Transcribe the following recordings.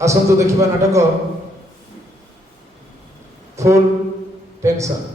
आसंतु देखिबा नाटक full tension.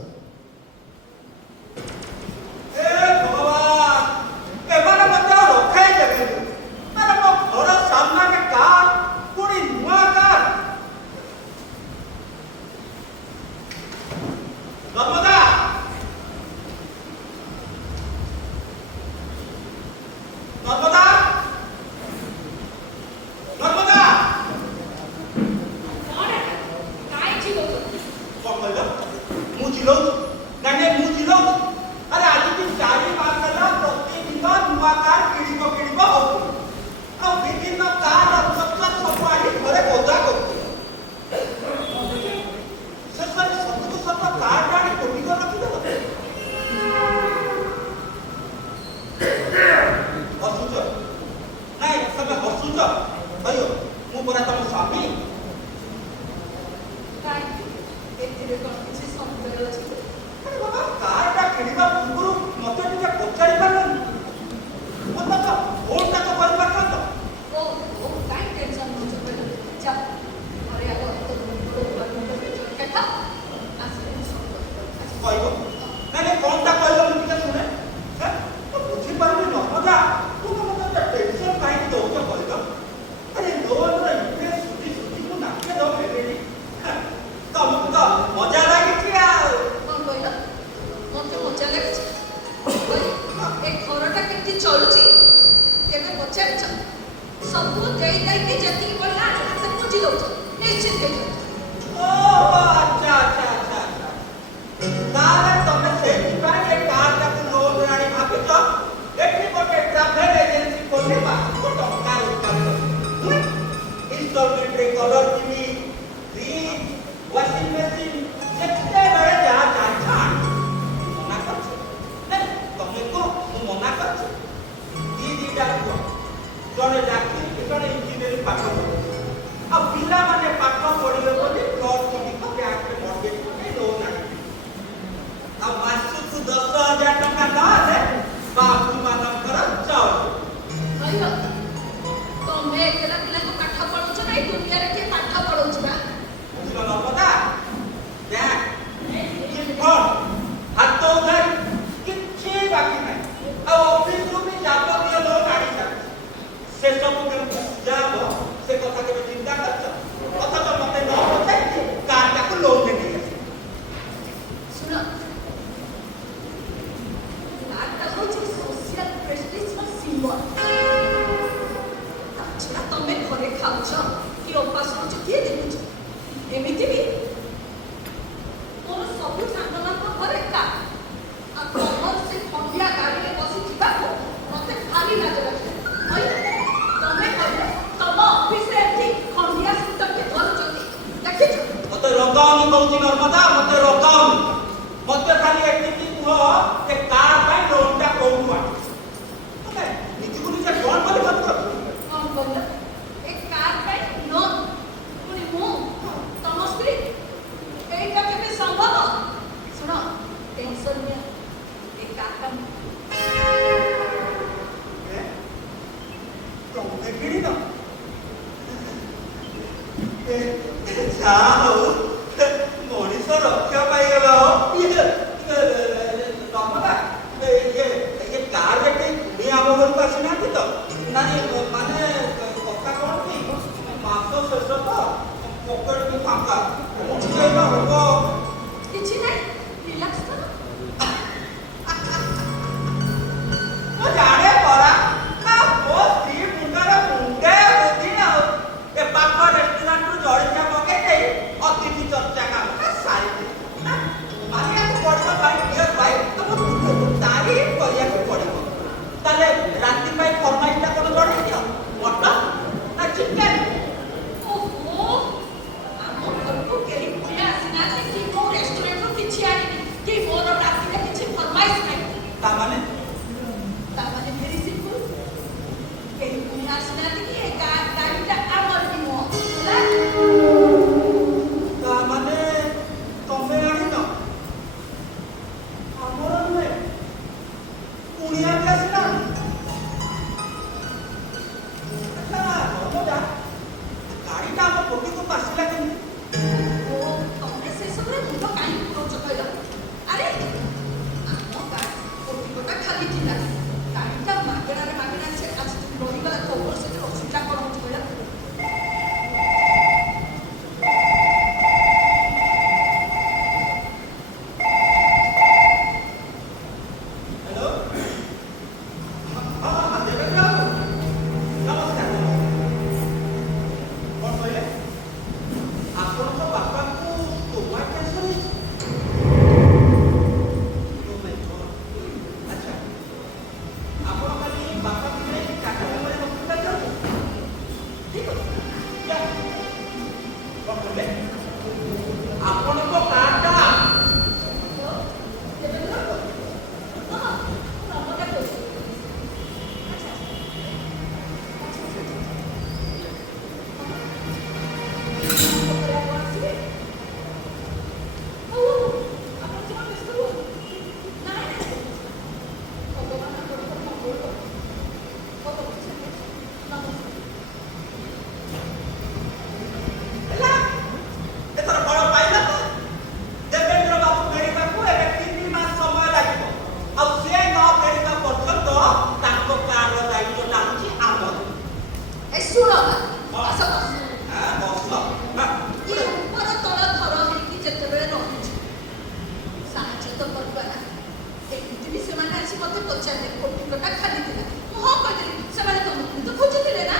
ମତେ ପଚାରିଲେ କୋଟିକଟା ଖାଲି ଥିଲା ମୁଁ ହଁ କହିଦେଲି ସେମାନେ ତମକୁ ତ ଖୋଜୁଥିଲେ ନା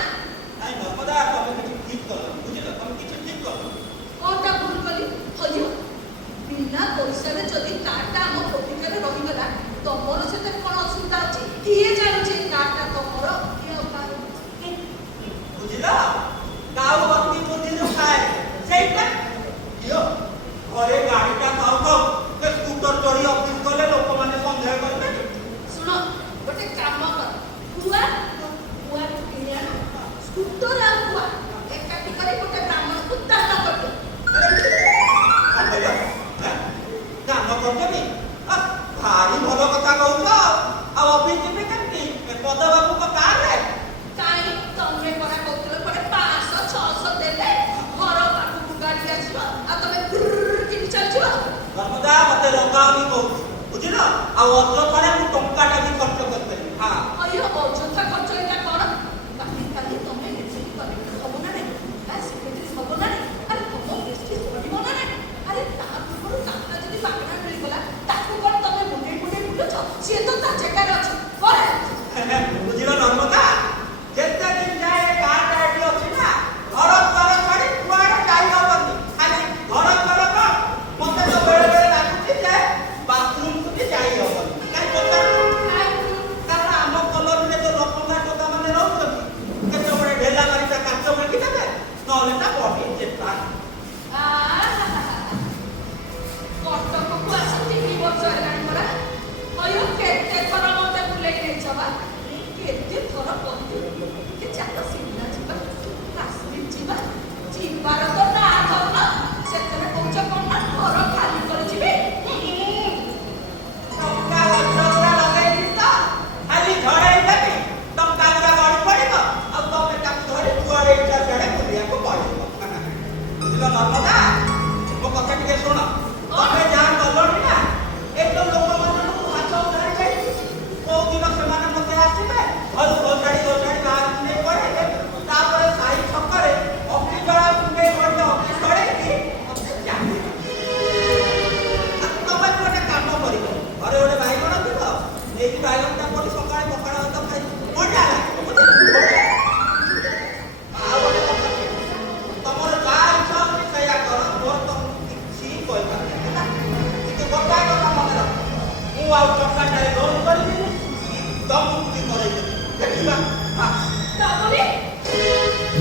ନାଇଁ ନର୍ମଦା ତମେ କିଛି ଠିକ୍ କଲ ବୁଝିଲ ତମେ କିଛି ଠିକ୍ କଲ କଣଟା ଭୁଲ କଲି ହଇଓ ବିନା ପଇସାରେ ଯଦି କାର୍ଡଟା ଆମ କୋଟିକରେ ରହିଗଲା ତମର ସେଥିରେ କଣ ଅସୁବିଧା ଅଛି କିଏ ଜାଣୁଛି କାର୍ଡଟା ତମର କିଏ ଅପାର ବୁଝିଲ କାଉ ଅତି ବୁଦ୍ଧିରୁ ଖାଏ ସେଇଟା କିଓ ଘରେ ଗାଡ଼ିଟା ଥାଉ ଥାଉ ସେ ସ୍କୁଟର ଚଢ଼ି ଅଫିସ ଗଲେ ଲୋକମାନେ ସନ୍ଦେହ କରିବେ ଶୁଣ ଗୋଟେ କାମ କର କୁଆ କିଣି ଆଣ ସ୍କୁଟର ଆଉ କୁଆ ଏକାଠି କରି ଗୋଟେ ବ୍ରାହ୍ମଣକୁ ଦାନ କରିଦିଅ ଦାନ କରିଦେବି ଭାରି ଭଲ କଥା କହୁଛ ଆଉ ଅଫିସ ଯିବି କେମିତି ପଦବାବୁଙ୍କ କାରରେ କାହିଁ ତମେ ପରା କହୁଥିଲ ପରେ 500-600 ଦେଲେ ଘର ପାଖକୁ ଗାଡ଼ି ଆସିବ ଆଉ ତମେ କିଣି ଚାଲିଯିବ ନର୍ମଦା ମତେ ଲଗାଅନି କହୁଛି ବୁଝିଲ ଆଉ ଅଯଥାରେ ମୁଁ ଟଙ୍କାଟା ବି ଖର୍ଚ୍ଚ କରିପାରିବି ହଁ ଅୟୋ ଅଯଥା ଖର୍ଚ୍ଚ ଏଇଟା କଣ କାଲି କାଲି ତମେ ଏଥିରେ କଲେକ୍ଟର ହବ ନା ନାହିଁ ସେକ୍ରେଟାରୀ ହବ ନା ନାହିଁ ଆରେ ତମ ପ୍ରେଷ୍ଟିଜ୍ ବଢିବ ନା ନାହିଁ ଆରେ ତା ପୂର୍ବରୁ କାମଟା ଯଦି ମାଗଣା ମିଳିଗଲା ତାକୁ କଣ ତମେ ମୁଣ୍ଡେଇ ବୁଲୁଛ ସିଏ ତ ତା ଜାଗାରେ ଅଛି କରେ ବୁଝିଲ ନର୍ମଦା ଯେତେ ଦିନ ଯାଏ କାର୍ଟା ଏଠି ଅଛି ନା ଘର ଦ୍ୱାର ଛାଡ଼ି କୁଆଡ଼େ ଯାଇ ହବନି ଖାଲି ଘର ଦ୍ୱାର କଣ ମତେ ତ ବେଳେ ବେଳେ ଲାଗୁଛି ଯେ ବାଥରୁମକୁ ବି ଯାଇ ହବନି କାହିଁ ପଚାରୁଛୁ କାରଣ ଆମ କଲୋନୀରେ ଯୋଉ ଲୋକମାନେ ଟୋକାମାନେ ରହୁଛନ୍ତି କେତେବେଳେ ଢେଲା ମାରିଟା କାଚ ମାଗିଦେବେ ନହେଲେ ତା ବଡି ଚେତା କଟକକୁ ଆସି 3 ବର୍ଷ ହେଲାଣି ପରା ଅୟୋ କେତେ ଥର ମତେ ବୁଲେଇ ନେଇଛ ବା କେତେ ଥର କହିଲି କି ଚାଲ ସିମଲା ଯିବା କାଶ୍ମୀର ଯିବା ଯିବାର ତ ନା ଧରୁନ ସେଥିରେ କହୁଛ କଣ ନା ଘର ଖାଲି କରି ଯିବି ଟଙ୍କା ଗଛଗୁଡ଼ା ଲଗେଇଛି ତ ଖାଲି ଝଡ଼େଇ ଦେବି ଟଙ୍କା ଗୁଡ଼ା ଗଳି ପଡ଼ିବ ଆଉ ତମେ ତାକୁ ଧରି କୁଆଡ଼େ ଇଚ୍ଛା ସିଆଡ଼େ ବୁଲିବାକୁ ପଡ଼ିବ ବୁଝିଲ ନର୍ମଦା ମୋ କଥା ଟିକେ ଶୁଣ ତମେ ଯାହା କଲଣି ନା ଏ ଯୋଉ ଲୋକମାନଙ୍କୁ ହାତ ଉଧାରି ଯାଇଛି କୋଉଦିନ ସେମାନେ ମତେ ଆସିବେ ଘରୁ ଘୋଷାଡ଼ି ବାହାରକୁ ନେଇ ପଳେଇବେ ତାପରେ ସାହି ଛକରେ ଅଫିସ ଜଳା କୁଣ୍ଡେଇ ଘଣ୍ଟେ ଅଫିସ ଛଡ଼େଇକି ମତେ ଚାକିରି ତମେ ଗୋଟେ କାମ କରିବ ଘରେ ଗୋଟେ ବାଇଗଣ ଥିବ ନେଇକି ବାଇଗଣଟା ପଡ଼ି ସକାଳେ ପଖାଳ ଭାତ ଖାଇ ମଜା ଲାଗିବ ଆଉ ଗୋଟେ କଥା ତମର ଯାହା ଇଚ୍ଛା ହଉଛି ସେଇଆ କର ମୋର ତମକୁ କିଛି କହିପାରିବି ହେଲା କିନ୍ତୁ ଗୋଟାଏ କଥା ମନେ ରଖ ମୁଁ ଆଉ ଟଙ୍କାଟାରେ ଲୋନ୍ କରିବିନି ତମକୁ ବି କରେଇଦେବି ଦେଖିବା ତାପରେ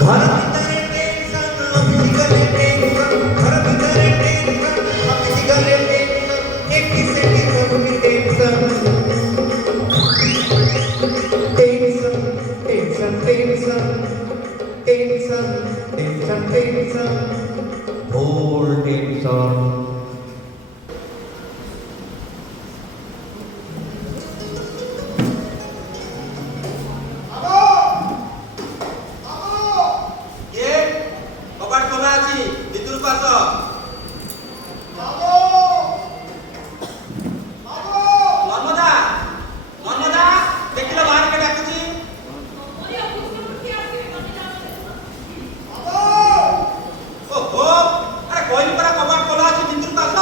ଘର ଭିତରେ ଟେନସନ ଅଫିସ ଗଲେ ଟେନସନ ଘର ଭିତରେ ଟେନସନ ଅଫିସ ଗଲେ ଟେନସନ ଏଠି ସେଠି ସବୁଠି tension Tension, tension, tension, tension, tension, tension, whole tension. ଏ କବାଟ ଖୋଲା ଅଛି ଭିତରକୁ ଆସ ନର୍ମଦା ନର୍ମଦା ଦେଖିଲ ବାହାରକେ ଡାକୁଛି ଓହୋ ଆରେ କହିଲି ପରା କବାଟ ଖୋଲା ଅଛି ଭିତରକୁ ଆସ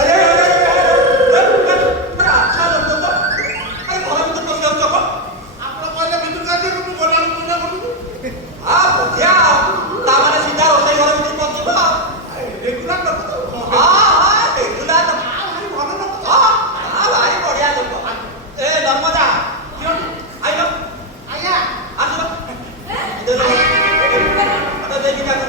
ଆରେ ଆଚ୍ଛା ଲୋକ ତ ଆରେ ଘର ଭିତରେ ପଶି ଯାଉଛ କଣ ବଢିଆ ତାମାନେ ସିଧା ରୋଷେଇ ଘର ଭିତରେ ପଶିବ ରେଗୁଲାର ଭାରି ବଢିଆ ଲୋକ ଏ ନର୍ମଦା ଆଇଲ ଆସିବ ଦେଇକି ଯାକ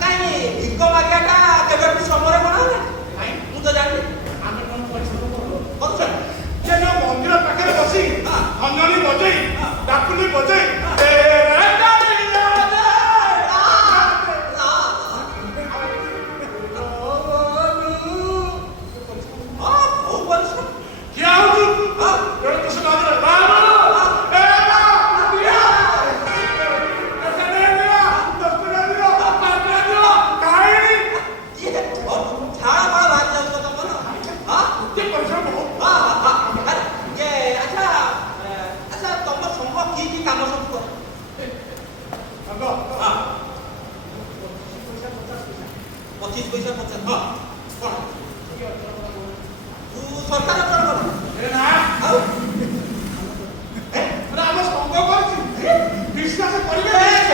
କାଇଁ ଭିକ ମାଗିଆଟା କେବେଠୁ ସମୟରେ କଣ ହେଲା? କାଇଁ? ମୁଁ ତ ଜାଣିନି। ଆମେ କଣ ପରିଶ୍ରମ କରୁ? କରୁଛ? ଯେ ନା ମନ୍ଦିର ପାଖରେ ବସି ହଁ। ଖଞ୍ଜଣି ବଜେଇ ହଁ। ଡାକୁଲି ବଜେଇ କିଏ ହଉଛୁ? ଏଣେ ତ ସେ ନଦୀରେ ବାବା! ଏ ବାବା! ଦିଅ! କେତେ ଦିଅ? 10 ଟଙ୍କା ଦିଅ! 5 ଟଙ୍କା ଦିଅ! କାହିଁକି? ଏତେ ପରିଶ୍ରମ ହଉ। ସାଙ୍ଗ, 25 ପଇସା 50 ହଁ କଣ ତୁ ସରକାର ଅଚଳ କର ଏ ନା, ଆଉ ଆରେ ଆମେ ସଂଘ କରିଛୁ। ବିଶ୍ୱାସ କରିବେ ଏ,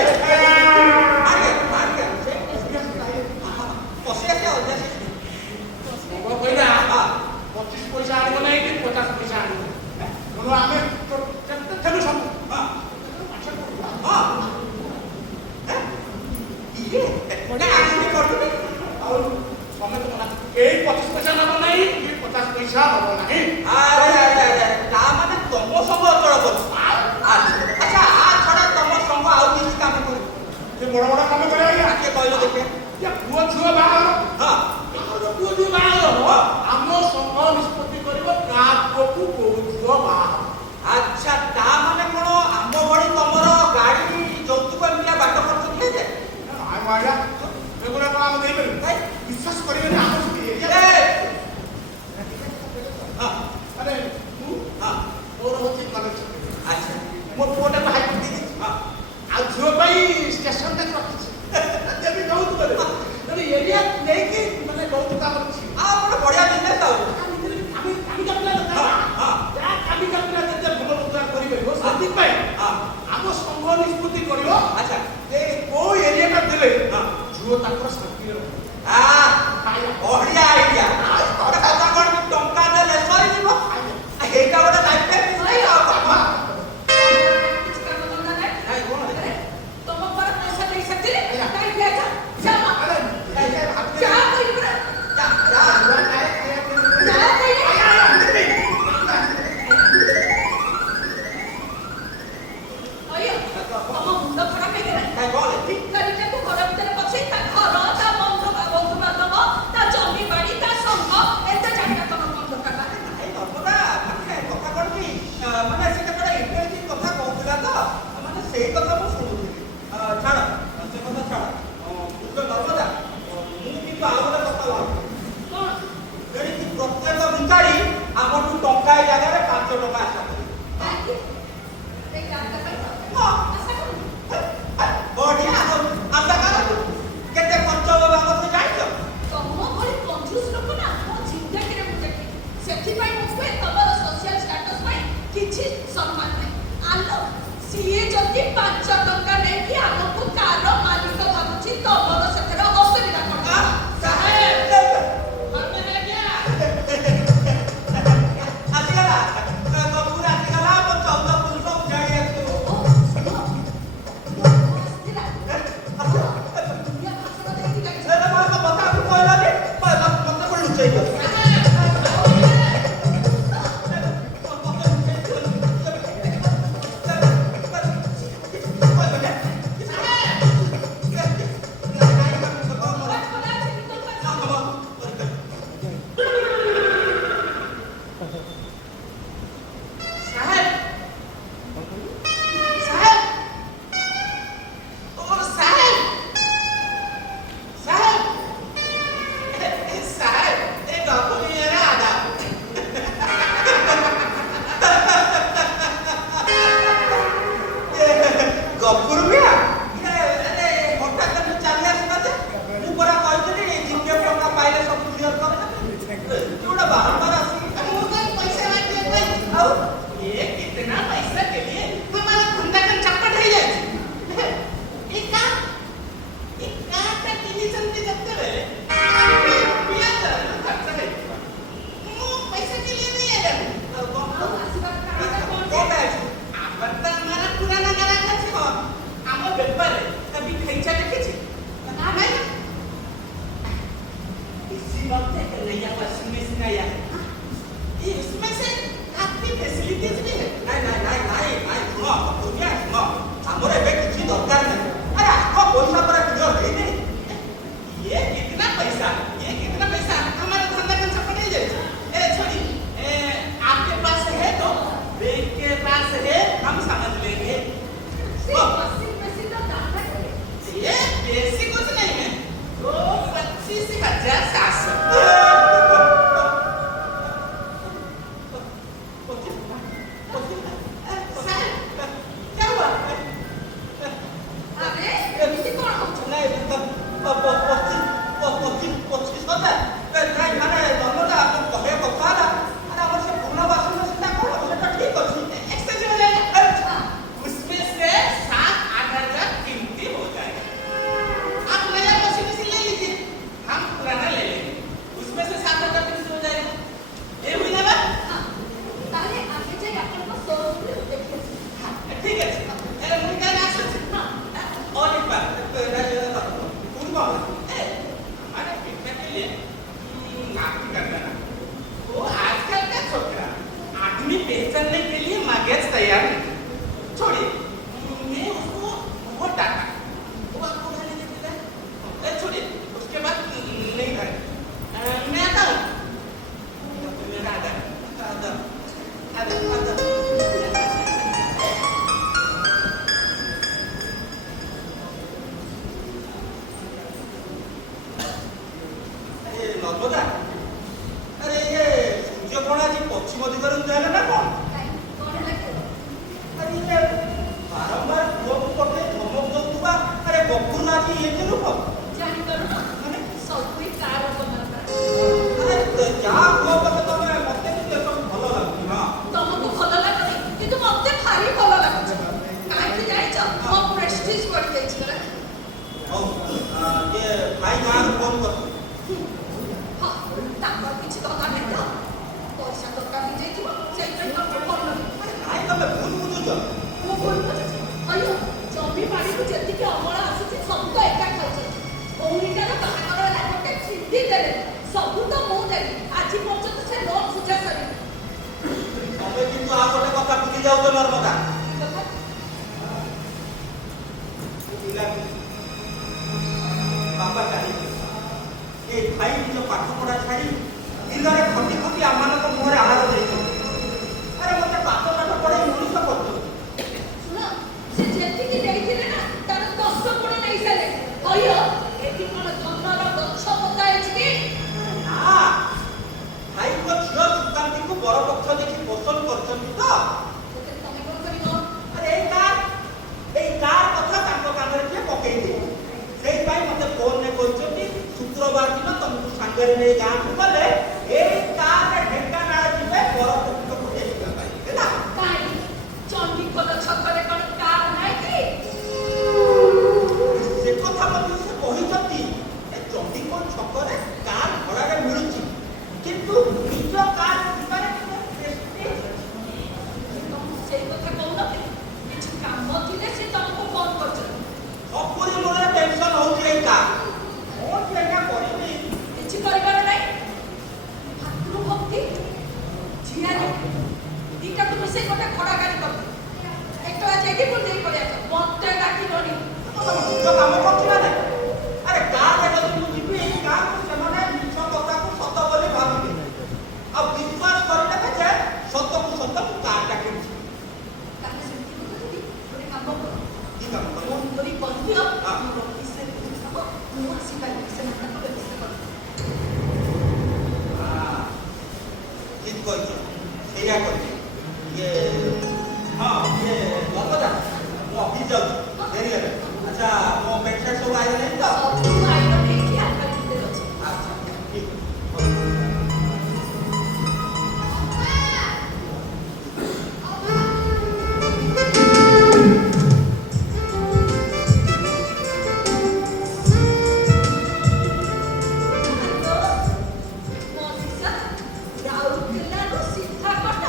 ନାହିଁ। ପଶି ଆସିବା ଅଲଗା ସଂଘ କହିଲା 25 ପଇସା ଆଣିବ ନାହିଁ କି 50 ପଇସା ଆଣିବ ନାହିଁ। ତେଣୁ ଆମେ କେତେ ଥେଲୁ ସବୁ ଆଉ ସମେତ ମନା ଏଇ 25 ପଇସା ନେବ ନାହିଁ କି 50 ପଇସା ନେବ ନାହିଁ। ମାନେ ତମ ସଂଘ ଅଚଳ କରୁଛୁ ଆଚ୍ଛା ଆ ଛଡା ତମ ସଂଘ ଆଉ କିଛି କାମ କରୁ ସେ ବଡ଼ ବଡ଼ କାମ କରିବା ଆଜ୍ଞା। କିଏ କହିଲ ଦେଖିବା ଯେ ପୁଅ ଝିଅ ବାହାଘର ହଁ ଆମର ପୁଅ ଝିଅ ବାହାଘର ହବ ଆମ ସଂଘ ନିଷ୍ପତ୍ତି କରିବ ଗାଁ ପୁଅକୁ କୋଉ ଝିଅ ବାହାଘର। ଆଚ୍ଛା ତା ମାନେ କଣ ଆମ ଭଳି ତମର ଗାଡି ଯୌତୁକ ମିଳିଆ ବାଟ ଖର୍ଚ୍ଚ ଦିଆଯାଏ ନାଇଁ ଆଜ୍ଞା ଏଗୁଡ଼ା କଣ ଆମେ ଦେଇପାରିବୁ? କାଇଁ? ବିଶ୍ୱାସ କରିବେନି ଆମ ସେଠି ଏରିଆ ହଁ ମାନେ ମୁଁ ହଁ ମୋର ହଉଛି କଲେଜ ଆଚ୍ଛା ମୋ ପୁଅଟାକୁ ହାଇଟ୍ ଦେଇଦେଇଛି। ହଁ ଆଉ ଝିଅ ପାଇଁ ଷ୍ଟେସନଟାକୁ ରଖିଛି। ଦେବି ଯୌତୁକ ଦେବି। ତେଣୁ ଏରିଆ ନେଇକି ମାନେ ଯୌତୁକ ଆମର ଅଛି। ଗୋଟେ ବଢିଆ ବିଜନେସ୍ ଆଉ କାମିକା ପିଲା ଦରକାର। ହଁ। ଯାହା କାମିକା ପିଲା ଯେତେ ଭଲ ରୋଜଗାର କରିପାରିବ ସେଥିପାଇଁ ହଁ ଆମ ସଂଘ ନିଷ୍ପତ୍ତି କରିବ ଆଚ୍ଛା ଯେ କୋଉ ଏରିଆଟା ଦେଲେ ହଁ ଝିଅ ତାଙ୍କର ଶାନ୍ତିରେ ରହିବ। ବଢିଆ ଆଇଡିଆ ଗୋଟେ କଥା କଣ ଟଙ୍କା ଦେଲେ ସରିଯିବ ଏଇଟା ଗୋଟେ ଲାଇଫ କିଛି କାମ ଧନ୍ଦା ନାହିଁ। ନାଇଁ କଣ ଆରେ, ତମ ଘର ପଇସା ଦେଇ ସାରିଥିଲି କାଇଁ ଦିଆଯାଏ? ଯା ମ। ଆରେ, ଯା କହିଲି ପରା। ଯା କହିଲି। ଅಯ್ୟ, ତମ ମୁଣ୍ଡ ଖରାପ ହେଇଗଲା। ଭିକାରୀଟାକୁ ଘର ଭିତରେ ପଶେଇ ତା ଘର, ତା ବନ୍ଧୁବାନ୍ଧବ, ତା ଜମି ବାଡି, ତା ସଂଘ ଏତେ भैया वॉशिंग मशीन आया ये इसमें से काफी फैसिलिटीज भी है नहीं सुनो दुनिया सुनो हमारे ଏବେ କିଛି ଦରକାର ନାହିଁ अरे आपको पैसा पर क्लियर है नहीं ये कितना पैसा हमारे धंधा का छपट नहीं जाए ए छोड़ी आपके पास है तो बैंक के पास है हम समझ लेंगे वॉशिंग मशीन का दाम है ये बेसिक कुछ नहीं है वो 25,700 क्या हुआ अरे एମିତି କଣ ହଉଛ नहीं 25,000 नहीं माने नर्मदा आपको कहे कथा ना अरे हमर से पुराना वाशिंग मशीन ता कोन सेटा ठीक अछि एक्सचेंज हो जाएगा अच्छा उसमें से 7-8 हजार कीमती हो जाएगा आप नया वॉशिंग मशीन ले लीजिए हम पुराना ले लेंगे उसमें से 7 हजार कीमती हो जाएगा ये हुई ना बात हां ताले आगे जाई आपन को शोरूम रे देखिए हाँ, ठीक है मुझे क्या आशा है हां और एक बात पूरी बात हमारे पिता के लिए नाती करना ना वो आजकल का छोकरा आदमी पहचानने के लिए मांगेच तैयार नहीं छोड़िए मैं उसको बहुत डांटा वो आपको खाने नहीं देता छोड़िए उसके बाद नहीं खाए मैं आता हूँ मेरा आधा नर्मदा अरे ये सूर्यकोण आज पश्चिम दिगରୁ जाएगा ना कौन କାଇଁ କଣ ଲାଗିବ अरे ये बारंबार पुअକୁ ପଠେଇ ଧମକ ଦଉଥିବା अरे ବକୁର ଆଜି ये के रूप ଜାଣି ପାରୁନ ମାନେ ସବୁ କାର ବନର अरे ଯାହା କୁହ ପଛେ ତମେ ମତେ କିନ୍ତୁ ଏସବୁ ଭଲ ଲାଗୁନି ହଁ ତମକୁ ଭଲ ଲାଗୁନି କିନ୍ତୁ ମତେ ଭାରି ଭଲ ଲାଗୁଛି କାହିଁକି ଜାଣିଛ ମୋ ପ୍ରେଷ୍ଟିଜ ବଢି ଯାଇଛି ପରା ହଉ ये ଭାଇ ଗାଁରୁ ଫୋନ କରୁଛି ହଁ ତାଙ୍କର କିଛି ଦରକାର ନାହିଁ ତ ପଇସା ଦରକାର ହେଇଯାଇଥିବ ସେଇଥିପାଇଁ ତମକୁ ଫୋନ କଲି ଭାଇ ତମେ ଭୁଲ ବୁଝୁଛ ମୁଁ ଭୁଲ ବୁଝୁଛି ଅಯ್ୟୋ ଜମି ବାଡ଼ିକୁ ଯେତିକି ଅମଳ ଆସୁଛି ସବୁ ତ ଏକା ଖାଉଛନ୍ତି ଭଉଣୀଟାର ବାହାଘର ହେଲା ଗୋଟେ ଛିଣ୍ଡି ଦେଲେ ସବୁ ତ ମୁଁ ଦେଲି ଆଜି ପର୍ଯ୍ୟନ୍ତ ସେ ଲୋନ ସୁଝା ସରିନି ତମେ କିନ୍ତୁ ଆଉ ଗୋଟେ କଥା ଭୁଲି ଯାଉଛ ନର୍ମଦା କଥା ପିଲାକୁ ବାପା ଚାଲିଗଲେ ଏ ଭାଇ ନିଜ ପାଠ ପଢା ଛାଡ଼ି ଦିନରେ ଖଟି ଖଟି ଆମମାନଙ୍କ ମୁହଁରେ ଆହାର ଦେଇଛନ୍ତି ଆରେ ମୋତେ ପାଠ ପଢ଼େଇ ମଣିଷ କରୁଛନ୍ତି ଶୁଣ ସେ ଯେତିକି ଦେଇଥିଲେ ନା ତାର 10 ଗୁଣ ନେଇ ସାରିଲେ ଅಯ್ୟୋ ଏଠି କଣ ଧନର ଗଛ ପୋତା ହେଇଛି କି ନା ଭାଇଙ୍କ ଝିଅ ସୁକାନ୍ତିକୁ ବର ପକ୍ଷ ଦେଖି ପସନ୍ଦ କରିଛନ୍ତି ତ ସେଥିରେ ତମେ କଣ କରିବ ଆରେ ଏଇ କାର୍ କଥା ତାଙ୍କ କାନରେ କିଏ ପକେଇ ଦେଇଛି ସେଇଥିପାଇଁ ମୋତେ ଫୋନରେ କହିଛନ୍ତି ଶୁକ୍ରବାର ଦିନ ତମକୁ ସାଙ୍ଗରେ ନେଇ ଗାଁକୁ ଗଲେ ଏଇ କାର୍ରେ ଢେଙ୍କାନାଳ ଯିବେ ବର ପକ୍ଷକୁ ଦେଖିବା ପାଇଁ ହେଲା କାଇଁ ଚଣ୍ଡିଖୋଲ ଛକରେ କଣ କାର ନାହିଁ କି ସେ କଥା ମଧ୍ୟ ସେ କହିଛନ୍ତି ଏ ଚଣ୍ଡିଖୋଲ ଛକରେ କାର୍ ଭଡ଼ାରେ ମିଳୁଛି କିନ୍ତୁ ନିଜ କାର୍ ଯିବାରେ ଟିକେ ପ୍ରେଷ୍ଟିଜ୍ ତମକୁ ସେଇ କଥା କହୁନଥିଲି କିଛି କାମ ଥିଲେ ସେ ତମକୁ ଫୋନ କରୁଛନ୍ତି ସପୁରି ମୂଳରେ ଟେନସନ୍ ହେଉଛି ଏଇ କାର୍ କ'ଣ ସେ ଏଇଟା କରିବି କିଛି କରିବାର ନାହିଁ ଭାତୃଭକ୍ତି ଝିଆରୀ ଦିଟାକୁ ମିଶେଇ ଗୋଟେ ଖଡ଼ା ଗାଡ଼ି କରିଦିଅ ଏକଲା ଯାଇକି ବୁଲେଇ ପଡ଼ିଆ ମତେ ଡାକିବନି ନିଜ କାମ କରୁଛି ନା ନାହିଁ ଆରେ କାର୍ରେ ଯଦି ମୁଁ ଯିବି ଏଇ କାର୍କୁ ସେମାନେ ମିଛ କଥାକୁ ସତ ବୋଲି ଭାବିବେ ଆଉ ବିଶ୍ୱାସ କରିନେବେ ଯେ ସତକୁ ସତ ମୁଁ କାର୍ଟା କିଣିଛି ତାହେଲେ ସେମିତି କହୁଛନ୍ତି ଗୋଟେ କାମ କର କି କାମ କରିବ ଫୋନ କରି କହିଦିଅ ହଁ। ମୋର ଅଫିସରେ ବୁଝିଦେବ ମୁଁ ଆସିପାରିବି ସେମାନଙ୍କ ବ୍ୟବସ୍ଥା କରିବି ଠିକ୍ କହିଛ ସେଇଆ କରିବି ଇଏ ହଁ ଇଏ ନର୍ମଦା ମୁଁ ଅଫିସ୍ ଯାଉଛି ଡେରି ହେଲେ ଆଚ୍ଛା ମୋ ପେଟେଣ୍ଟ ସବୁ ଆଇଗଲେଣି ତ ସବୁ ଆଇନ ହେଇକି ଆଗରେ ଭିତରେ ଅଛି ଆଚ୍ଛା ଠିକ୍ ମନୀଷା ରାଉରକେଲାରୁ ସିଧା କଟକ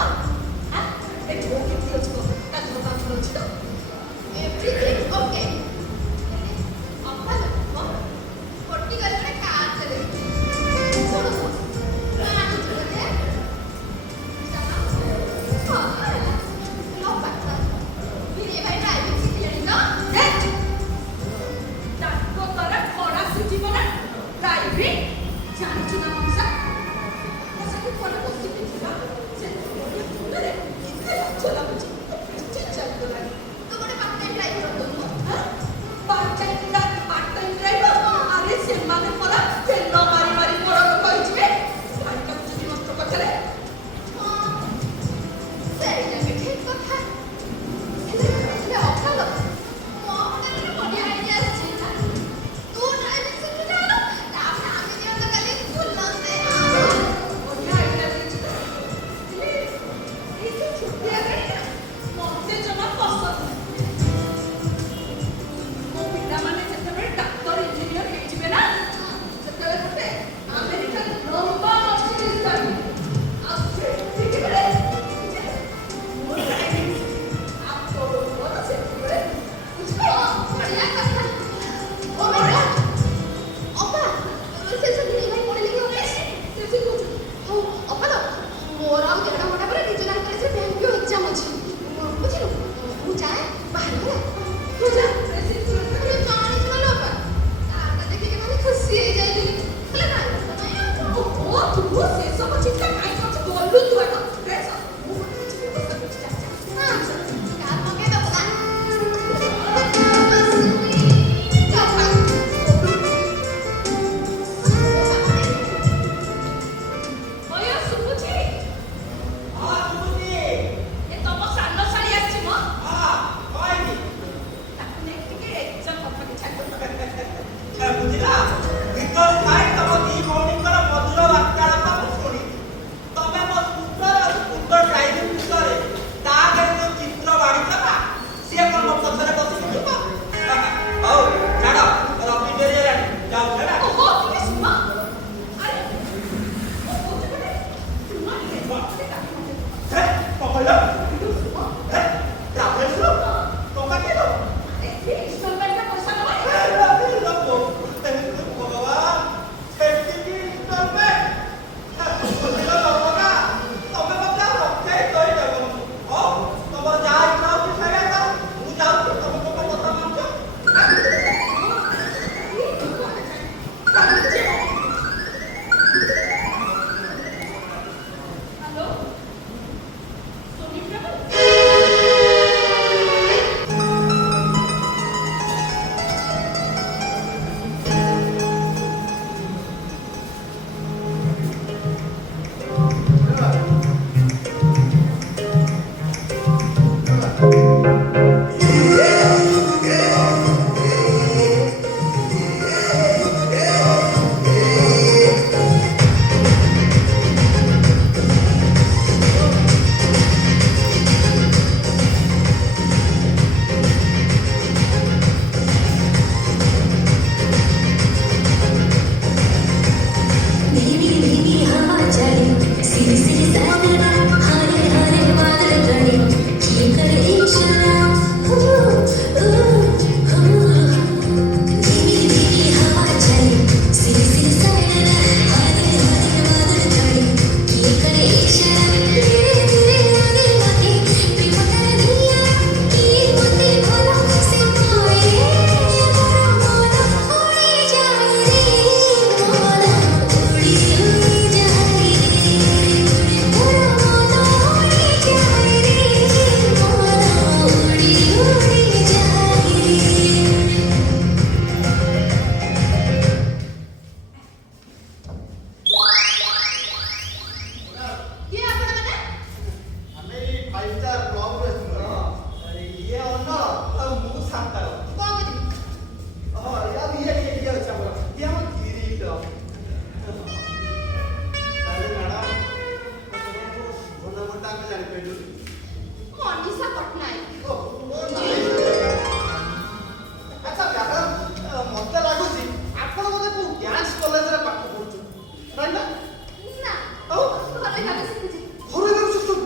ମୋର ଆଉ 1.5 ଘଣ୍ଟା ପରେ ନିଜର ହାତରେ ସେ ବ୍ୟାଙ୍କ ଏକ୍ଜାମ ଅଛି ବୁଝିଲୁ ମୁଁ ଯାଏ ବାହାରେ ହେଲା ତୁ ଯା ମୁଁ ଜାଣିଛୁ ନା ଲୋପା ତାଟା ଦେଖିକି ମାନେ ଖୁସି ହେଇଯାଇଥିଲି ହେଲା ନା ଓହୋ ତୁ ସେ ସବୁ ଚିନ୍ତା କାଇଁ କରୁଛୁ ଗଲୁ ତୁ ଆଗ ମୁଁ ହଁ କାହା ମଗେ ଦବା ଓୟ ସୁବୁଛି ହଁ ଶୁଭୁଛି ଏ ତମ ସାନ ଶାଳି ଆସିଛି ମ ହଁ କହିନି ତାକୁ ନେଇ ଟିକେ ଏକ୍ଜାମ କଥା ଛାଡ ବୁଝିଲା ଭିତରୁ ଥାଇ ତମ ଦି ଭଉଣୀଙ୍କର ମଧୁର ବାର୍ତ୍ତାଳାପ ମୁଁ ଶୁଣି ତମେ ମୋ ସୁନ୍ଦର ଡ୍ରାଇଭିଂ ବିଷୟରେ ତା ଆଗରେ ଯୋଉ ଚିତ୍ର ବାଢିଛ ନା ସିଏ କଣ ମୋ ପଛରେ ବସିକି ଥିବ ହଉ ଛାଡ ରବି ଡେରି ହେଲାଣି ଯାଉ ଛାଡ ଓହୋ ଟିକେ ଶୁଣ ଆରେ ମୁଁ କହୁଛି ଗୋଟେ ଶୁଣ ଟିକେ ଟିକେ କାଟି ମତେ ହେ କଣ କହିଲ ଶୁଣ ହେ ଟ୍ରାଭେଲ୍ସରୁ ଟଙ୍କା କିଏ ଦବ ଏ ଇନଷ୍ଟଲମେଣ୍ଟରେ ପଇସା ନବ ହ୍ୟାଲୋ ସୋନି ଟ୍ରାଭେଲ धीमी धीमी हवा चले सिर सिर सागरा हरे हरे बादल गड़े किए करे इशारा धीमी धीमी हवा चले सिर सिर सागरा हरे हरे बादल गड़े किए करे इशारा धीरे धीरे आगे आगे प्रेम कर दिया किए मते भला से कोई मोरा मोरा उड़ी जाए रे मोरा उड़ी उड़ी जाए रे मोरा मोरा उड़ी जाए रे मोरा उड़ी उड़ी जाए କିଏ ଆପଣମାନେ ଆମେ ଏଇ 5 ଷ୍ଟାର କ୍ଲବରୁ ଆସିଛୁ ଇଏ ଅନ୍ନ ଆଉ ମୁଁ ଶାନ୍ତର କଣ କରିବି ହଁ ଇଏ ଅଛି ଆମର ଇଏ ଆମ କିରୀଟ ତାହେଲେ ମ୍ୟାଡ଼ାମ ଶୁଭ ନାମଟା ଆମେ ଜାଣିପାରିଲୁ ମନୀଷା ପଟ୍ଟନାୟକ ଆଚ୍ଛା ମ୍ୟାଡ଼ାମ ମତେ ଲାଗୁଛି ଆପଣ ବୋଧେ କୋଉ ଡ୍ୟାନ୍ସ କଲେଜରେ ପାଠ ପଢୁଛନ୍ତି ରାଇଟ୍ ନା ନା ଆଉ ଘରେ କାମ ଶିଖୁଛି ଘରେ ବି ଶିଖୁଛନ୍ତି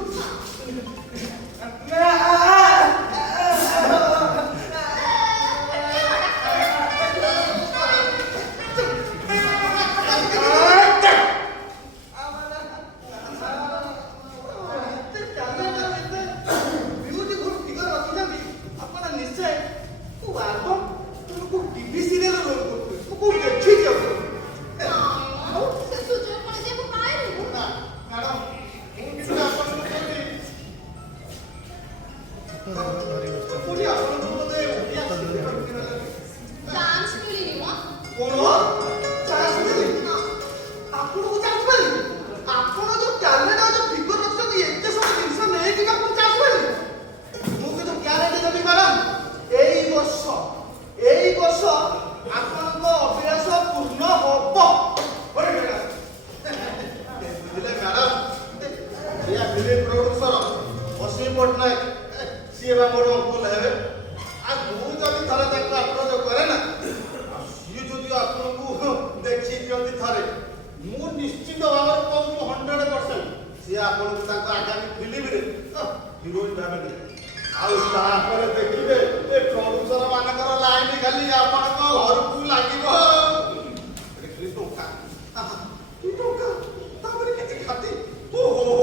ସେ ସୁଯୋଗ କଣ ଯେ ମୁଁ ପାଏନି ଚାନ୍ସ ମିଳିନି ମ ଆପଣଙ୍କୁ ଚାନ୍ସ ମିଳିନି ଆପଣ ଯୋଉ ଟ୍ୟାଲେଣ୍ଟ ଆଉ ଯୋଉ ଫିଗର ରଖିଛନ୍ତି ଏତେ ସବୁ ଜିନିଷ ନେଇକି ବି ଆପଣଙ୍କୁ ଚାନ୍ସ ମିଳିନି ମୁଁ କିନ୍ତୁ ଗ୍ୟାରେଣ୍ଟି ଦେବି ମ୍ୟାଡ଼ାମ ଏଇ ବର୍ଷ ଆପଣଙ୍କ ଅଭ୍ୟାସ ପୂର୍ଣ୍ଣ ହବ ବୁଝିଲେ ମ୍ୟାଡ଼ାମ ଇଏ ଫିଲ୍ମ ପ୍ରଡ୍ୟୁସର ଅସୀମ ପଟ୍ଟନାୟକ ସିଏ ବା ମୋର ଅଙ୍କଲ ହେବେ ଆଉ ମୁଁ ଯଦି ଥରେ ତାଙ୍କୁ ଆପ୍ରୋଚ କରେ ନା ଆଉ ସିଏ ଯଦି ଆପଣଙ୍କୁ ଦେଖି ଦିଅନ୍ତି ଥରେ ମୁଁ ନିଶ୍ଚିତ ଭାବରେ କହୁଛି 100% ସିଏ ଆପଣଙ୍କୁ ତାଙ୍କ ଆଗାମୀ ଫିଲ୍ମରେ ହିରୋଇନ ଭାବେ ନେବେ ଆଉ ତାପରେ ଦେଖିବେ ଏ ପ୍ରଡ୍ୟୁସର ମାନଙ୍କର ଲାଇନ ଖାଲି ଆପଣଙ୍କ ଘରକୁ ଲାଗିବ କି ଟଙ୍କା ତାପରେ କେତେ ଖାତି ଓହୋ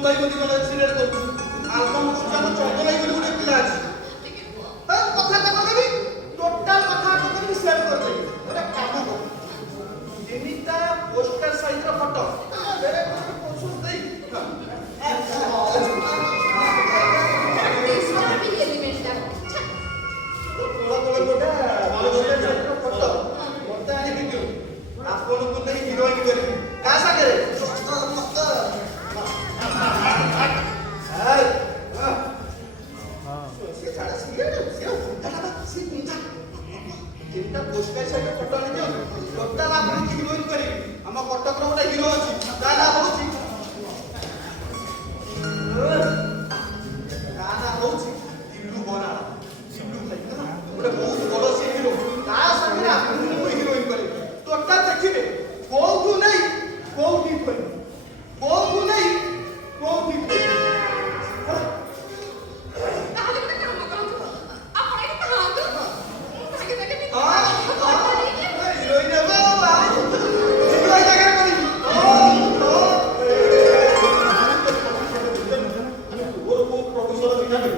ସୁନ୍ଦରୀ ବୋଲି ଜଣେ ସିରିଏଲ କରୁଛୁ ଆଲବମ୍ କରୁଛୁ ଆମ ଚନ୍ଦନାଇ ବୋଲି ଗୋଟେ ପିଲା ଅଛି କଥା କହିବି ଟୋଟାଲ କଥା କହିବି ସେଭ୍ କରିଦେବି ଗୋଟେ କାମ କର ତିନିଟା ପୋଷ୍ଟର ସାଇଜର ଫଟୋ ଆପଣଙ୍କୁ ନେଇ ହିରୋଇନ କରିବି କାହା ସାଙ୍ଗରେ ତିନିଟା ପୋଷ୍ଟର ସାଇଜର ଫଟୋ ଆଣିଦିଅ ଟୋଟାଲ ଆପଣଙ୍କୁ ହିରୋଇନ କରିବି ଆମ କଟକର ଗୋଟେ ହିରୋ ଅଛି ତା ନାଁ ହଉଛି ଦିଲ୍ଲୁ ବରାଳ ଗୋଟେ ବହୁତ ବଡ ସେ ହିରୋ ତା ସାଙ୍ଗରେ ଆପଣଙ୍କୁ ମୁଁ ହିରୋଇନ କରିବି ଟୋଟାଲ ଦେଖିବେ କୋଉଠୁ ନେଇ କୋଉଠି କରିବି କୋଉଠୁ ନେଇ କୋଉଠି କରିବି ତାହେଲେ ଗୋଟେ କାମ କରନ୍ତୁ ଆପଣ ଏଠି ଥାଆନ୍ତୁ ଭାଗେ ଭାଗେ ହିରୋଇନ ହେବ ହିରୋଇନ ଜାଗାରେ କରିବି ମୋର କୋଉ ପ୍ରଡ୍ୟୁସର ଦେଖିବେ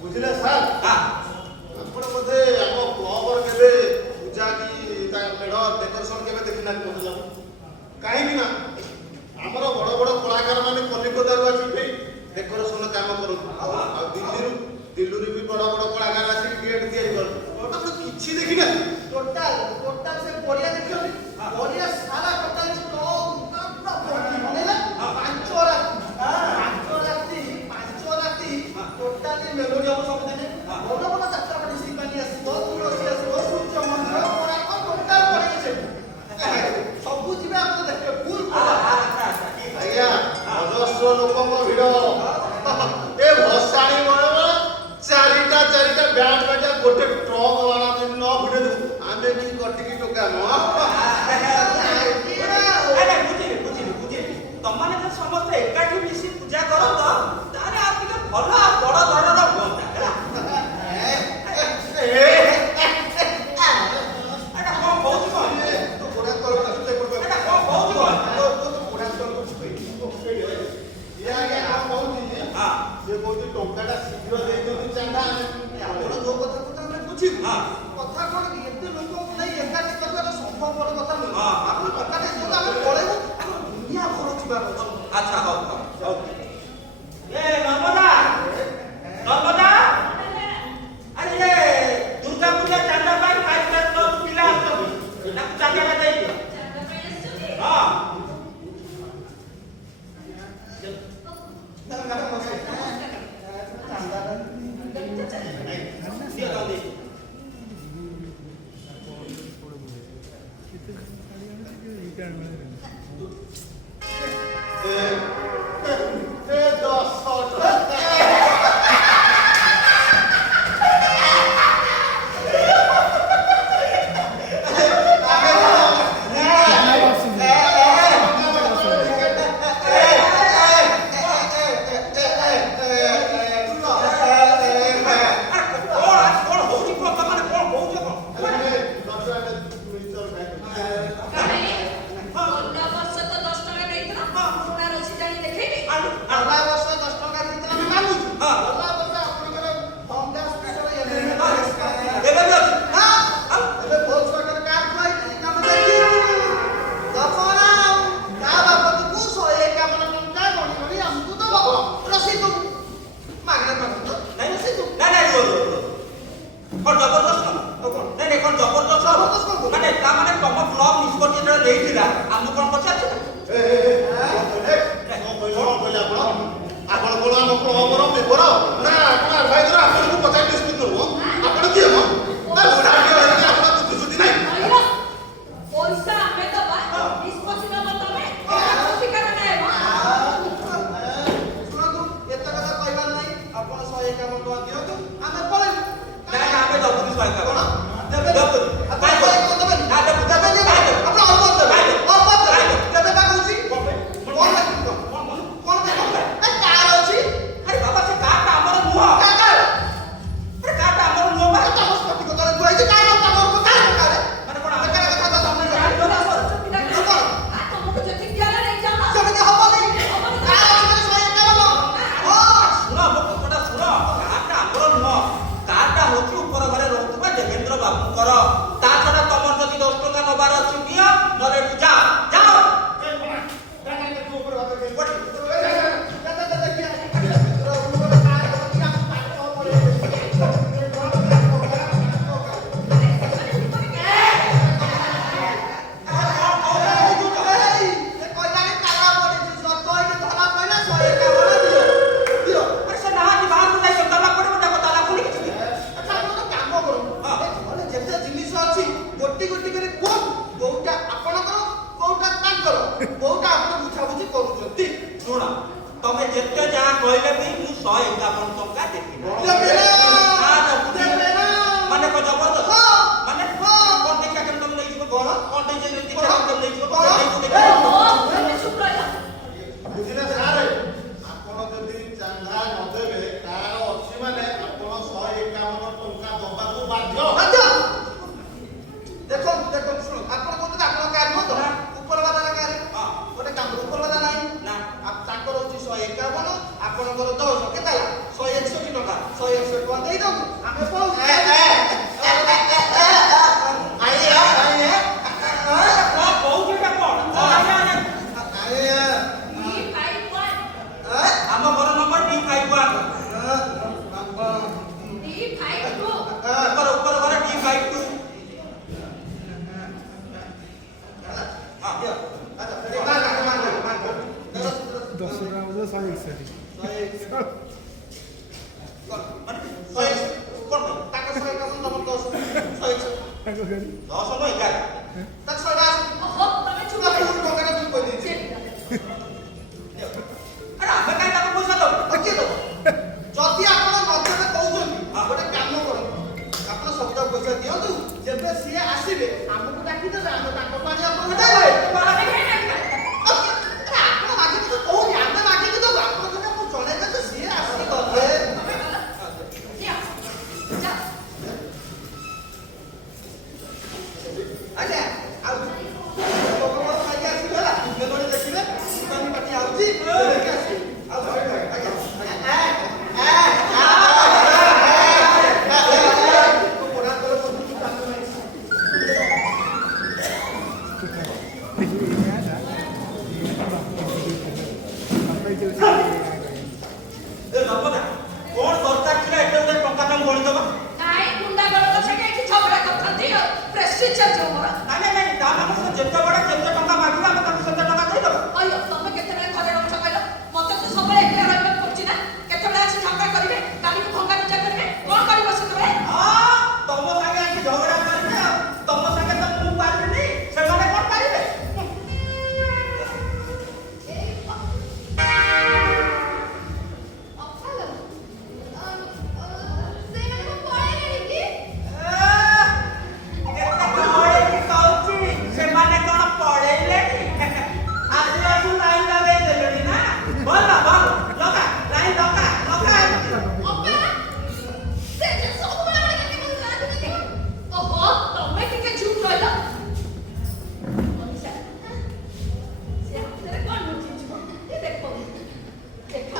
ବୁଝିଲେ ସାର୍ ଆପଣ ବୋଧେ ଆମ କ୍ଲବର କେବେ ପୂଜା କି ତା ମେଢ ଡେକୋରେସନ କେବେ ଦେଖିନାହାନ୍ତି ମତେ ଲାଗୁଛି କାହିଁକି ନା ଆମର ବଡ ବଡ କଳାକାର ମାନେ କଲିକତାରୁ ଆସିକି ଡେକୋରେସନ କାମ କରନ୍ତି ଆଉ ଦିଲ୍ଲୀରୁ ବି ବଡ ବଡ କଳାକାର ଆସିକି ଗେଟ୍ ତିଆରି କରନ୍ତି ଆପଣ କିଛି ଦେଖିନାହାନ୍ତି ଟୋଟାଲ ସେ ପଡ଼ିଆ ଦେଖିଛନ୍ତି ପଡ଼ିଆ ସାରା ଟୋଟାଲ ଟୋଟାଲି ମେଲୋଡି ହବ ସବୁଦିନେ ବଡ ବଡ ଯାତ୍ରା ପାଟି ଶ୍ରୀପାଲି ଆସିବ ତୁଳସୀ ଆସିବ ସୂର୍ଯ୍ୟ ମନ୍ଦିର କୋଣାର୍କ ଟୋଟାଲ ପଡ଼ିକି ସେଠି ସବୁ ଯିବେ ଆପଣ ଦେଖିବେ ଫୁଲ ଆଜ୍ଞା ଅଜସ୍ର ଲୋକଙ୍କ ଭିଡ଼ ଏ ଭସାଣି ମଳ ଚାରିଟା ବ୍ୟାଣ୍ଡ ବାଜା ଗୋଟେ ଟ୍ରକ୍ ବାଲା ଯଦି ନ ଭିଡ଼େ ଦେବୁ ଆମେ ବି କଟିକି ଟୋକା ନୁହଁ ବୁଝିଲି ତମାନେ ଯଦି ସମସ୍ତେ ଏକାଠି ମିଶି ପୂଜା କରନ୍ତ ତାହେଲେ ଆଉ ଟିକେ ଭଲ ଆଉ ବଡ ଧରଣର ହୁଅନ୍ତା ହେଲା ଏଟା କଣ କହୁଛୁ କଣ ତୁ ଗୋଡ଼ା ତଳକୁ ଆସୁତେ ଏଟା କଣ କହୁଛୁ କଣ ତୁ ଗୋଡ଼ା ତଳକୁ ଇଏ ଆଜ୍ଞା କଣ କହୁଛି ସେ କହୁଛି ଟଙ୍କାଟା ଶୀଘ୍ର ଦେଇଦିଅନ୍ତୁ ଚାନ୍ଦା ଆପଣ ଯୋଉ କଥା ଆମେ ବୁଝିବୁ କଥା କଣ କି ଏତେ ଲୋକଙ୍କୁ ନେଇ ଏକାଠି କରିବାଟା ସମ୍ଭବପର କଥା ନୁହେଁ ଆପଣ ଟଙ୍କାଟା ଦେଇଦିଅନ୍ତୁ ଆମେ ପଳେଇବୁ ଆମ ଦୁନିଆ ଭଲ ଯିବାର ଅଛି ଆଚ୍ଛା ହଉ ଏ ନର୍ମଦା ଆରେ ଏ ଦୁର୍ଗା ପୂଜା ଚାନ୍ଦା ପାଇଁ 5 କ୍ଲାସ ପିଲା ଆସୁଛନ୍ତି ତାକୁ ଚାନ୍ଦାଟା ଦେଇଦିଅ ହଁ ଦିଅ କ୍ଲବ ନିଷ୍ପତ୍ତି ଯେତେବେଳେ ନେଇଥିଲା ଆମକୁ କ'ଣ ପଚାରିଥିଲା? ଆପଣ କଣ ଆମ କ୍ଲବର ମେମ୍ବର ନା ଆପଣ ଆଡଭାଇଜର? ଆପଣଙ୍କୁ ପଚାରି ନିଷ୍ପତ୍ତି ନେବୁ? ଆପଣ କିଏ ମ? ଆପଣ ବୁଝୁଛନ୍ତି ନାହିଁ? ଅଇର ପଇସା ଆମେ ଦବା ନିଷ୍ପତ୍ତି ନବ ତମେ ଠିକାନା ନାହିଁ ଶୁଣନ୍ତୁ ଏତେ କଥା କହିବାର ନାହିଁ ଆପଣ 151 ଟଙ୍କା ଦିଅନ୍ତୁ ଆମେ ପଳେଇବୁ ନାଇଁ ଆମେ ଦବୁନି ଶହେ ଟଙ୍କା। କଣ ଦେବେ ଦବୁନି। ଆପଣ 151 ଦେବେନି ନା ଦେବୁ। ଦେବେନି ଆପଣ ଅଳ୍ପ ଦେବେ ଅଳ୍ପ ଦେବେ ଦେବେ ବା କହୁଛି କଣ ଲାଗିବ କଣ ଦେବ ଏ କାର ଅଛି ଆରେ ବାବା ସେ କାର୍ଟା ଆମର ନୁହଁ। କାର ଆରେ କାର୍ଟା ଆମର ନୁହଁ ବା। ତମ ସ୍ପତି କଥା କୁହାଇଛି କାର ତମ କାର କାର ମାନେ କ'ଣ ଆମେ ବେକାର କଥା ତ ତମେ ତମକୁ ଯେତିକି ଦିଆହେଲା ନେଇଯାଅ ନା ସେମିତି ହବନି କାର ଅଛି ମାନେ 151 ହଁ ଶୁଣ ମୋ କଥାଟା ଶୁଣ। କାର୍ଟା ଆମର ନୁହଁ। କାର୍ଟା ହେଉଛି ଉପର ଘରେ ରହୁଥିବା ଦେବେନ୍ଦ୍ର ବାବୁଙ୍କର। ତା ଛଡ଼ା ତମର ଯଦି 10 ଟଙ୍କା ନେବାର ଅଛି ନିଅ, ନହେଲେ ଏଠୁ ଯାଅ ଯାଅ। ଆରେ ସେ ନାହାନ୍ତି ବାହାରକୁ ଯାଇଛନ୍ତି। ତାଲା ପଡ଼ିବ ତାକୁ ତାଲା ଖୋଲିକି ଯିବି। ଯେତେ ଜିନିଷ ଅଛି ଗୋଟି ଗୋଟି କରି କୁହନ୍ତୁ କୋଉଟା ଆପଣଙ୍କର କୋଉଟା ତାଙ୍କର କୋଉଟା ଆପଣ ବୁଝାବୁଝି କରୁଛନ୍ତି ଶୁଣ ତମେ ଯେତେ ଯାହା କହିଲେ ବି ମୁଁ 151 ଟଙ୍କା ଦେବି ନା। ଦେବେ ନା। ନା ଦେବୁ। ଦେବେ ନା। ମାନେ କ'ଣ ଜବରଦସ୍ତ? ହଁ। ମାନେ ହଁ। କ'ଣ ଦେଖିବା କେମିତି ତମେ ନେଇଯିବ? କ'ଣ? କ'ଣ ଦେଖିବା କ'ଣ? କେମିତି ନେଇଯିବ? କ'ଣ? ତମେ ଚୁପ ରହିଲ ବୁଝିଲେ ସାର୍? ଆପଣ ଯଦି ଚାନ୍ଦା ନ ଦେବେ ତାର ଅଛି ମାନେ ଆପଣ 151 ଟଙ୍କା ଦବାକୁ ବାଧ୍ୟ। ଦେଖନ୍ତୁ ଦେଖନ୍ତୁ ଶୁଣ ଆପଣ କହୁଛନ୍ତି ଆପଣଙ୍କ କାର ନୁହଁ ତ ହଁ। ଉପର ବାଲାର କାର ହଁ। ଗୋଟେ କାମ ଉପର ବାଲା ନାହିଁ ନା। ତାଙ୍କର ହଉଛି 151 ଆପଣଙ୍କର 10 କେତେ ହେଲା 161 ଟଙ୍କା 161 ଟଙ୍କା ଦେଇ ଦઉં ଆମେ ପଳଉ କ'ଣ କହୁଛୁ ଏଇଟା କ'ଣ? ଆମ ଘର ନମ୍ବର D51। ଉପର ଘର D52। ମାନେ 100 କ'ଣ ପାଇଁ? ତାଙ୍କ 151 ତମର 10 161 10 ନୁହଁ 11। ତାର 100 ଟଙ୍କାଟା ତୁ କହିଦେଇଛି ଆରେ ଆମେ କାହିଁ ତାକୁ ପଇସା ଦେବୁ? କିଏ ଦବ ଯଦି ଆପଣ ନଦେବେ କହୁଛନ୍ତି ଗୋଟେ କାମ କରନ୍ତୁ ଆପଣ ସବୁଯାକ ପଇସା ଦିଅନ୍ତୁ ଯେବେ ସିଏ ଆସିବେ ଆମକୁ ଡାକିଦେବେ ଆମେ ତାଙ୍କ ପାଣି ଆପଣଙ୍କୁ ଦେବେ ଆପଣ ମାଗିକି ତ କହୁନି ଆମେ ମାଗିକି ଦେବୁ ଆପଣ ଯଦି ଆମକୁ ଜଣେଇବେ ଯେ ସିଏ ଆସିଗଲେ ଆଜ୍ଞା ଆଉ ଲୋକଙ୍କର ଖାଇକି ଆସିବେ ହେଲା ମେଲୋଡ଼ି ଦେଖିବେ ଦୋକାନୀ ପାଟି ଆଉଛି ଦେଖିକି ଆସିବେ ଆଉ ଧରି ଧରି ଆଜ୍ଞା ଏ ବାପା କ'ଣ ଦରକାର ଥିଲା ଏତେ ଗୋଟେ ଟଙ୍କା ତମେ ଗଣିଦେବ? ନାଇଁ ଗୁଣ୍ଡା ଗଳକ ଛାଡ଼ି ଏଠି ଝଗଡ଼ା କରୁଛନ୍ତି ଆଉ ପ୍ରେସିଡେଣ୍ଟ ଯୋଉ ମୋର ନାଇଁ ତା ମାନେ ସେ ଯେତେ ବଡ଼ ଯେତେ ଟଙ୍କା ମାଗିବ ଆମେ ତାକୁ ସେତେ ଟଙ୍କା ଦେଇଦେବା। ଅಯ್ୟୋ ତମେ କେତେବେଳେ ଘରେ ରହୁଛ କହିଲ ମତେ ତ ସବୁବେଳେ ଏକଲା ରହିବାକୁ ପଡୁଛି ନା କେତେବେଳେ ଆସି ଝଗଡ଼ା କରିବେ କାଲିକୁ ଭଙ୍ଗା ପୂଜା କରିବେ କ'ଣ କରିବ ସେତେବେଳେ ତମ ସାଙ୍ଗେ ଆସି ଝଗଡ଼ା କରିବେ ଆଉ ତମ ସାଙ୍ଗେ ତ ମୁଁ ପାରିବିନି ସେମାନେ କ'ଣ ପାରିବେ? ସେମାନେ କ'ଣ ପଳେଇଲେଣି? ଆଜି ଆସୁ ଲାଇନ୍ ଲଗେଇ ଦେଲେଣି ନା? ଭଲ ଲଗା ଲାଇନ୍ ଲଗା ଓହୋ ତମେ ଟିକେ ଚୁପ୍ ରହିଲ ସେ ହାତରେ କ'ଣ ଲୁଚିଯିବ ଏ ଦେଖ ଦେଖ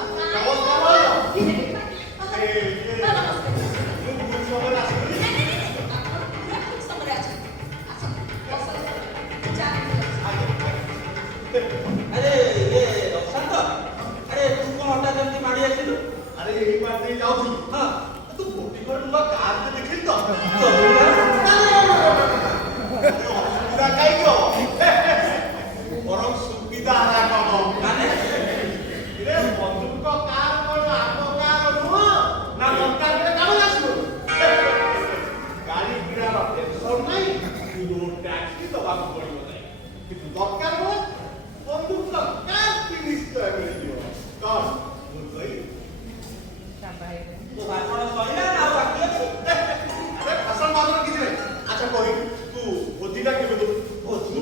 ଆରେ ଇଏ ରଶାନ୍ତ ଆରେ ତୁ କ'ଣ ହଠାତ୍ ଏମିତି ମାଡ଼ି ଆସିଲୁ? ଆରେ ଏଇ ବାଟେ ଯାଉଥିଲି ହଁ ତୁ ଗୋଟି ନୂଆ କାର୍ ଦେଖିଲି ତ ତୋ କାଗୁରା ଖାଇଛ ବରଂ ସୁବିଧା ହେଲା କମ ମାନେ ରେ ବନ୍ଧୁକ କାର କଣ ଆମ କାର ନୁହଁ ନା ଦରକାର ବେଳେ କାମ ଆସିବ ଗାଡ଼ି କିଣାର ଟେନସନ ନାହିଁ ରୋଡ ଟ୍ୟାକ୍ସ ଦବାକୁ ପଡ଼ିବ ନାହିଁ କିନ୍ତୁ ଦରକାର ବେଳେ ବନ୍ଧୁକ କାର ନିଶ୍ଚୟ ମିଳିଯିବ କଣ ମୁଁ କହିବି ତୋ ଭାଷଣ ସରିଲା ନା ଆଉ ବାକି ଅଛି? ଆରେ ଭାଷଣ ମାତ୍ର କିଛି ନାହିଁ ଆଚ୍ଛା କହିବି ତୁ ଭୋଜିଟା କେବେ ଦେବୁ ଭୋଜି?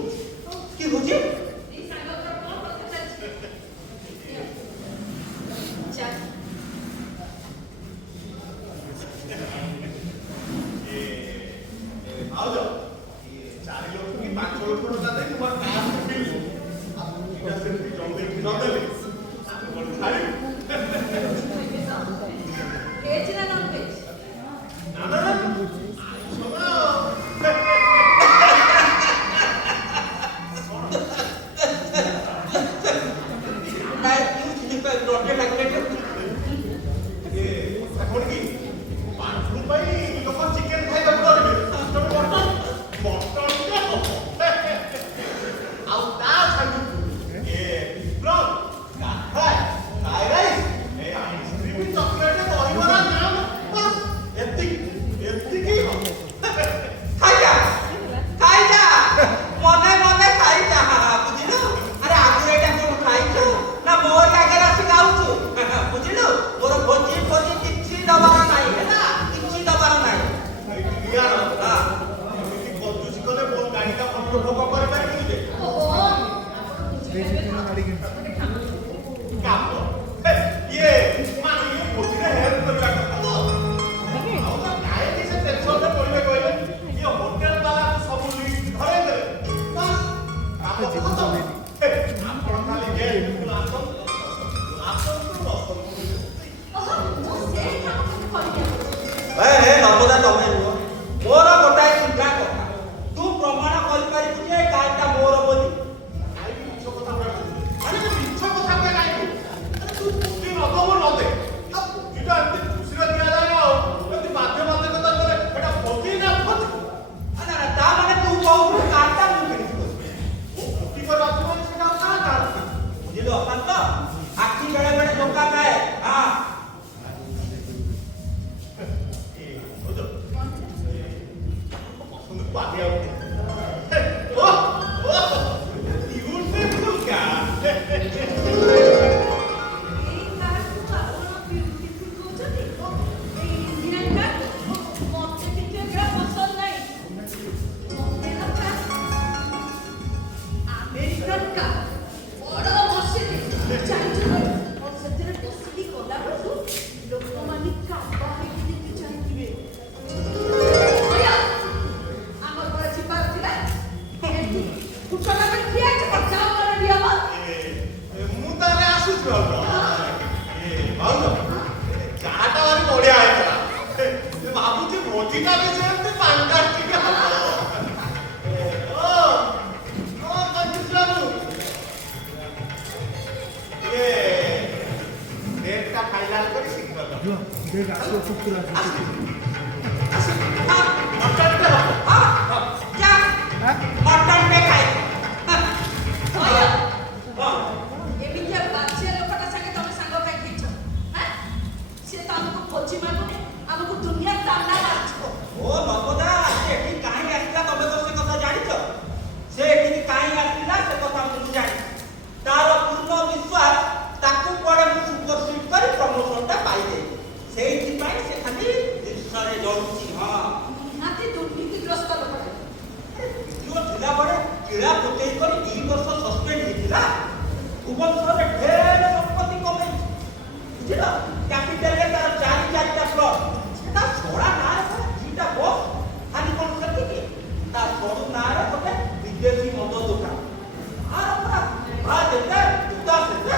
କି ଭୋଜି? ଏଇ ସାଙ୍ଗଙ୍କର କଣ କଥା ଚାଲିଛି? ଚାଲ। ଭାଉଜ ଇଏ 4 ଲକ୍ଷ କି 5 ଲକ୍ଷ ଟଙ୍କା ଦେଇ ତୁମ କାର୍ କିଣିବୁ ଏଇଟା ସେମିତି ଜଣେଇକି ନଦେଲେ ଆମେ କ'ଣ ଛାଡ଼ିବୁ ଭେଜ ନା ନନ୍ ଭେଜ? ନା ନା ନା ନାଇଁ ମୁଁ ଯିବି ଡଟେ ଲାଗିଲେ ଇଏ କ'ଣ କି ବାଥରୁମ୍ ପାଇଁ ଲୋକ ଚିକେନ୍ ଖାଇବାକୁ ଡରିବେ ତମେ ମଟନ୍ ଆଉ ତା ସାଙ୍ଗକୁ ଇଏ ବିସ୍କୁଟ୍ କାଠା ଫ୍ରାଏ ରାଇସ୍ ଏ ଆଇସ୍କ୍ରିମ୍ ଚକୋଲେଟ୍ ଦହିବରା ନାମ ବାସ୍ ଏତିକି ଖାଇଯା ଖାଇଯା ମନେ ମନେ ଖାଇଯା ବୁଝିଲୁ ଆରେ ଆଗରୁ ଏଇଟା କୋଉଠୁ ଖାଇଛୁ ନା ମୋରି ଆଗରେ ଆସି ଖାଉଛୁ ବୁଝିଲୁ ମୋର ଭୋଜି ଫୋଜି କିଛି ଦବାର ନାହିଁ ହେଲା କିଛି ଦବାର ନାହିଁ ଏମିତି କଞ୍ଜୁସି କଲେ ମୋ ଗାଡ଼ିଟା ଅନୁଭୋଗ କରିପାରିବି ଯେ ଓହୋ କାମ ଇଏ ମାନେ ଇଏ ଭୋଜିରେ ହେଲ୍ପ କରିବା କଥା ତ ଆଉ ତ କାହିଁକି ସେ ଟେନସନରେ ପଡ଼ିବେ କହିଲେ ଇଏ ହୋଟେଲ ବାଲାକୁ ସବୁ ଲିଷ୍ଟ ଧରେଇ ଦେଲେ ବାସ୍ କାମ ଖତମ ଆପଣ ଖାଲି ଗେଟ୍ ଆସନ୍ତୁ ଓହୋ ମୁଁ ସେଇ କାମ କରିବି ହେ ନର୍ମଦା ତମେ ନୁହଁ ମୋର ଗୋଟାଏ ଚିନ୍ତା କଥା ତୁ ପ୍ରମାଣ କରିପାରିବୁ ଯେ ଗାଈଟା ମୋର ବୋଲି କାହିଁକି ମିଛ କଥା ଗୁଡ଼ା କହୁଛୁ ଆରେ ତୁ ମିଛ କଥା ଗୁଡ଼ା କାହିଁକି ଆରେ ତୁ ଭୋଜି ନଦବ ନଦେ ଆଉ ଭୋଜିଟା ଏମିତି ଖୁସିରେ ଦିଆଯାଏ ଆଉ ଏମିତି ବାଧ୍ୟବାଧକତା କଲେ ଏଟା ଭୋଜି ନା ଭୋଜି ନା ତା ମାନେ ତୁ କହୁଛୁ କାର୍ଟା ମୁଁ କିଣିଛି ମୁଁ ଭୋଜି କରିବା ମାନେ ସେଟା କାହା କାରଣ ବୁଝିଲୁ ଅଶାନ୍ତ ଆଖି ବେଳେ ବେଳେ ଧୋକା ଥାଏ ହଁ ପସନ୍ଦକୁ ବାଦି ଆଉ ଓ ବ୍ୟୁଟିଫୁଲ ଗାର୍ଲ ଏଇ କାହାକୁ ଆପଣ ବିୟୁଟିଫୁଲ କହୁଛନ୍ତି? ଏଇ ଇଣ୍ଡିଆନ କାର୍? ମତେ କିନ୍ତୁ ଏଗୁଡ଼ା ପସନ୍ଦ ନାହିଁ। ମତେ ଦରକାର ଆମେରିକାନ କାର୍। ବଡ଼ ମର୍ସିଡିଜ୍। ଜାଣିଛୁ ନା? ଆଉ ସେଥିରେ ବସିକି ଗଲାବେଳକୁ ଲୋକମାନେ କାବା ହେଇକି ଯେମିତି ଚାହିଁଥିବେ। ଅୟା, ଆମର କୁଆଡ଼େ ଯିବାର ଥିଲା? ଏଠି ଫୁଟଣା ପାଇଁ ଠିଆ ହେଇଛ, ଯାଅ ମୋର ନିୟମ। ମୁଁ ତାହେଲେ ଆସୁଛି ଭାଉଜ ଭାଉଜ ଚାହାଟା ଭାରି ବଢିଆ ହେଇଥିଲା ଭାବୁଛି ଭୋଜିଟା ବି ସେମିତି ଫାଣ୍ଟାଷ୍ଟିକ୍ ହବ ଡେଟ୍ଟା ଫାଇନାଲ କରି ଶୀଘ୍ର ମଟନ୍ଟା ହବ ଯା ମଟନ୍ ଟେ ଖାଇ ଅୟା, ହଁ ଏମିତିଆ ବାଚ୍ୟା ଲୋକଟା ସାଙ୍ଗେ ତମେ ସାଙ୍ଗ ପାଇଁ ହେଇଛ? ହାଁ? ସିଏ ତ ଆମକୁ ଭୋଜି ମାଗୁନି, ଆମକୁ ଦୁନିଆ ତାନା ମାରିଯିବ। ଓ ନର୍ମଦା ସେ ଏଠି କାହିଁ ଆସିଲା ତମେ ତ ସେ କଥା ଜାଣିଛ ସେ ଏଠିକି କାହିଁ ଆସିଲା ସେ କଥା ମୁଁ ଜାଣିଛି ତାର ପୂର୍ଣ୍ଣ ବିଶ୍ୱାସ ତାକୁ କୁଆଡ଼େ ମୁଁ ସୁପରସିଡ୍ କରି ପ୍ରମୋସନଟା ପାଇଦେବି ସେଇଥିପାଇଁ ସେ ଖାଲି ଜିନିଷରେ ଜଳୁଛି ହଁ ନିହାତି ଦୁର୍ନୀତିଗ୍ରସ୍ତ ଲୋକଟା। ଭିଡ଼ିଓ ଥିଲା ପରେ କିଳା ପୋତେଇ କରି 2 ବର୍ଷ ସସ୍ପେଣ୍ଡ ହେଇଥିଲା ଭୁବନେଶ୍ୱରରେ ଢେର ସମ୍ପତ୍ତି କମେଇଛି ବୁଝିଲ କ୍ୟାପିଟାଲରେ ତାର 4ଟା ପ୍ଲଟ୍ ତା ଛଡ଼ା ନାଁରେ ତାର 2ଟା ବସ୍ ଖାଲି କ'ଣ ସେତିକି ତା ସରୁ ନାଁରେ ଗୋଟେ ବିଦେଶୀ ମଦ ଦୋକାନ ଆର ପୁରା ଭା ଯେତେ ଜୁତା ସେତେ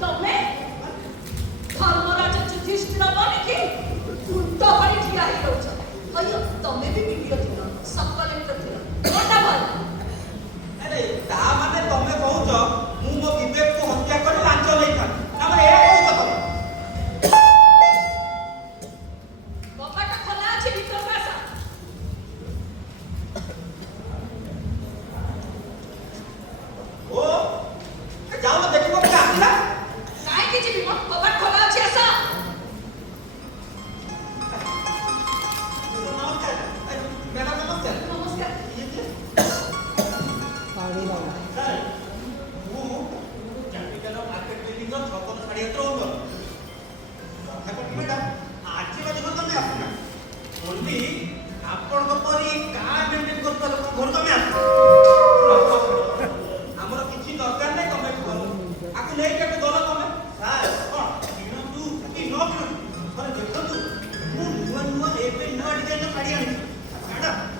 ତମେ ଧର୍ମରାଜ ଯୁଧିଷ୍ଠିର ବନିକି ଉଣ୍ଟ ଭଳି ଠିଆ ହେଇଯାଉଛ। ଅಯ್യോ, ତମେ ବି ଭିଡ଼ିଓ ଥିଲ, ସବ୍ କଲେକ୍ଟର ଥିଲ। କୋଉଟା ଭଲ? ଆରେ ତା ମାନେ ତମେ କହୁଛ ମୁଁ ମୋ ବିବେକକୁ ହତ୍ୟା କରି ଲାଞ୍ଚ ନେଇଥାନ୍ତି ତାପରେ ଏ କହୁଛ ତମେ आणि येतो होतो କଥା କଣ କି ମ୍ୟାଡ଼ାମ ଆଜିର ଦିନ ତମେ ଆସୁନା ଓନ୍ଲି ଆପଣଙ୍କ ପରି କାର୍ଡ ମେଣ୍ଟେନ କରୁଥିବା ଲୋକଙ୍କ ଘରକୁ ଆମେ ଆସୁ ଆମର କିଛି ଦରକାର ନାହିଁ ତମେ କୁହ ଆକୁ ନେଇକି କେବେ ଗଲ ତମେ ସାର୍ କଣ କିଣନ୍ତୁ କି ନ କିଣନ୍ତୁ ଥରେ ଦେଖନ୍ତୁ ମୁଁ ନୂଆ ନୂଆ ଏବେ ନୂଆ ଡିଜାଇନର ଶାଢ଼ୀ ଆଣିଛି ମ୍ୟାଡ଼ାମ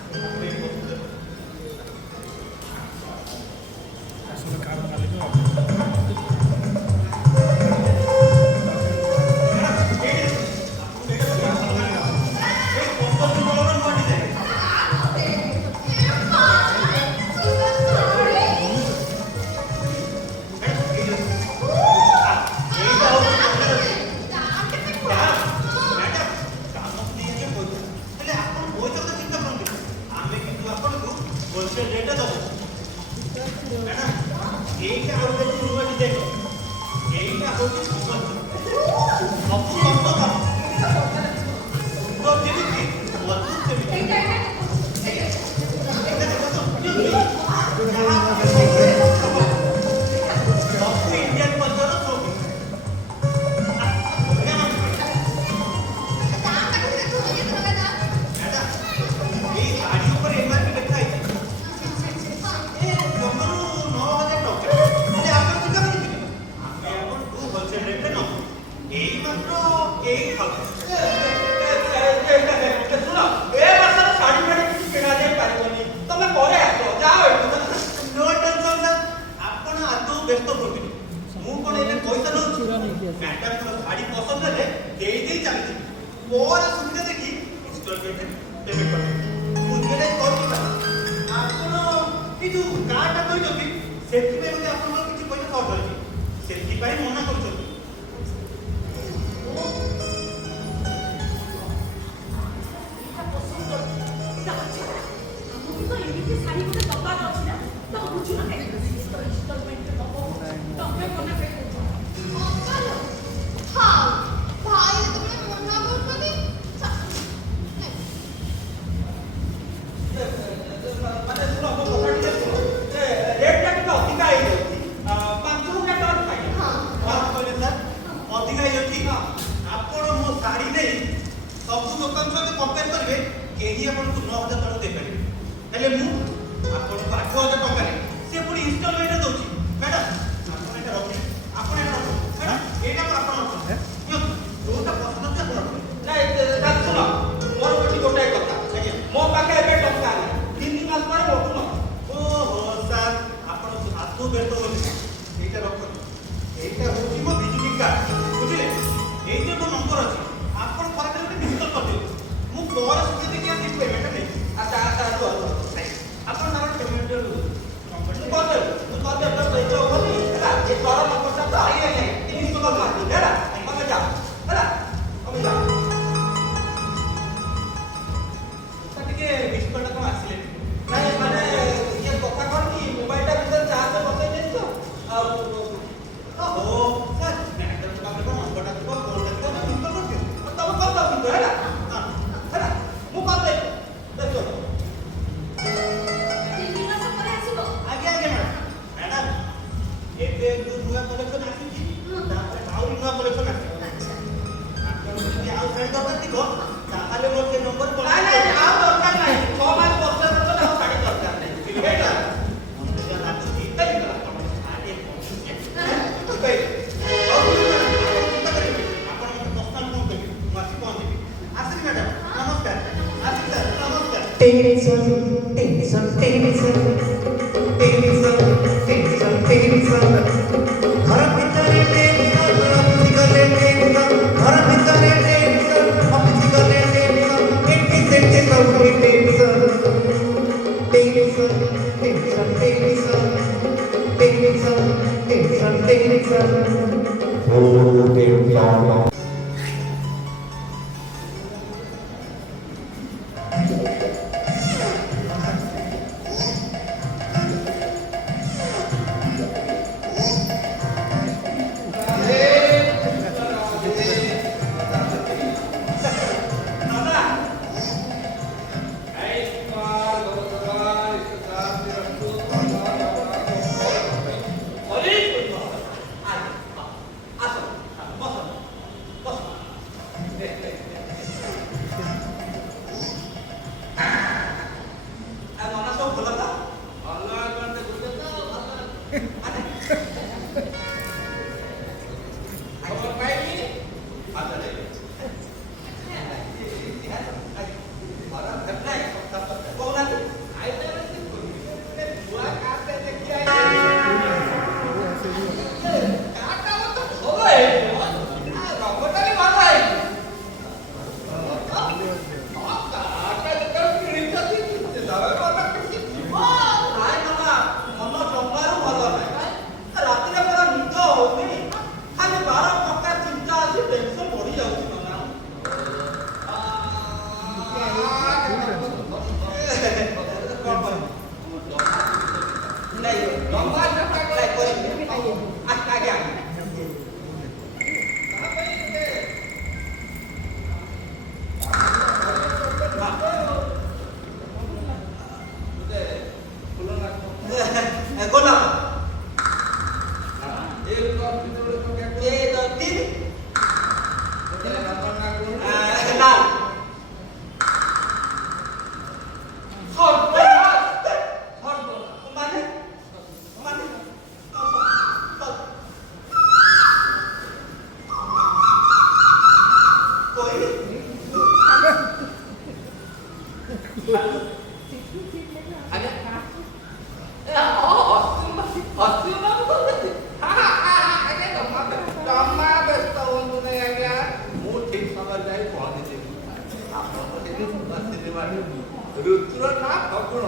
ଋତୁର ନାଁ ଫଗୁଣ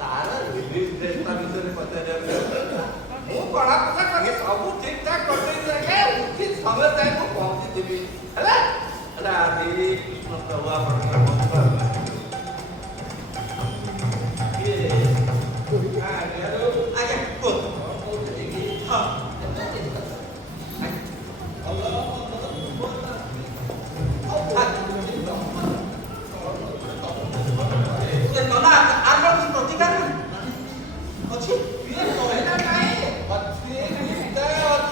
ତାର ରିଲିଜ ଡେଟ୍ଟା ବିଷୟରେ ପଚାରିବାକୁ ମୁଁ ପଢା କଥା କରି ସବୁ ଠିକ ଠାକ କରିଦେଇଛି ଆଜ୍ଞା ଉଚିତ ସମୟ ଯାଏ ମୁଁ ପହଞ୍ଚିଯିବି ହେଲା ରାଧେ କୃଷ୍ଣ ପ୍ରଭୁ ଆପଣଙ୍କର ମଙ୍ଗଳ ଆଜ୍ଞା କୁହନ୍ତୁ ହଁ ନନା আর কোন কি প্রতিকার ଅଛି ଇଏ କହିଲା ନାହିଁ ଅଛି ନିଶ୍ଚୟ ଅଛି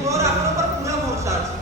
ମୋର ଆପଣଙ୍କର ପୁରା ଭରସା ଅଛି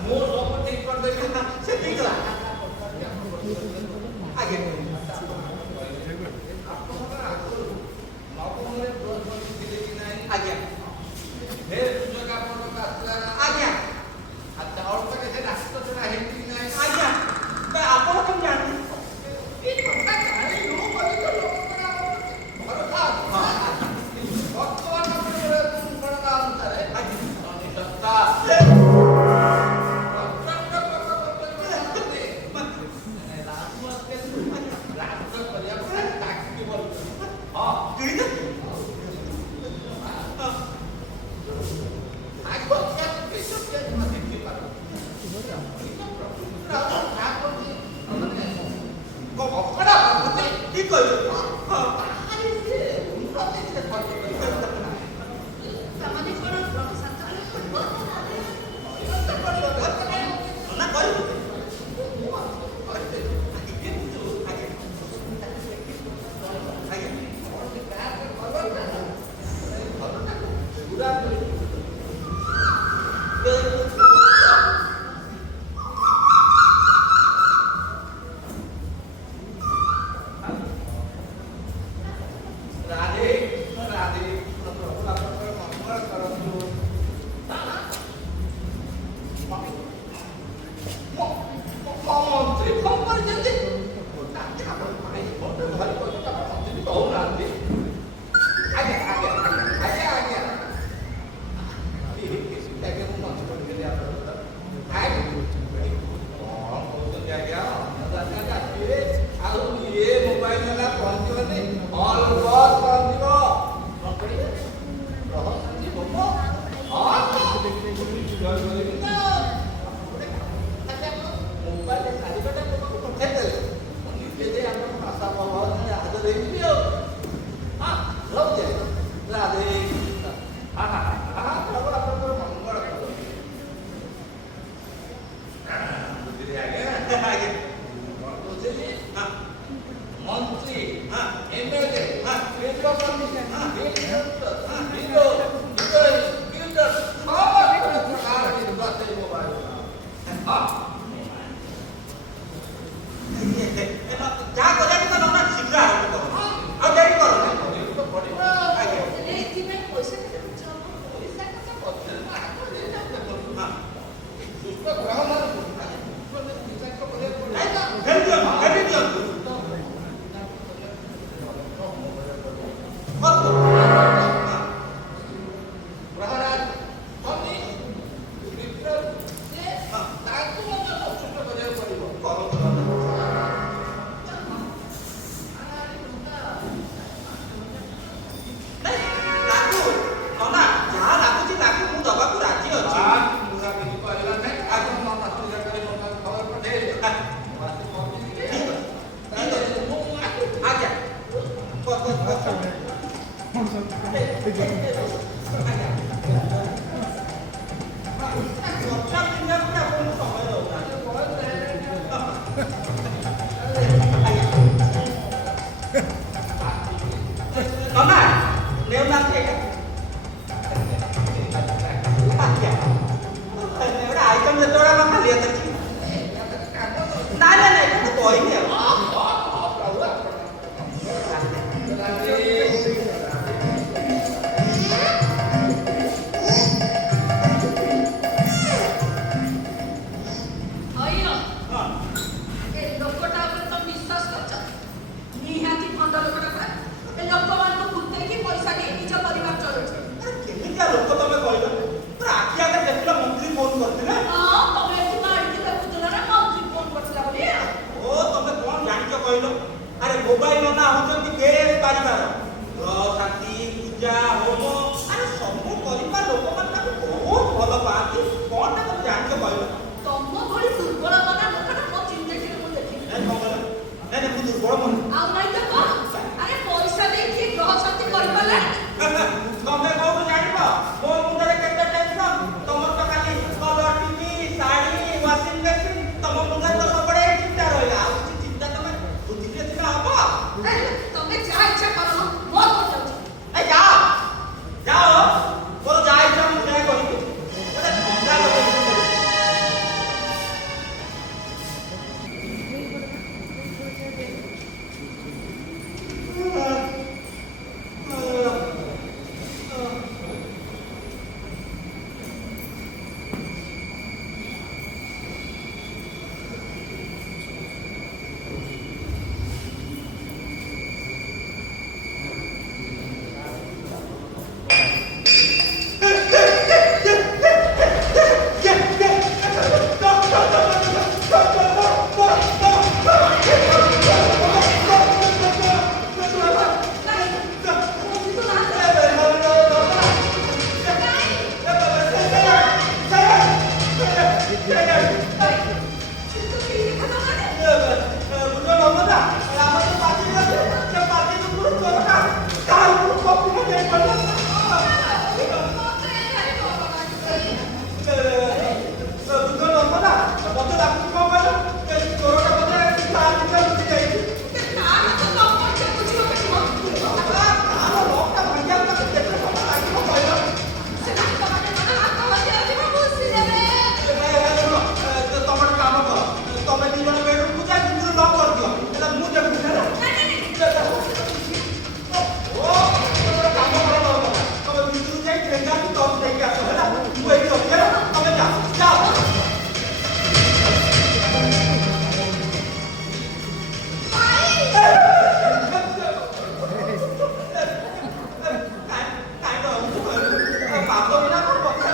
ବାପ ବିନା କଣ କଥା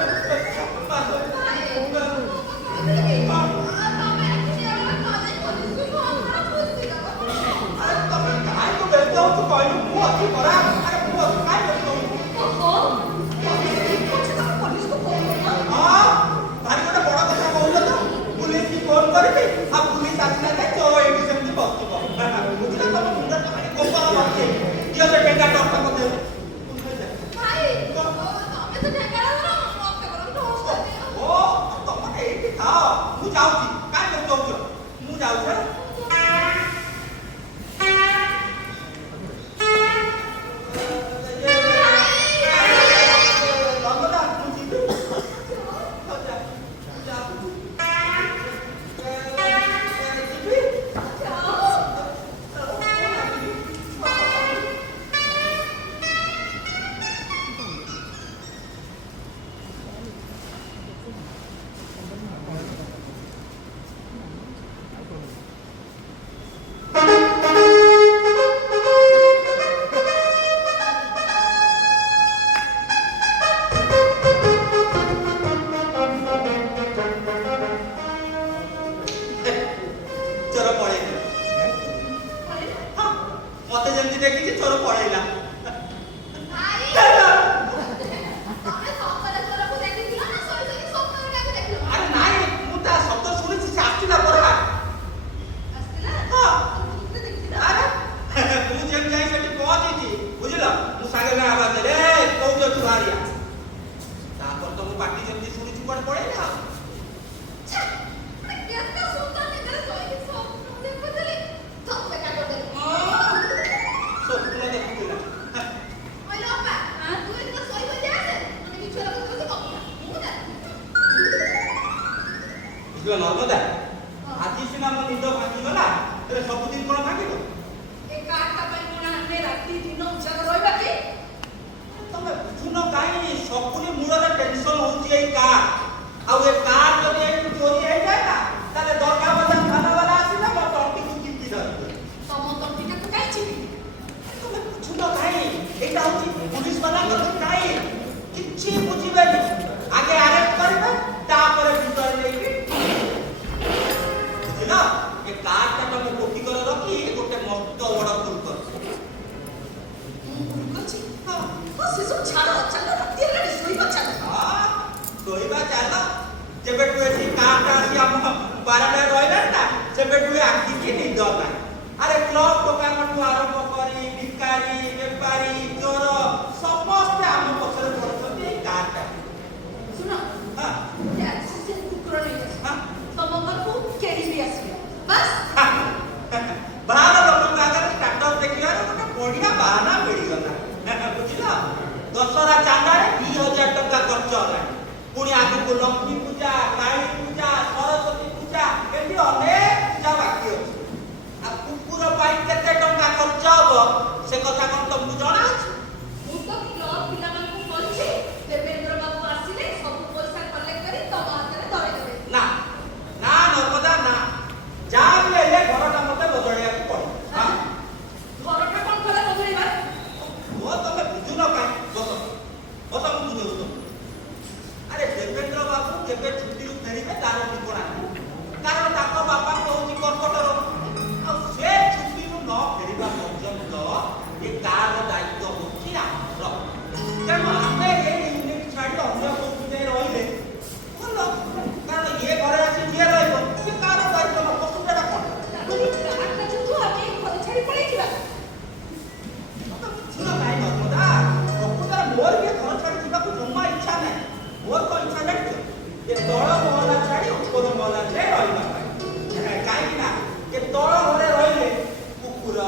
ଆରେ ତମେ କାହିଁକି ବ୍ୟସ୍ତ ହଉଛୁ କହିଲୁ ମୁଁ ଅଛି ପରା ଆରେ ମୁଁ ଅଛି କାହିଁକି ବ୍ୟସ୍ତ ହଉଛୁ ହଁ ଭାରି ଗୋଟେ ବଡ କଥା କହୁଛ ତ ପୁଲିସ କି ଫୋନ କରିବି ଆଉ ପୁଲିସ ଆସିଲା ଯେ ତୋ ଏଇଠି ସେମିତି ବସିବ ବୁଝିଲ ତମ ମୁଣ୍ଡ ଖାଲି କୋପର ଅଛି ଦିଅ ସେ ଟେଙ୍କା ଟଙ୍କା ମତେ ଓ ତମେ ଏଇଠି ଥାଅ ମୁଁ ଯାଉଛି କାହିଁକି ବ୍ୟସ୍ତ ହଉଛ ମୁଁ ଯାଉଛି ଚୋର ପଳେଇଲା ମତେ ଯେମିତି ଦେଖିଛି ଚୋର ପଳେଇଲା ଆରେ ନାଇଁ ମୁଁ ତା ଶବ୍ଦ ଶୁଣିଛି ସେ ଆସିଲା ପରା ଆରେ ମୁଁ ଯେମିତି ଯାଇ ସେଠି ପହଞ୍ଚିଛି ବୁଝିଲ ମୁଁ ସାଙ୍ଗେ ସାଙ୍ଗେ ଆବାଜ ଦେଲି କୋଉଠି ଅଛୁ ବାହାରିଆ ତାପରେ ତ ମୁଁ ପାଟି ଯେମିତି ଶୁଣିଛି କୁଆଡେ ପଳେଇଲା ସ୍ୱପ୍ନ ଦେଖୁଥିଲା ବୁଝିଲ ନର୍ମଦା ଆଜି ସିନା ମୋ ନିଦ ଭାଙ୍ଗିଗଲା ତେବେ ସବୁଦିନ କଣ ଭାଙ୍ଗିବ ତମେ ବୁଝୁନ କାହିଁ ସବୁରି ମୂଳରେ ଟେନସନ ହଉଛି ଏଇ କାର୍ ଆଉ ଏ କାର୍ ଯଦି ଏଇଠୁ ଚୋରି ହେଇଯାଏ ନା ତାହେଲେ ଦରକାର ବଜାର ଥାନାବାଲା ଆସିଲେ ମୋ ତଣ୍ଟିକୁ ଚିପି ଧରିବେ ତମେ ବୁଝୁନ କାହିଁ ଏଇଟା ହଉଛି ପୁଲିସ ବାଲାଙ୍କର କାହିଁ କିଛି ବୁଝିବେନି ଆଗେ ଆରେଷ୍ଟ କରିବେ ତାପରେ ଭିତରେ ନେଇକି ବୁଝିଲ ଏ କାର୍ଟା ତମେ କୋଠିକର ରଖି ଗୋଟେ ମସ୍ତ ବଡ ଭୁଲ କରିଛ ଶୋଇବା ଚାଲ ଯେବେଠୁ ଏଠି କାର୍ଟା ଆସି ଆମ ବାରଣ୍ଡାରେ ରହିଲାଣି ନା ସେବେଠୁ ଆଖିକି ନିଦ ନାହିଁ ଆରେ କ୍ଲବ ଦୋକାନଠୁ ଆରମ୍ଭ କରି ଭିକାରୀ ବେପାରୀ ଚୋର ସମସ୍ତେ ଆମ ପଛରେ ପଡୁଛନ୍ତି ଏଇ କାର୍ଟା ବାହାର ଲୋକଙ୍କ ଆଗରେ ଷ୍ଟାଟସ୍ ଦେଖିବାର ଗୋଟେ ବଢିଆ ବାହାନା ମିଳିଗଲା ବୁଝିଲ ଦଶହରା ଚାନ୍ଦାରେ 2000 ଟଙ୍କା ଖର୍ଚ୍ଚ ହେଲାଣି ପୁଣି ଆଗକୁ ଲକ୍ଷ୍ମୀ ପୂଜା କାଳୀ ପୂଜା ସରସ୍ୱତୀ ପୂଜା ଏମିତି ଅନେକ ପୂଜା ବାକି ଅଛି ଆଉ କୁକୁର ପାଇଁ କେତେ ଟଙ୍କା ଖର୍ଚ୍ଚ ହବ ସେ କଥା କଣ ତମକୁ ଜଣା ଅଛି ନା ନା ନର୍ମଦା ନା ଯାହା ବି ହେଲେ ଘରଟା ମତେ ବଦଳେଇବାକୁ ପଡିବ ତମେ ବୁଝୁନ କାହିଁ ବସ ବସ ମୁଁ ବୁଝଉଛି ଆରେ ଦେବେନ୍ଦ୍ର ବାବୁ କେବେ ଛୁଟିରୁ ଫେରିବେ ତାର ଠିକଣା ନାହିଁ କାରଣ ତାଙ୍କ ବାପାଙ୍କ ହଉଛି କର୍କଟ ରୋଗ ଆଉ ସେ ଛୁଟିରୁ ନ ଫେରିବା ପର୍ଯ୍ୟନ୍ତ ଏ କାର୍ର ଦାୟିତ୍ୱ ହଉଛି ଆମର ତେଣୁ ଆମେ ଏ ୟୁନିଟ୍ ଛାଡ଼ି ଅନ୍ୟ କୋଉଠି ଯାଇ ରହିଲେ ଭଲ କାରଣ ଇଏ ଘରେ ଆସି ଯିଏ ରହିବ ସେ କାହାର ଦାୟିତ୍ୱ ନବ ସୁବିଧାଟା କଣ ବୁଝୁନ କାହିଁ ନର୍ମଦା ପ୍ରକୃତରେ ମୋର ବି ଘର ଛାଡ଼ି ଯିବାକୁ ଜମା ଇଚ୍ଛା ନାହିଁ ମୋର ତ ଇଚ୍ଛା ଜାଣିଛ ଏ ତଳ ମହଲା ଛାଡ଼ି ଉପର ମହଲାରେ ରହିବା ପାଇଁ କାହିଁକି ନା ଏ ତଳ ଘରେ ରହିଲେ କୁକୁର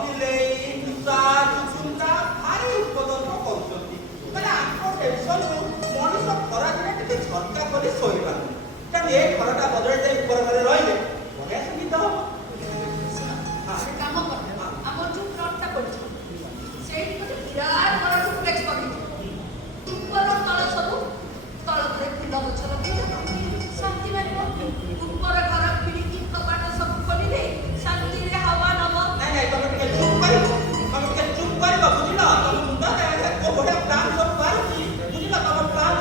ବିଲେଇ ମୂଷା ଚୁଚୁଣ୍ଡା ଭାରି ଉପଦ୍ରବ କରୁଛନ୍ତି ମାନେ ଆଙ୍କ ଟେନସନରୁ ମଣିଷ ଖରାଦିନେ ଟିକେ ଝରକା କରି ଶୋଇପାରୁନି ତେଣୁ ଏ ଘରଟା ବଦଳେଇ ଦେଇ ଉପର ଘରେ ରହିଲେ ବଢିଆ ସୁବିଧା ହବ ତମ ପ୍ଲାନ୍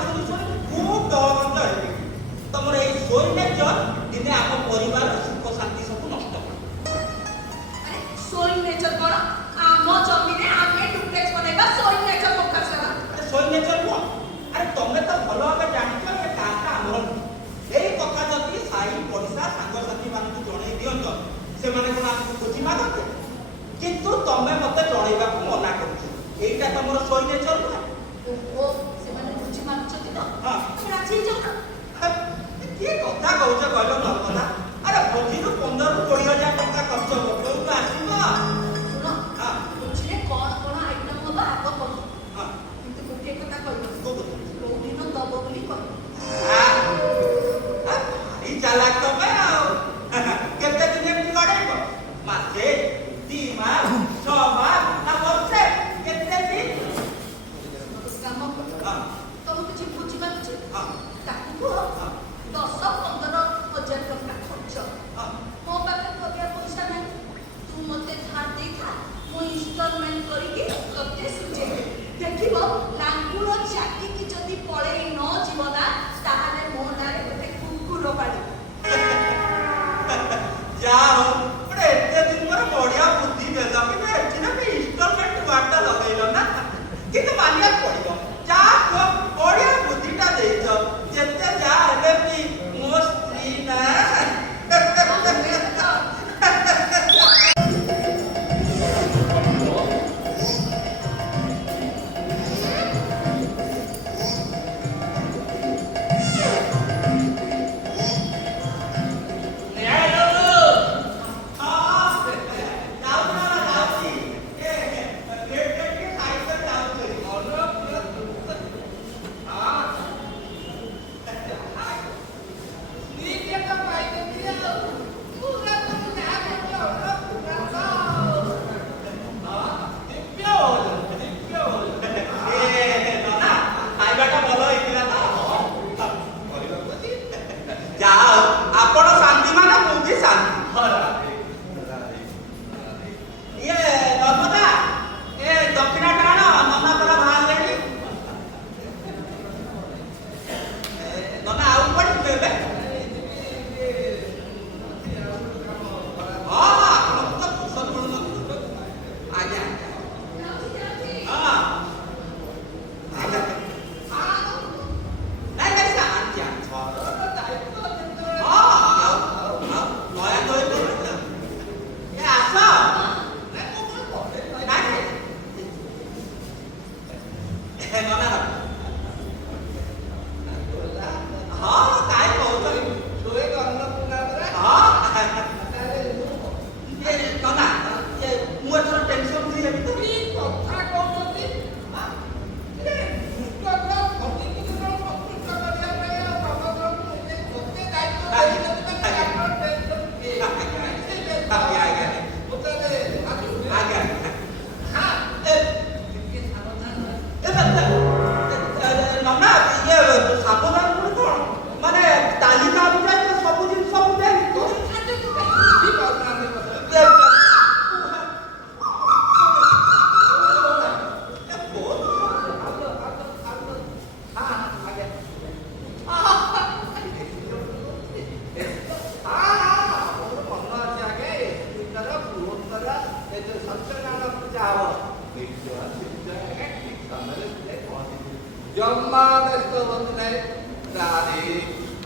ପିତାରେ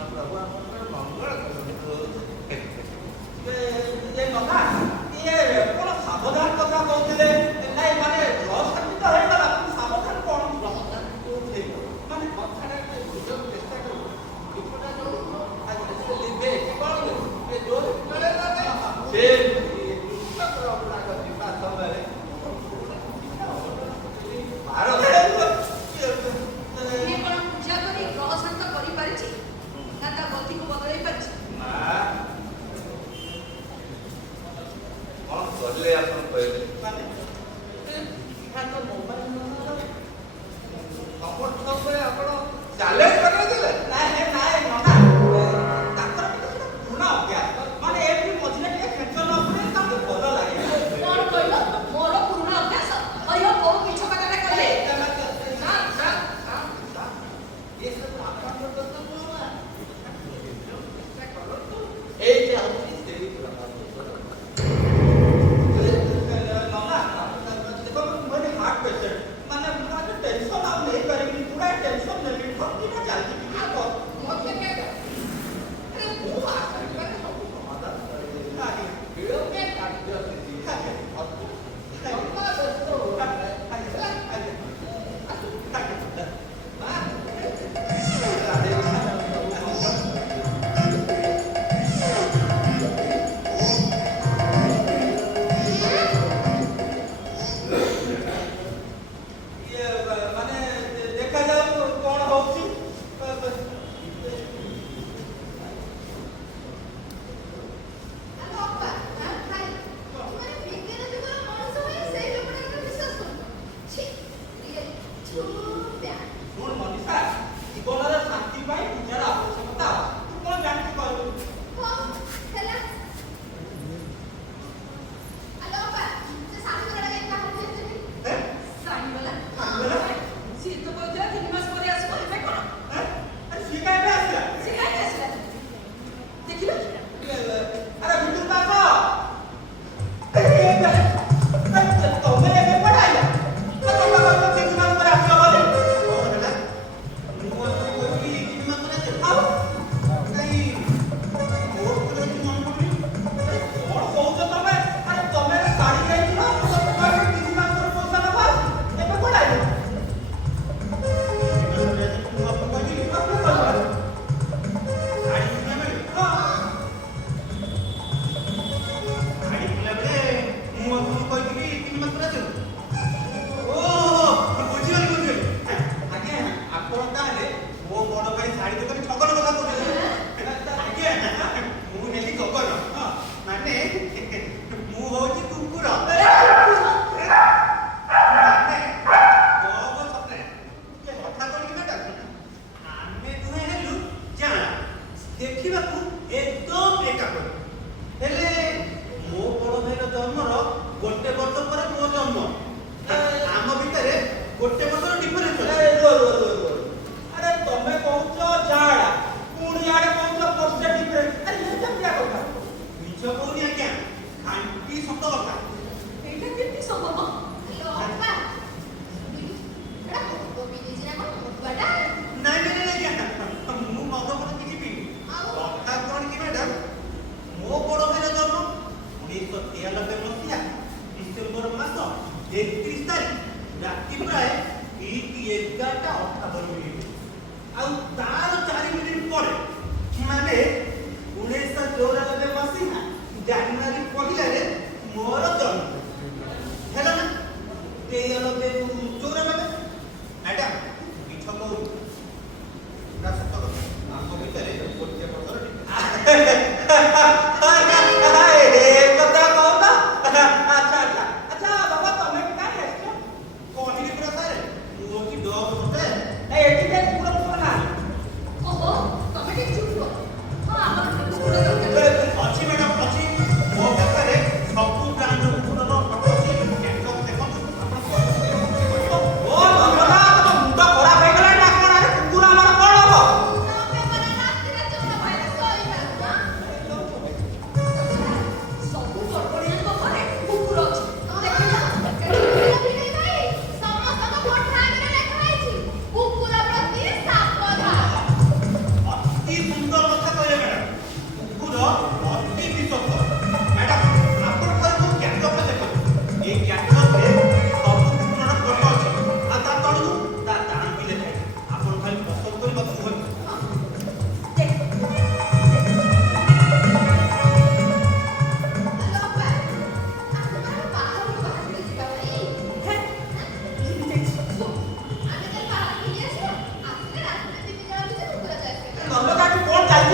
ପ୍ରଭୁ ଆପଣଙ୍କର ମଙ୍ଗଳ କରନ୍ତୁ। ଏ କଥା ଇଏ କଣ ସାବଧାନ କଥା କହୁଥିଲେ ନାଇଁ ମାନେ ଅଶାନ୍ତି ତ ହେଇଗଲା ସାବଧାନ କଣ ମାନେ କଥାଟା ବୁଝିବାକୁ ଚେଷ୍ଟା କରୁ ବିପଦା ଯୋଉ ଆଜି ଲିଭେ କଣ ଏ ଯୋଉ କଳେ ନା ସେ ପ୍ରଭୁଙ୍କ ଯିବା ସମୟରେ ଭାରତ ଇଏ କଣ ପୂଜା କରି ଗ୍ରହ ଶାନ୍ତ କରିପାରିଛି ନା ତା ଗତିକୁ ବଦଳାଇ ପାରିଛି? କଣ କଲେ ଆପଣ କହିଲେ ମାନେ ସମସ୍ତଙ୍କ ଆପଣ ଚ୍ୟାଲେଞ୍ଜ କରିଦେଲେ ନାଇଁ ନାଇଁ ନନା ତାଙ୍କର ଟିକେ ସେଟା ପୁରୁଣା ଅଭ୍ୟାସ ମାନେ ଏଠି ମଝିରେ ଟିକେ ଖେଚ ନ ପଡେ ତାଙ୍କୁ ଭଲ ଲାଗେ କଣ କହିଲ ମୋର ପୁରୁଣା ଅଭ୍ୟାସ? ଅಯ್ୟୋ କୋଉ ମିଛ କଥାଟା କହିଲେ? ये सब आपका तो बोला चेष्टा करो तो এই যে আপনি দেরি ନନା ଦେଖ ମାନେ ହାର୍ଟ ପେସେଣ୍ଟ ମାନେ ମୁଁ ଟେନସନ ଆଉ ନେଇପାରିବିନି ପୁରା ଟେନସନ ନେବି ଠକିନା ଚାଲିଛି ଟିକେ କର मत क्या कर अरे वो आकर कर सब समाधान करेंगे वीडियो में काट दिया अपना दोस्तों ଇଏ ମାନେ ଦେଖାଯାଉ କଣ ହଉଛି ଆଲୋ ଅପା ଭାଇ ମାନେ ବିଜ୍ଞାନ ଯୁଗର ମଣିଷ ହୋଇ ସେଇ ଲୋକଟାକୁ ବିଶ୍ୱାସ କରୁନ ଛି ଇଏ ଛୁପା ଶୁଣ ମନିଷା ଜୀବନର ଶାନ୍ତି ପାଇଁ ପୂଜାର ଆବଶ୍ୟକତା ଅଛି ତୁ କଣ ଜାଣିଛୁ କହିଲୁ ହଉ ହେଲା ଆଲୋ ଅପା ସେ ସାଧୁ ଗୁଡ଼ାକ କେମିତି କାହାକୁ ଦେଖିଛନ୍ତି ସାଇଗଲା ସାଇଗଲା? ସିଏ ତ କହୁଥିଲା 3 ମାସ ପରେ ଆସିବ ଏବେ କଣ? ସିଏ କାହିଁ ଆସିଲା ସେ କାହିଁକି ଆସିଲା? ଦେଖିଲ ଆରେ ଭିତରକୁ ଆସ ତମେ ଏବେ କୁଆଡ଼େ ଆଇଲା ତମେ କହିଲ 3 ମାସ ପରେ ଆସିବ ବୋଲି କଣ ହେଲା ମୁଁ କହିଲି 3 ମାସ ପରେ ଆସିବ ଆଉ କାଇଁ ମୋର ତ କିଛି ମନେ ପଡୁନି କଣ କହୁଛ ତମେ ଆରେ ତମେ ଶାଢ଼ୀ ଯାଇଥିଲ ମୁଁ ତମକୁ କହିଲି 3 ମାସ ପରେ ପଇସା ନେବ ଏବେ କୁଆଡ଼େ ଆଇଲ ମୁଁ ଆପଣଙ୍କୁ କହିଲି ଆପଣ କହିଲ ଶାଢ଼ୀ କିଣିଲା ବେଳେ ହଁ ଶାଢ଼ୀ କିଣିଲା ବେଳେ ମୁଁ ଆପଣଙ୍କୁ କହିଥିଲି 3 ମାସ ପରେ ଆସିବ ଓହୋ ବୁଝିଗଲି ଆଜ୍ଞା ଆପଣ ତାହେଲେ ମୋ ବଡ଼ ଭାଇ ଶାଢ଼ୀ ଦୋକାନୀ ଠକନ କଥା କହୁଛନ୍ତି ଆଜ୍ଞା ମୁଁ ନେଲି ଗଗନ ମାନେ ମୁଁ ହଉଛି କୁକୁର ମାନେ ଗବ ସତେ ଟିକେ କଥା କହିକି ନା ଡାକୁନା ଆମେ ଦୁହେଁ ହେଲୁ ଜାଣା ଦେଖିବାକୁ ଏକଦମ ଏକା ପରି ହେଲେ ମୋ ବଡ଼ ଭାଇର ଜନ୍ମର 1 ବର୍ଷ ପରେ ମୋ ଜନ୍ମ ଆମ ଭିତରେ 1 ବର୍ଷର ଡିଫରେନ୍ସ ଅଛି ଆରେ ତମେ କହୁଛ ଜାଣା ପୁଣି ଆଡେ କହୁଛ ବର୍ଷେ ଡିଫରେନ୍ସ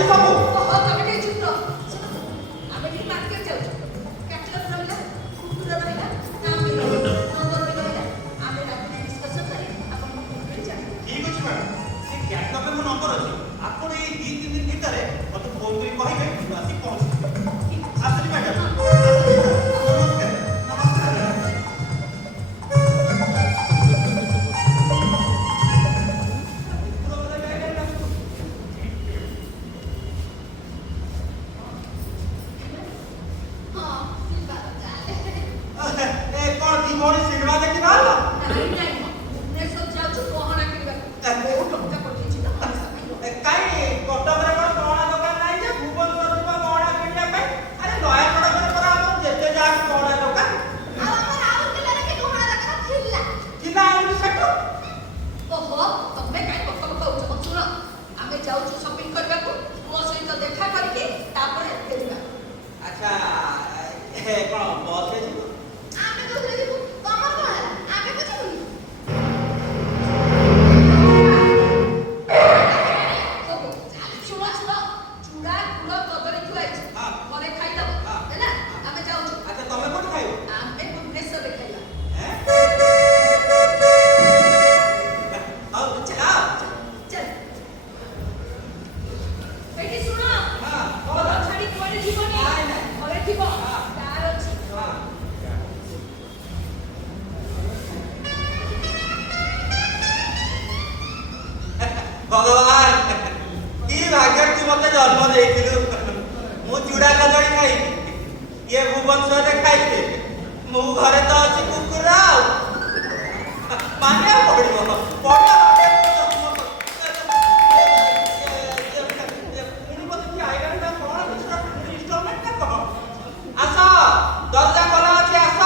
କହିଲି ସବୁ। ଓହୋ ତମେ ଟିକେ ଚୁପ ରହ। ଶୁଣ ଆମେ ଟିକେ ମାର୍କେଟ ଯାଉଛୁ। କ୍ୟାଟଲଗ ରହିଲା, କୁକୁର ରହିଲା, ନାମ ରହିଲା, ନମ୍ବର ବି ରହିଲା। ଆମେ ରାତିରେ ଡିସ୍କସନ୍ କରି ଆପଣଙ୍କୁ ଫୋନ୍ କରି ଜାଣିବୁ। ଠିକ୍ ଅଛି ମ୍ୟାଡ଼ାମ୍, ସେ କ୍ୟାଟଲଗରେ ମୋ ନମ୍ବର ଅଛି। ଆପଣ ଏଇ 2-3 ଦିନ ଭିତରେ ମୋତେ ଫୋନ୍ କରି କହିବେ, ମୁଁ ଆସି ପହଞ୍ଚିବି। ଆସିଲି ମ୍ୟାଡ଼ାମ୍। ନମସ୍କାର। ନମସ୍କାର ମ୍ୟାଡ଼ାମ୍। ହଁ ଯିବା ତାହେଲେ। ଏ କ'ଣ ଦି ଭଉଣୀ ସିନେମା ଦେଖି ବାହାରିଲ? ନାଇଁ ନାଇଁ ଭୁବନେଶ୍ୱର ଯାଉଛୁ ଗହଣା କିଣିବାକୁ। ବହୁତ ଟଙ୍କା ପଠେଇଛି ତ ପଇସା ପାଇଁ। କାଇଁ କଟକରେ କ'ଣ ଗହଣା ଦୋକାନ ନାହିଁ ଯେ ଭୁବନେଶ୍ୱର ଯିବା ଗହଣା କିଣିବା ପାଇଁ? ଆରେ ନୟାଗଡ଼ରେ ପରା ଆମର ଯେତେ ଯାହା ଗହଣା ଦୋକାନ। ଆଉ ଆମ ରାଉରକେଲାରେ କି ଗହଣା ଦୋକାନ ଥିଲା? ଥିଲା ଆଣିବି ସେଠୁ। ଓହୋ ତମେ କାଇଁ ବକ ବକ ହଉଛ? ଶୁଣ ଆମେ ଯାଉଛୁ ସପିଂ କରିବାକୁ। ମୋ ସହିତ ଦେଖା କରିକି ତାପରେ ଫେରିବା। ଆଚ୍ଛା କ'ଣ ବସ୍ରେ ଯିବୁ? ଆମେ କୋଉଥିରେ ଯିବୁ? ତମର କଣ ହେଲା? ଆମେ ବୁଝିବୁନି। ହଉ, ଶୁଣ ଶୁଣ ଚୁଡ଼ା ଗୁଡ଼ କଦଳୀ ଥୁଆ ହେଇଛି। ହଁ। ଘରେ ଖାଇଦବ ହଁ। ହେଲା। ଆମେ ଯାଉଛୁ। ଆଚ୍ଛା ତମେ କୋଉଠି ଖାଇବ? ଆମେ ଭୁବନେଶ୍ୱରରେ ଖାଇବା। ହଉ ଯାଅ। ଚାଲ ଏଇଠି ଶୁଣ ହଁ, ଘର ଛାଡ଼ି କୁଆଡ଼େ ଯିବନି। ନାଇଁ, ନାଇଁ। ଘରେ ଥିବ। ହଁ। ତାର ଅଛି। ଭଗବାନ କି ଭାଗ୍ୟ ତୁ ମତେ ଜନ୍ମ ଦେଇଥିଲୁ। ମୁଁ ଚୁଡ଼ା କଦଳୀ ଖାଇବି, ଇଏ ଭୁବନେଶ୍ୱରରେ ଖାଇବେ, ମୁଁ ଘରେ ତ ଅଛି କୁକୁର। ଆଉ ମାନିବାକୁ ପଡ଼ିବ। ଆସ ଦରଜା ଖୋଲା ଅଛି, ଆସ।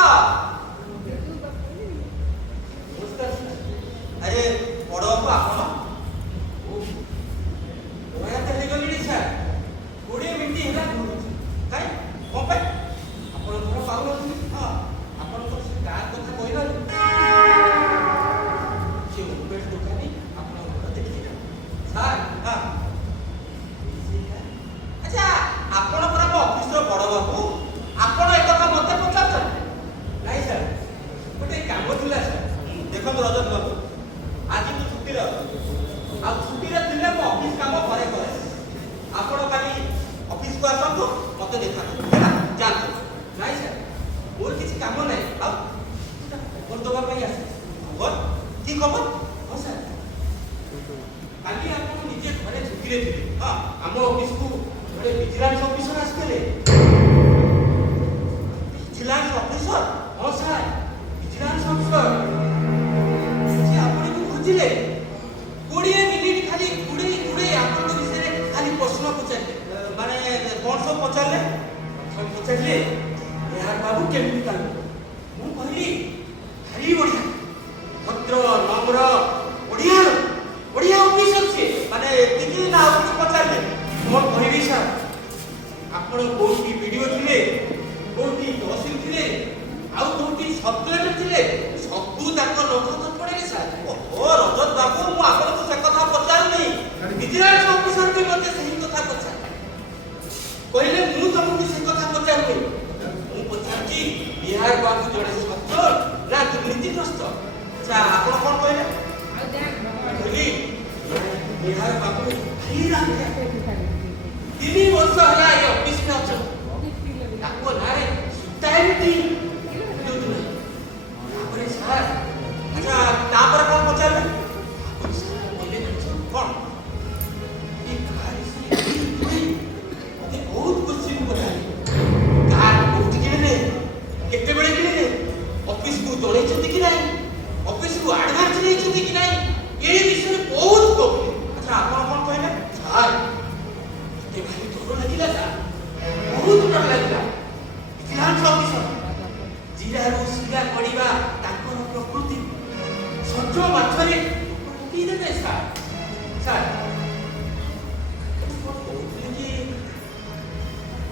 ଆରେ ବଡ଼ ବାବୁ ଆପଣ ଦୟାତେ ହେଇଗଲିଣି ସାର୍। 20 ମିନିଟ୍ ହେଲା ଘୁରୁଛି। କାଇଁ କ'ଣ ପାଇଁ? ଆପଣ ଘର ପାଉନଥିଲି। ହଁ ଆପଣଙ୍କର ସେ ଗାଁ କଥା କହିବାରୁ ସେ ମୋବାଇଲ ଦୋକାନୀ ଆପଣଙ୍କ ଘର ଦେଖିଥିଲା। ସାର୍ ହଁ ଆଚ୍ଛା ଆପଣ ପରା ମୋ ଅଫିସର ବଡ଼ ବାବୁ, ଆପଣ ଏକଥା ମୋତେ ପଚାରୁଛନ୍ତି? ନାଇଁ ସାର୍, ଗୋଟେ କାମ ଥିଲା ସାର୍। ଦେଖନ୍ତୁ ରଜତ ବାବୁ, ଆଜି ମୁଁ ଛୁଟିରେ ଅଛି। ଆଉ ଛୁଟିରେ ଥିଲେ ମୁଁ ଅଫିସ କାମ ଘରେ କରେ। ଆପଣ କାଲି ଅଫିସକୁ ଆସନ୍ତୁ, ମୋତେ ଦେଖାନ୍ତୁ ହେଲା। ଯାଆନ୍ତୁ। ନାଇଁ ସାର୍, ମୋର କିଛି କାମ ନାହିଁ। ଆଉ ଖବର ଦେବା ପାଇଁ ଆସେ। ଖବର? କି ଖବର? ହଁ ସାର୍, କାଲି ଆପଣ ନିଜେ ଘରେ ଛୁଟିରେ ଥିଲେ। ହଁ ଆମ ଅଫିସକୁ ଗୋଟେ ଭିଜିଲାନ୍ସ ଅଫିସର ଆସିଥିଲେ। Vigilance officer? ହଁ ସାର୍, ଭିଜିଲାନ୍ସ ଅଫିସର। ସେ ଆପଣଙ୍କୁ ଖୋଜିଲେ। 20 ମିନିଟ୍ ଖାଲି ଗୁଡ଼େଇ ଆପଣଙ୍କ ବିଷୟରେ ଖାଲି ପ୍ରଶ୍ନ ପଚାରିଲେ। ମାନେ କ'ଣ ସବୁ ପଚାରିଲେ? ସବୁ ପଚାରିଲେ ଏହା ବାବୁ କେମିତି କାମ? ମୁଁ କହିଲି ଭାରି ବଢ଼ିଆ, ଭଦ୍ର ନମ୍ର, ବଢ଼ିଆ ଅଫିସର ସିଏ। ମାନେ ଏତିକି ନା ଆଉ କିଛି ପଚାରିଲେ? କ'ଣ କହିବି ସାର୍, ଆପଣ କୋଉଠି ବିଡ଼ିଓ ଥିଲେ, କୋଉଠି ତହସିଲ ଥିଲେ, ଆଉ କୋଉଠି ସବ୍ କଲେକ୍ଟର ଥିଲେ, ସବୁ ତାଙ୍କ ଲୋକ ପଡ଼ିଲେ ସାର୍। ଓହୋ ରଜତ ବାବୁ, ମୁଁ ଆପଣଙ୍କୁ ସେ କଥା ପଚାରୁନି। ଭିଜିଲାନ୍ସ ଅଫିସର ବି ମୋତେ ସେହି କଥା ପଚାରିଲେ। କହିଲେ ମୁଁ ତମକୁ ସେ କଥା ପଚାରୁନି, ମୁଁ ପଚାରୁଛି ବିହାର ବାବୁ ଜଣେ ସଚ୍ଚୋଟ ନା ଦୁର୍ନୀତିଗ୍ରସ୍ତ? ଆଚ୍ଛା ଆପଣ କ'ଣ କହିଲେ? କହିଲି ବିହାର ବାବୁ ଭାରି ରାଗିଆ। 3 ବର୍ଷ ହେଲା ଏ ଅଫିସରେ ଅଛନ୍ତି। ତାଙ୍କ ନାଁରେ ସୁତାଇଟି ଯୋଜନା। ତାପରେ ସାର୍, ଆଚ୍ଛା ତାପରେ କ'ଣ ପଚାରିଲେ? ତାପରେ ସାର୍ କହିଲେ କ'ଣ? ଏ କାହାର ସେ ମୋତେ ବହୁତ କୋଶ୍ଚିନ୍ ପଚାରିଲେ। କାର୍ କୋଉଠି କିଣିଲେ, କେତେବେଳେ କିଣିଲେ, ଅଫିସକୁ ଜଣେଇଛନ୍ତି କି ନାହିଁ, ଅଫିସକୁ ଆଡଭାନ୍ସ ନେଇଛନ୍ତି କି ନାହିଁ, ଏ ବିଷୟରେ ବହୁତ କହିଲେ। ଆଚ୍ଛା ଆପଣ କ'ଣ କହିଲେ? ସାର୍ ମୋତେ ଭାରି ଡର ଲାଗିଲା ସାର୍, ବହୁତ ଡର ଲାଗିଲା। ଭିଜିଲାନ୍ସ ଅଫିସର ଜିରାରୁ ଶିରା କରିବା ତାଙ୍କର ପ୍ରକୃତି। ସଜ ମାଛରେ ପକେଇଦେବେ ସାର୍। ସାର୍ କ'ଣ କହୁଥିଲି କି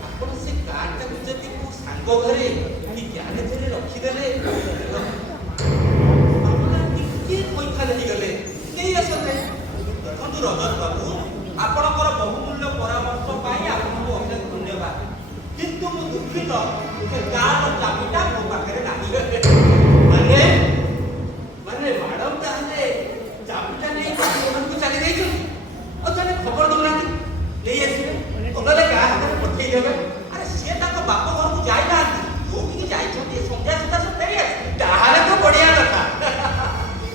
ଆପଣ ସେ କାର୍ଡଟାକୁ ଯଦି ମୋ ସାଙ୍ଗ ଘରେ ଗ୍ୟାରେଜରେ ରଖିଦେଲେ, ଟିକେ ପଇସା ନେଇଗଲେ ନେଇ ଆସନ୍ତେ। ଦେଖନ୍ତୁ ରଜତ ବାବୁ, ଆପଣଙ୍କର ବହୁମୂଲ୍ୟ ପରାମର୍ଶ ପାଇଁ ଆପଣଙ୍କୁ ଅନେକ ଧନ୍ୟବାଦ। କିନ୍ତୁ ମୁଁ ଦୁଃଖିତ ସେ କାର୍ର ଚାବିଟା ମୋ ପାଖରେ ନାହିଁ। ମାନେ ମାନେ ମ୍ୟାଡମ ତାହେଲେ ଚାବିଟା ନେଇ ଘରକୁ ଚାଲି ଯାଇଛନ୍ତି। ଆଉ ତାହେଲେ ଖବର ଦଉନାହାନ୍ତି, ନେଇ ଆସିବେ, ନହେଲେ କାହା ହାତରେ ପଠେଇ ଦେବେ। ଆରେ ସିଏ ତାଙ୍କ ବାପ ଘରକୁ ଯାଇନାହାନ୍ତି, ଯୋଉଠିକି ଯାଇଛନ୍ତି ସନ୍ଧ୍ୟା ସୁଦ୍ଧା ସେ ଫେରି ଆସିବେ। ତାହେଲେ ତ ବଢିଆ କଥା।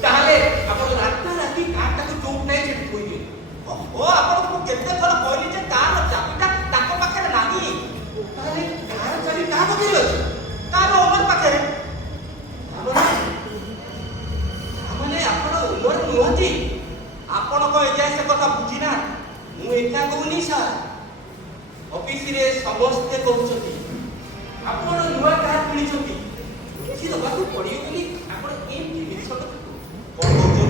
ତାହେଲେ ଆପଣ ରାତାରାତି କାର୍ଟାକୁ ଚଉଟ ନେଇ ସେଠି ଥୋଇଦିଅନ୍ତୁ। ଓ ଆପଣଙ୍କୁ ମୁଁ କେତେ ଥର କହିଲି ଯେ କାର୍ର ଚାବିଟା ତାଙ୍କ ପାଖରେ ନାହିଁ। ତାହେଲେ କାହାର ଚାବି କାହା ପାଖରେ ଅଛି? କାର୍ର ଓନର ପାଖରେ। ମାନେ ଆପଣ ଓନର ନୁହନ୍ତି? ଆପଣ କଣ ଏଯାଏ ସେ କଥା ବୁଝିନା? ମୁଁ ଏକା କହୁନି ସାର୍, ଅଫିସରେ ସମସ୍ତେ କହୁଛନ୍ତି ଆପଣ ନୂଆ କାର୍ କିଣିଛନ୍ତି, ବୁଝି ଦେବାକୁ ପଡ଼ିବ ବୋଲି ଆପଣ ଏମିତି ମିଛ କଥା କଣ କହୁଛନ୍ତି?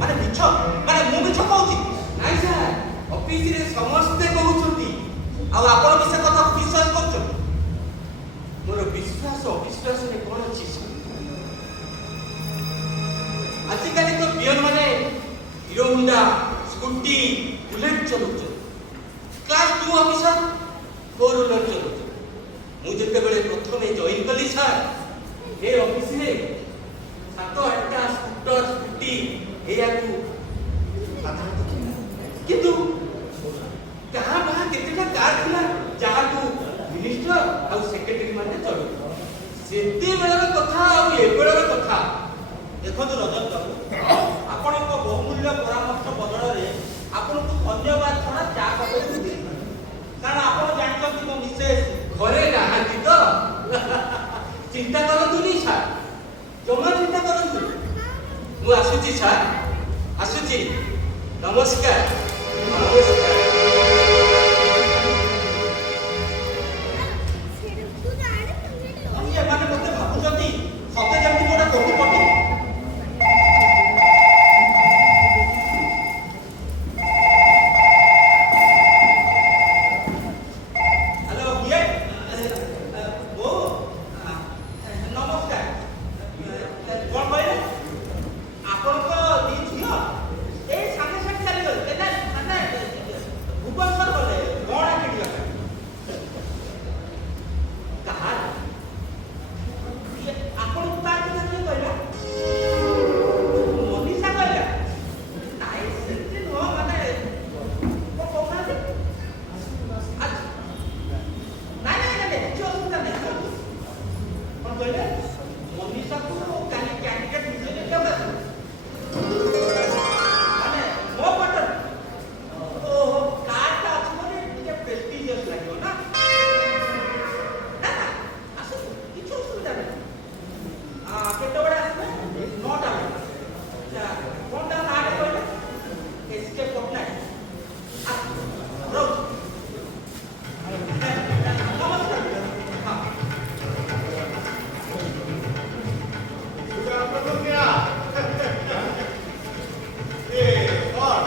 ମାନେ ମିଛ? ମାନେ ମୁଁ ମିଛ କହୁଛି? ନାଇଁ ସାର୍, ଅଫିସରେ ସମସ୍ତେ କହୁଛନ୍ତି। ଆଉ ଆପଣ ବି ସେ କଥାକୁ ବିଶ୍ୱାସ କରୁଛନ୍ତି? ମୋର ବିଶ୍ୱାସ ଅବିଶ୍ୱାସରେ କ'ଣ ଅଛି ସାର୍? ଆଜିକାଲି ତ ପିଅନ ମାନେ ହିରୋ ହୋଣ୍ଡା, ସ୍କୁଟି, ବୁଲେଟ ଚଲାଉଛନ୍ତି। କ୍ଲାସ୍ 2 ଅଫିସର 4 ହୁଇଲର ଚଲାଉଛନ୍ତି। ମୁଁ ଯେତେବେଳେ ପ୍ରଥମେ ଜଏନ୍ କଲି ସାର୍, ଏ ଅଫିସରେ 7-8ଟା ସ୍କୁଟର, ସ୍କୁଟି ଏହାକୁ ସାଧାରଣତଃ ଥିଲା। କିନ୍ତୁ କାହା ବାହା କେତେଟା କାର୍ ଥିଲା ଯାହାକୁ ମିନିଷ୍ଟର ଆଉ ସେକ୍ରେଟାରୀ ମାନେ ଚଳୁଥିଲେ। ସେତେବେଳର କଥା ଆଉ ଏବେଳର କଥା। ଦେଖନ୍ତୁ ରଜତ ବାବୁ, ଆପଣଙ୍କ ବହୁମୂଲ୍ୟ ପରାମର୍ଶ ବଦଳରେ ଆପଣଙ୍କୁ ଧନ୍ୟବାଦ ଛଡ଼ା ଚା କପକୁ ଦେଇ, କାରଣ ଆପଣ ଜାଣିଛନ୍ତି ମୋ ମିସେସ୍ ଘରେ ନାହାନ୍ତି ତ? ଚିନ୍ତା କରନ୍ତୁନି ସାର୍, ଜମା ଚିନ୍ତା କରନ୍ତୁନି। ମୁଁ ଆସୁଛି ସାର୍, ଆସୁଛି। ନମସ୍କାର, ନମସ୍କାର। ଏମାନେ ମୋତେ ଭାବୁଛନ୍ତି ସତେ ଯେମିତି ଗୋଟେ କୋଟିପତି। ହ୍ୟାଲୋ କିଏ? ବୋଉ ନମସ୍କାର। କ'ଣ କହିଲେ? ଆପଣଙ୍କ ଦି ଝିଅ ଏଇ ସାଙ୍ଗେ ସାଙ୍ଗେ ଚାଲିଗଲେ। ଭୁବନେଶ୍ୱର ଗଲେ ଗହଣା କିଣିବା ପାଇଁ। କାହାର? ଆପଣଙ୍କୁ ତାର କଥା କିଏ କହିଲା? ମନୀଷା କହିଲା? ନାଇଁ ସେମିତି ନୁହଁ, ମାନେ କ'ଣ କହୁନାହାନ୍ତି? ଆଚ୍ଛା। ନାଇଁ ନାଇଁ ନାଇଁ କିଛି ଅସୁବିଧା ନାହିଁ। କ'ଣ କହିଲେ? ମନୀଷାକୁ କାଲି କ୍ୟାଣ୍ଡିଡେଟ୍ ବିଷୟ ଦେଖିବାକୁ ଆସିବେ। ମାନେ ମୋ ପଟରେ ଓହୋ କାର୍ଟା ଅଛି ବୋଲି ଟିକେ ପ୍ରେଷ୍ଟିଜିୟସ୍ ଲାଗିବ ନା? ନା ନା ଆସନ୍ତୁ, କିଛି ଅସୁବିଧା ନାହିଁ। କେତେବେଳେ ଆସିବେ? 9ଟା ବେଳେ। ଆଚ୍ଛା, କ'ଣ ତା ନାଁଟା କହିଲେ? ଏସ୍.କେ. ପଟ୍ଟନାୟକ। ରହୁଛି। ନମସ୍କାର। ହଁ। Good afternoon, क्या? ये कौन?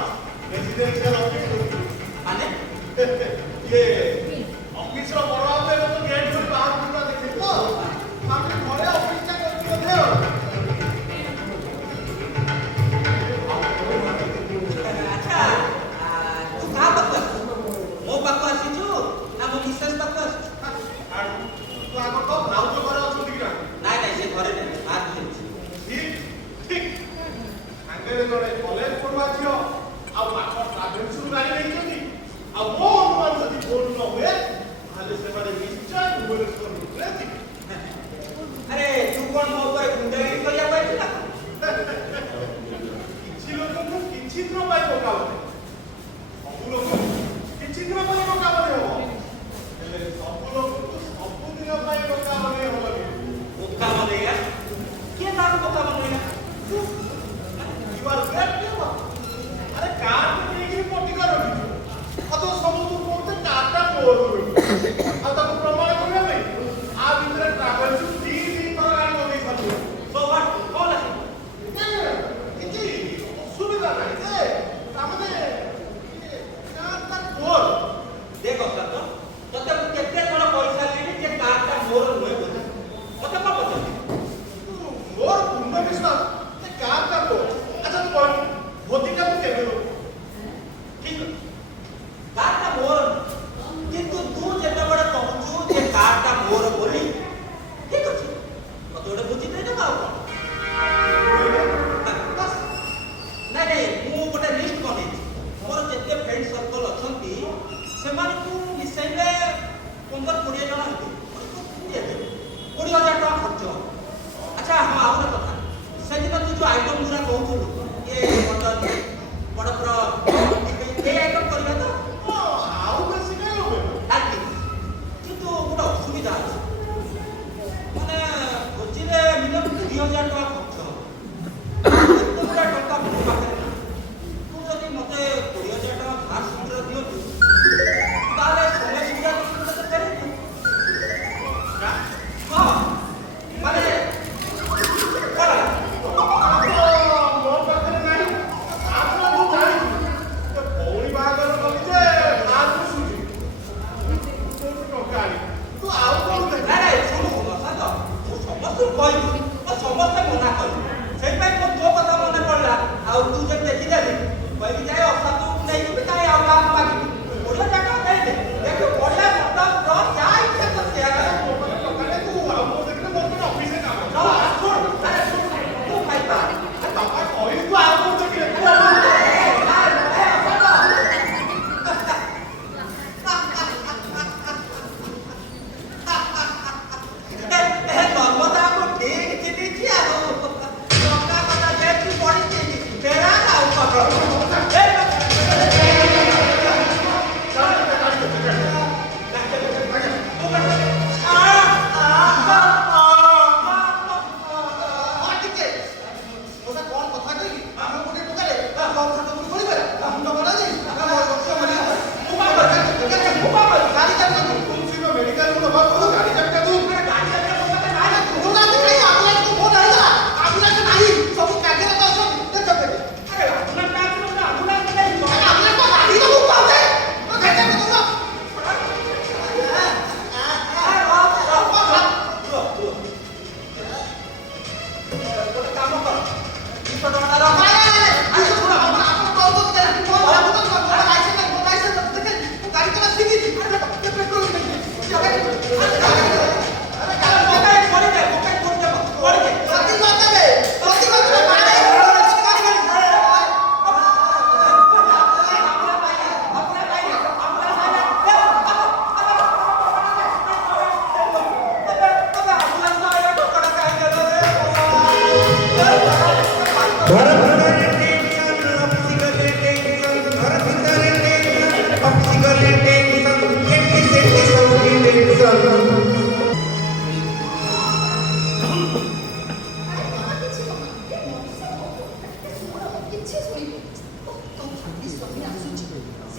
रेजिडेंशियल ऑफिस ମାନେ ये ऑफिस रो बड़ आबे तो गेट पर बाहर पूरा देखि तो हमने घरे ऑफिस टा करती होते हो ଆଚ୍ଛା, ତୁ କାହା ପାଖକୁ ଆସିଛୁ? ମୋ ପାଖକୁ ଆସିଛୁ ନା ମୋ ମିସେସ୍ ପାଖକୁ ଆସିଛୁ? আর তো আগর তো নাও তো ঘরে অছন্তি কিনা ନାଇଁ ନାଇଁ ସେ ଘରେ ନାହିଁ, ବାହାରକୁ ଯାଇଛି। ঠিক ঠিক আঙ্গেলে জনে কলেজ পড়ুয়া ঝিও ଆଉ ପାଠ ଟ୍ରାଭେଲ୍ସରୁ ଗାଡ଼ି ନେଇଛନ୍ତି। ଆଉ ମୋ ଅନୁମାନ ଯଦି ଭୁଲ ନ ହୁଏ ତାହେଲେ ସେମାନେ ନିଶ୍ଚୟ ଭୁବନେଶ୍ୱର ଭିତରେ ଯିବେ। ଆରେ ତୁ କ'ଣ ମୋ ଉପରେ ଗୁଣ୍ଡାଗିରି କରିବାକୁ ଆସିଛୁ ନା? କିଛି ଲୋକଙ୍କୁ କିଛି ଦିନ ପାଇଁ ପକାବନି, ସବୁ ଲୋକ କିଛି ଦିନ ପାଇଁ ପକାବନି ହବ, ହେଲେ ସବୁ ଲୋକଙ୍କୁ ସବୁଦିନ ପାଇଁ ପକାବନି ହବନି। ବୋକା ବନେଇଲା? କିଏ ତାକୁ ବୋକା ବନେଇଲା? You are great people. ଆରେ କାର୍କୁ ନେଇକିରି ପଟି କରନି ଆଉ ତ ସମସ୍ତଙ୍କୁ କହୁଛେ କାର୍ଟା ମୋର ବୋଲି। ଆଉ ତାକୁ ପ୍ରମାଣ କରିବା ପାଇଁ ଆ ଭିତରେ ଟ୍ରାଭେଲ୍ସ 3 ଥର ଗାଡ଼ି ବନେଇଥାନ୍ତୁ। So what? କ'ଣ ହେଲା? କିଛି ଅସୁବିଧା ନାହିଁ ଯେ ତାମାନେ କାର୍ଟା ତୋର। ଦେଖ ସତ, ତତେ ମୁଁ କେତେ ଥର କହିସାରିଲିଣି ଯେ କାର୍ଟା ମୋର ନୁହେଁ ବୋଲି। ମତେ କ'ଣ ପଚାରୁଛୁ? ମୋର ପୂର୍ଣ୍ଣ ବିଶ୍ୱାସ ଯେ କାର୍ଟା ତୋର। ଆଚ୍ଛା ତୁ କହିଲୁ ଭୋଜିଟା ତୁ କେବେ ଦେବୁ? ଠିକ୍ ଅଛି, କାର୍ଟା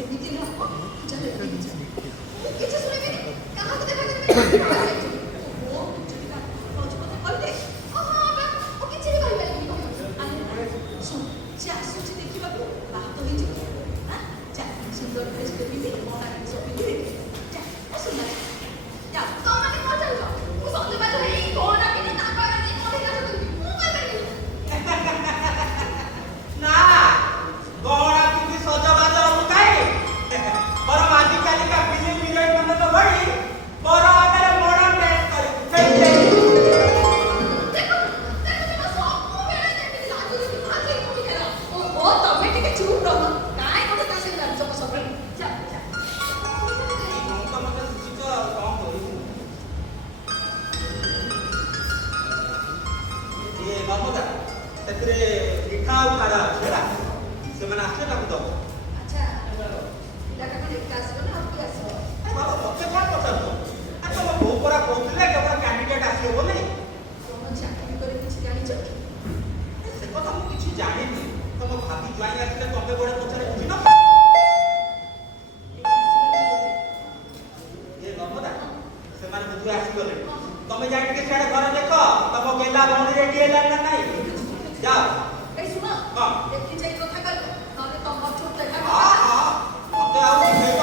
ସେମିତି ନୁହଁ ଚାଲ ଏଠିକି ଚାଲ ମୁଁ କିଛି ଶୁଣିବିନି କାହାକୁ ଦେଖା କରିବିନି ଓ ଯଦି କହୁଛୁ କଥା କହିଦେ ହଁ ବା ଓ କିଛି ବି କହିପାରିବିନି ଆରେ ଶୁଣ ସେ ଆସୁଛି ଦେଖିବାକୁ ବାହାତ ହେଇଯିବ ହଁ ଯା ସୁନ୍ଦର ଡ୍ରେସ୍ ପିନ୍ଧିବି ମନା ଜିନିଷ ପିନ୍ଧିବି ଯା ସୁନ୍ଦର ଯା ତମମାନେ କଣ ଚାଲୁଛ ମୁଁ ସନ୍ଧ୍ୟାବେଳେ ହେଇ କଣ ଡାକିନି ତାଙ୍କ ଆଗରେ ଯାଇ କଣ ଦେଖା କରିବି ମୁଁ କହିପାରିବିନି ନା ଗହଣା ପିନ୍ଧି ସଜବାଜ ହବୁ କାହିଁ ବରଂ ଆଜିକାଲିକା ଫିଲ୍ମ ହିରୋଇନ ମାନଙ୍କ ଭଳି ବର ଆଗରେ ମଡର୍ନ ଡ୍ୟାନ୍ସ କରିବୁ ହେଇ ଯାଇ ଦେଖ ତମେ ସବୁବେଳେ ଯେମିତି ଲାଗୁଛି ଆଜି କୋଉଠି ହେଲା ଓ ତମେ ଟିକେ ଚୁପ୍ ରହ କାଇଁ ଗୋଟେ ତା ସାଙ୍ଗେ ଲାଗୁଛ ମୋ ସବୁବେଳେ ଯା ଯା ମୁଁ ତ ମତେ ଶିଖିଛ ଆଉ କଣ କରିବୁ ଇଏ ନର୍ମଦା ସେଥିରେ ମିଠା ଆଉ ଖାଇବା ଅଛି ହେଲା ସେମାନେ ଆସିଲେ ତାକୁ ଦବ ଆଚ୍ଛା ପିଲାଟା କଣ ଏକା ଆସିବ ନା ଆଉ କିଏ ଆସିବ ବାବା ମତେ କଣ ପଚାରୁଛ ଆରେ ତମ ବୋଉ ପରା କହୁଥିଲେ କେବଳ କ୍ୟାଣ୍ଡିଡେଟ୍ ଆସିବ ବୋଲି କଣ ଚାକିରି କରି କିଛି ଜାଣିଛ କି ସେ କଥା ମୁଁ କିଛି ଜାଣିନି ତମ ଭାବି ଜ୍ୱାଇଁ ଆସିଲେ ତମେ ଗୋଟେ ପଚାରେ ବୁଝିନ ଏ ନର୍ମଦା ସେମାନେ ବୁଝି ଆସିଗଲେ ତମେ ଯାଇ ଟିକେ ସିଆଡେ ଘରେ ଦେଖ ତମ ଗେଲା ଭଉଣୀ ରେଡି ହେଲାଣି ନା ନାଇଁ ଯାଅ ଏଇ ଶୁଣ ହଁ। ଦେଖି ଯାଇ କଥା କହିବ ନହେଲେ ତମର ଚୁପ୍ ଦେଖା ହଁ ହଁ ମତେ ଆଉ ଶିଖେଇବ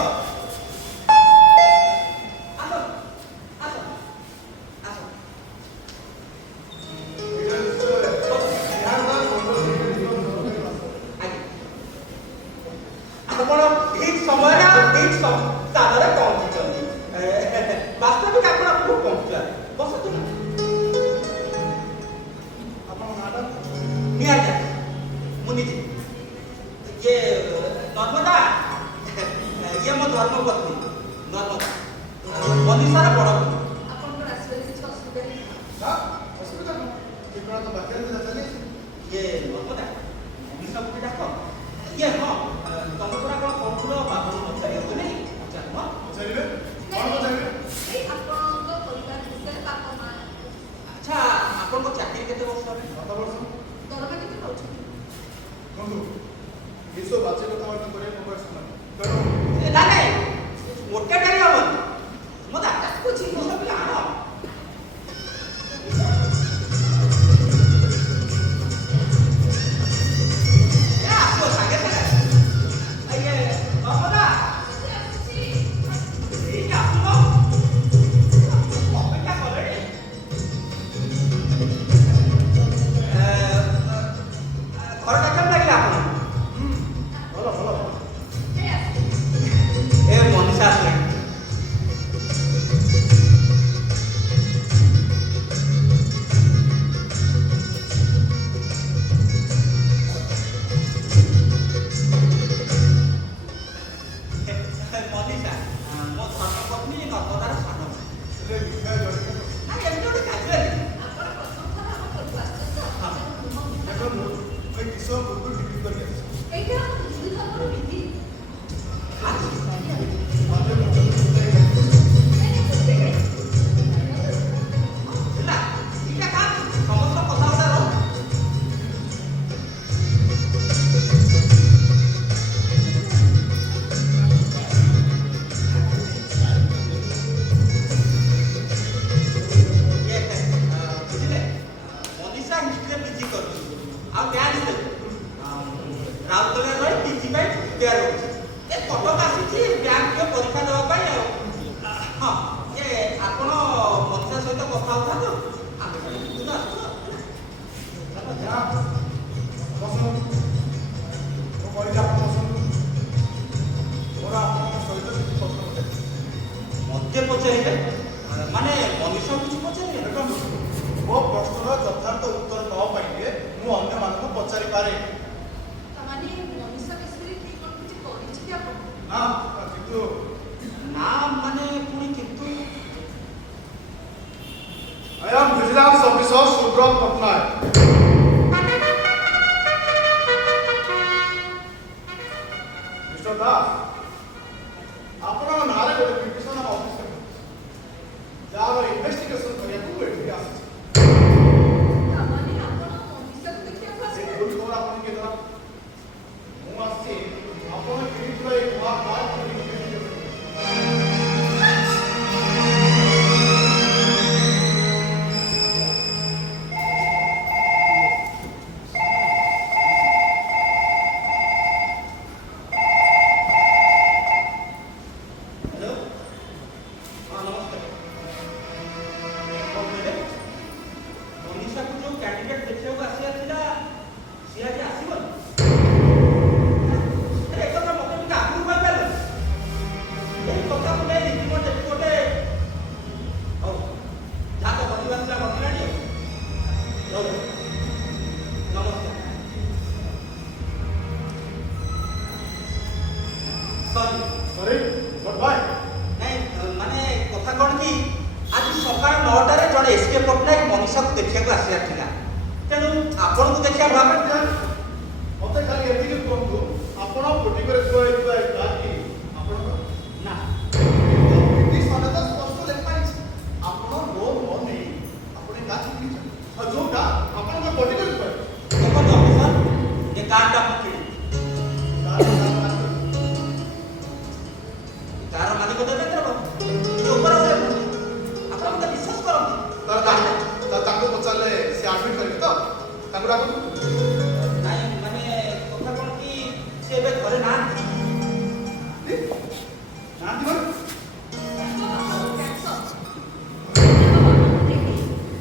ଆସ ଆସ ଆସ ଆପଣ ଠିକ ସମୟରେ ଆଉ ଠିକ ସ୍ଥାନରେ ପହଞ୍ଚିଛନ୍ତି ବାସ୍ତବିକ ଆପଣ କୋଉଠି ପହଞ୍ଚିଲେ ବସନ୍ତୁ ନା ନିହାତି ମୁଁ ନିଜେ ଇଏ ନର୍ମଦା ଇଏ ମୋ ଧର୍ମପତ୍ନୀ ନର୍ମଦା ମନୀଷାର ବଡ ଭଉଣୀ ଆପଣଙ୍କର ଆସିବାରେ କିଛି ଅସୁବିଧା ନାହିଁ ଅସୁବିଧା କଣ ଠିକଣା ତ ବାତ୍ୟାରେ ଚାଲି ଇଏ ନର୍ମଦା ମନୀଷାକୁ ବି ଡାକ ଇଏ ହଁ ତମେ ପୁରା କଣ କହୁଥିଲ ବାବୁକୁ ପଚାରିବାକୁ ନେଇ ପଚାରୁନ ପଚାରିବେ କଣ ପଚାରିବେ ଏଇ ଆପଣଙ୍କ ପରିବାର ବିଷୟରେ ବାପା ମା ଆଚ୍ଛା ଆପଣଙ୍କ ଚାକିରି କେତେ ବର୍ଷ ହେଲାଣି 7 ବର୍ଷ ଦରମା କେତେ ପାଉଛନ୍ତି ବନ୍ଧୁ ଏସବୁ ବାଚ୍ୟ କଥାବାର୍ତ୍ତା କରିବା ମୋ ବୟସ ନାହିଁ ତେଣୁ ନା ନାଇଁ ଗୋଟେ ଡାରି ହବନି ନର୍ମଦା ବୁଝି ମୁଁ ସବୁ ଆଣ ଆସିବ ସାଙ୍ଗେ ସାଙ୍ଗେ ଇଏ ନର୍ମଦା ଏଇଠି ଆସୁନ ଅପେକ୍ଷା କଲେଣି ଘରଟା କେମିତି ଲାଗିଲା ଆପଣ ଭଲ ଭଲ ଏ ମନୀଷା ଆସିଲାଣି ମନୀଷା ମୋ ଧର୍ମପତ୍ନୀ ନର୍ମଦାର ସାନ ହେଲେ ବିବାହ ଜଡ଼ିତ ନା ଏମିତି ଗୋଟେ କାର୍ଯ୍ୟ ଆପଣ ପ୍ରଥମ ଥର ଆମ ଘରକୁ ଆସିଛନ୍ତି ତ ଦେଖନ୍ତୁ ମୁଁ ଏଇ କିସ ପୂର୍ବରୁ ଡିଗ୍ରୀ କରି ଆସିଛି ଏଇଟା ଆମ ହିନ୍ଦୁ ଧର୍ମର ବିଧି ହେଲା ଏଇଟା କାହା ସମସ୍ତ କଥାବାର୍ତ୍ତା ରହ ବୁଝିଲେ ମନୀଷା ହିଷ୍ଟ୍ରିରେ ପିଜି କରୁଛି ଆଉ ଡ୍ୟାନ୍ସ ଦେବେ ରାଉରକେଲାରେ ରହି ପିଜି ପାଇଁ ପ୍ରିପେୟାର ହେଉଛି ଏ କଟକ ଆସିଛି ବ୍ୟାଙ୍କ ପରୀକ୍ଷା ଦେବା ପାଇଁ ଆଉ ହଁ ଯେ ଆପଣ ମନୀଷା ସହିତ କଥା ହଉଥାନ୍ତୁ ଆମେ ବୁଝିଲ ଆସୁଛୁ ବସନ୍ତୁ ମୁଁ କହିଲି ଆପଣ ବସନ୍ତୁ ମୋର ଆପଣଙ୍କ ସହିତ କିଛି ପ୍ରଶ୍ନ ପଚାରିବି ମତେ ପଚାରିବେ ମାନେ ମନୀଷା କିଛି ପଚାରିବେ ଦେଖନ୍ତୁ ମୋ ପ୍ରଶ୍ନର ଯଥାର୍ଥ ଉତ୍ତର ନ ପାଇଲେ ମୁଁ ଅନ୍ୟମାନଙ୍କୁ ପଚାରିପାରେ ତାମାନେ ମନୀଷା ବିଷୟରେ କିଏ କଣ କିଛି କରିଛି କି ଆପଣ ନା କିନ୍ତୁ ନା ମାନେ ପୁଣି କିନ୍ତୁ I am Vigilance Officer Subrat Patnaik. Mr. Das, ଆପଣଙ୍କ ନାଁରେ ଗୋଟେ ପିଟିସନ ଆମ ଅଫିସରେ ଯାହାର ଇନଭେଷ୍ଟିଗେସନ କରିବାକୁ ମୁଁ ଏଠିକି ଆସିଛି ତାମାନେ ଆପଣ ମନୀଷାକୁ ଦେଖିବାକୁ ସେ ଆସିଲେ ଭୁଲ ଖବର ଆପଣ କିଏ ଦେଲା ମୁଁ ଆସିଛି ଆପଣ କିଣିଥିବା ଏଇ ନୂଆ କାର ସରି ସରି ବଟ୍ ଭାଇ ନାଇଁ ମାନେ କଥା କ'ଣ କି ଆଜି ସକାଳ 9ଟାରେ ଜଣେ ଏସ୍କେ ପଟ୍ଟନାୟକ ମନୀଷାକୁ ଦେଖିବାକୁ ଆସିବାର ଥିଲା ତେଣୁ ଆପଣଙ୍କୁ ଦେଖିବା ଭାବେ ମତେ ଖାଲି ଏତିକି କୁହନ୍ତୁ ଆପଣ ପଟିକରେ ଥୁଆ ହେଇଥିବା ଏ କାର୍ଟି ଆପଣଙ୍କର ନା ବ୍ରିଟିଶ ମାନେ ତ ସ୍ପଷ୍ଟ ଲେଖା ହେଇଛି ଆପଣ ଲୋ ମନି ଆପଣ ଏ କାର୍ କିଣିଛନ୍ତି ଆଉ ଯୋଉଟା ଆପଣଙ୍କ ପଟିକରେ ଥୁଆ ହେଇଛି ଦେଖନ୍ତୁ ଅଫିସର ଏ କାର୍ଟା ମୁଁ କିଣିବି ତାର ମାଲିକ ଦେବେନ୍ଦ୍ର ବାବୁ ଏ ଉପର ଆପଣ ମତେ ବିଶ୍ୱାସ କରନ୍ତି ତାଙ୍କୁ ପଚାରିଲେ ସେ ଆଡମିଟ୍ କରିବେ ତ ତାଙ୍କୁ ଡାକନ୍ତୁ ନାଇଁ ମାନେ କଥା କ'ଣ କି ସେ ଏବେ ଘରେ ନାହାନ୍ତି ନାହାନ୍ତି ମାନେ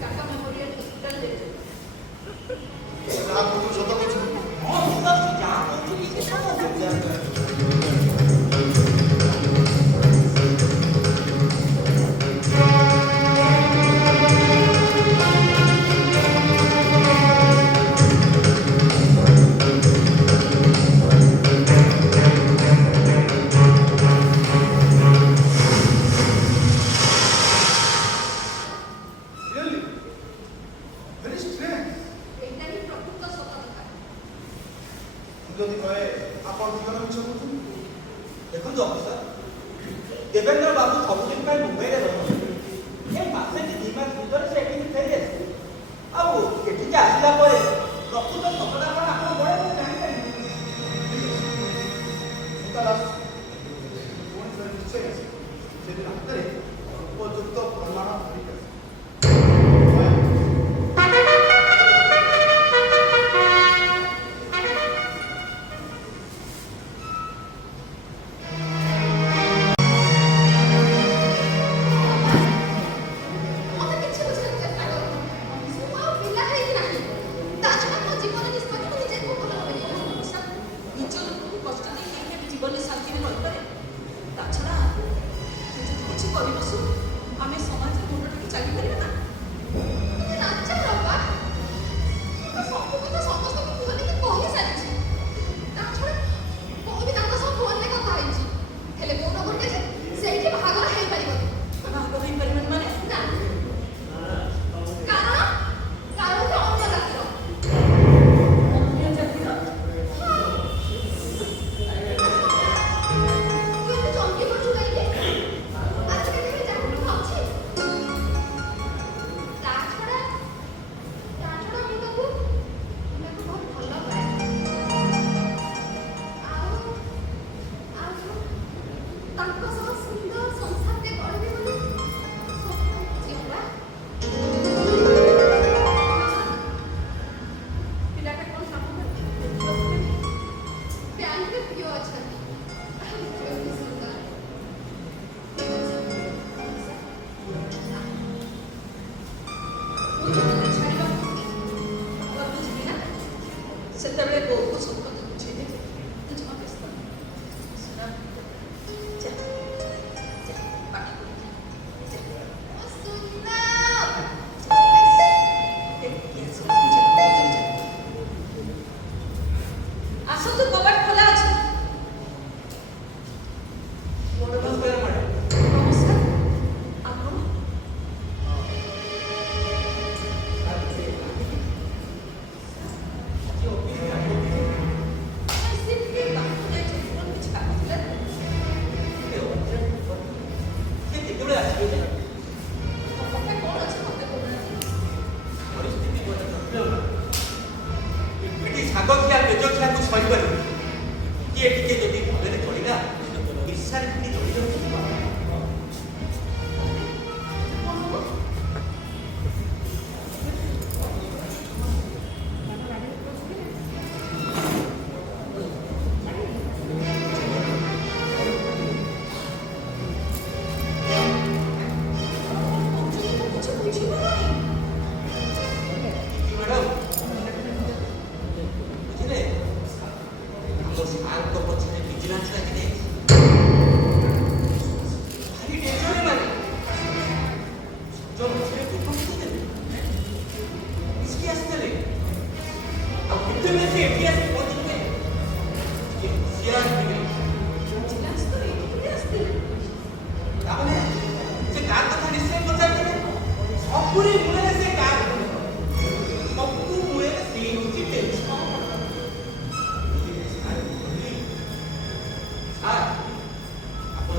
କାକା ମେମୋରିଆଲ ହସ୍ପିଟାଲ ଯାହା କହୁଛୁ ସତ କହୁଛୁ ହଁ ଅଫିସର ଯାହା କହୁଥିଲି ସେ କ'ଣ ରିଏଲି ଭେରି ଷ୍ଟ୍ରେଞ୍ଜ ଏଇଟା ହିଁ ପ୍ରକୃତ ସତ କଥା। ମୁଁ ଯଦି କହେ ଆପଣ ଜୀବନ ମିଛ କହୁଛନ୍ତି ଦେଖନ୍ତୁ ଅଫିସର ଦେବେନ୍ଦ୍ର ବାବୁ ସବୁଦିନ ପାଇଁ ମୁମ୍ବାଇରେ ରହୁଛନ୍ତି ଏ ମାସେ କି 2 ମାସ ଭିତରେ ସେ ଏଠିକି ଫେରି ଆସିବେ ଆଉ ଏଠିକି ଆସିଲା ପରେ ପ୍ରକୃତ ସତଟା କ'ଣ ଆପଣ ବଳେ ମୁଁ ଜାଣିପାରିବି ମୁଁ ତାହେଲେ ଆସୁଛି ପୁଣି ଥରେ ନିଶ୍ଚୟ ଆସିବି ସେଦିନ ହାତରେ ଉପଯୁକ୍ତ ପ୍ରମାଣ ଧରିକି ଆସିବି ମୋତେ କିଛି ବୁଝିବାକୁ ଚେଷ୍ଟା କର। ମୁଁ ଆଉ ପିଲା ହେଇକି ନାହିଁ। ତା ଛଡ଼ା ମୋ ଜୀବନ ନିଷ୍ପତ୍ତି ମୁଁ ନିଜେ ଭଲ ଭାବରେ ନେଇପାରିବି। ନିଜ ଲୋକକୁ କଷ୍ଟ ଦେଇ କେବେ ଜୀବନରେ ଶାନ୍ତିରେ ରହିପାରେ ତା ଛଡ଼ା ତୁ ଯଦି କିଛି କରି ବସୁ ଆମେ ସମାଜରେ ମୁଣ୍ଡ ଟିକେ ଚାଲିପାରିବା ନା। ମୋତେ ଲାଜ ବାବା। ମୁଁ ତ ସବୁ କଥା ସମସ୍ତଙ୍କୁ ଖୋଲିକି କହିସାରିଛି। ତା ଛଡ଼ା ମୁଁ ବି ତାଙ୍କ ସହ ଫୋନରେ କଥା ହେଇଛି। ହେଲେ କୋଉଟ ଗୋଟେ ଯେ ସେଇଠି ବାହାଘର ହେଇପାରିବନି। ବାହାଘର ହେଇପାରିବନି ମାନେ ନା। କାରଣ ସେ ଅନ୍ୟ ଜାତିର। ଅନ୍ୟ ଜାତିର ତୁ ଏତେ ଚମକି ପଡ଼ୁଛୁ କାହିଁକି? ଆଜିକାଲି କେବେ ଜାଣିବାକୁ ଅଛି? ତା ଛଡ଼ା ମୁଁ ତାକୁ ବହୁତ ଭଲ ପାଏ। ଆଉ ତାଙ୍କ ସହ ସୁନ୍ଦର ସଂସାରଟେ କରିବି ବୋଲି ସ୍ୱପ୍ନ ଦେଖିଛି ବା। ପିଲାଟା କ'ଣ କାମ କରେ ବ୍ୟାଙ୍କରେ ପ୍ରିୟ ଅଛନ୍ତି। ବହୁତ ସୁନ୍ଦର। ମୁଁ ଯେତେବେଳେ ଛାଡ଼ିବାକୁ ଘରକୁ ଯିବି ନା ସେତେବେଳେ ବୋଉକୁ ସବୁ କଥା ବୁଝେଇଦେବି ତୁ ଜମା ବ୍ୟସ୍ତ ହନି। ଶୁଣ ଯା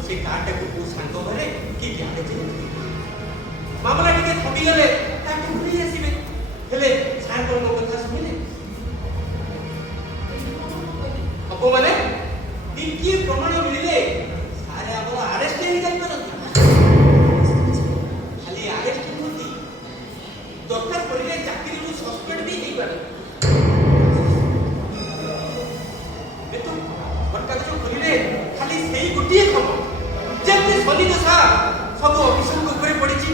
से कार्ड को को सांग घरे कि जाने जे मामला टिके थबी गले ताके भूली आसीबे हेले सार को कथा सुनिले अको माने टिकी प्रमाण मिलिले सारे आपण अरेस्ट हे जाई परंतु खाली अरेस्ट होती दरकार पड़िले चाकरी को सस्पेंड भी नहीं पारे एतो बटका जो करिले खाली सेही गुटिए खबर जेते सनी दशा सब ऑफिसर को ऊपर पड़ी छी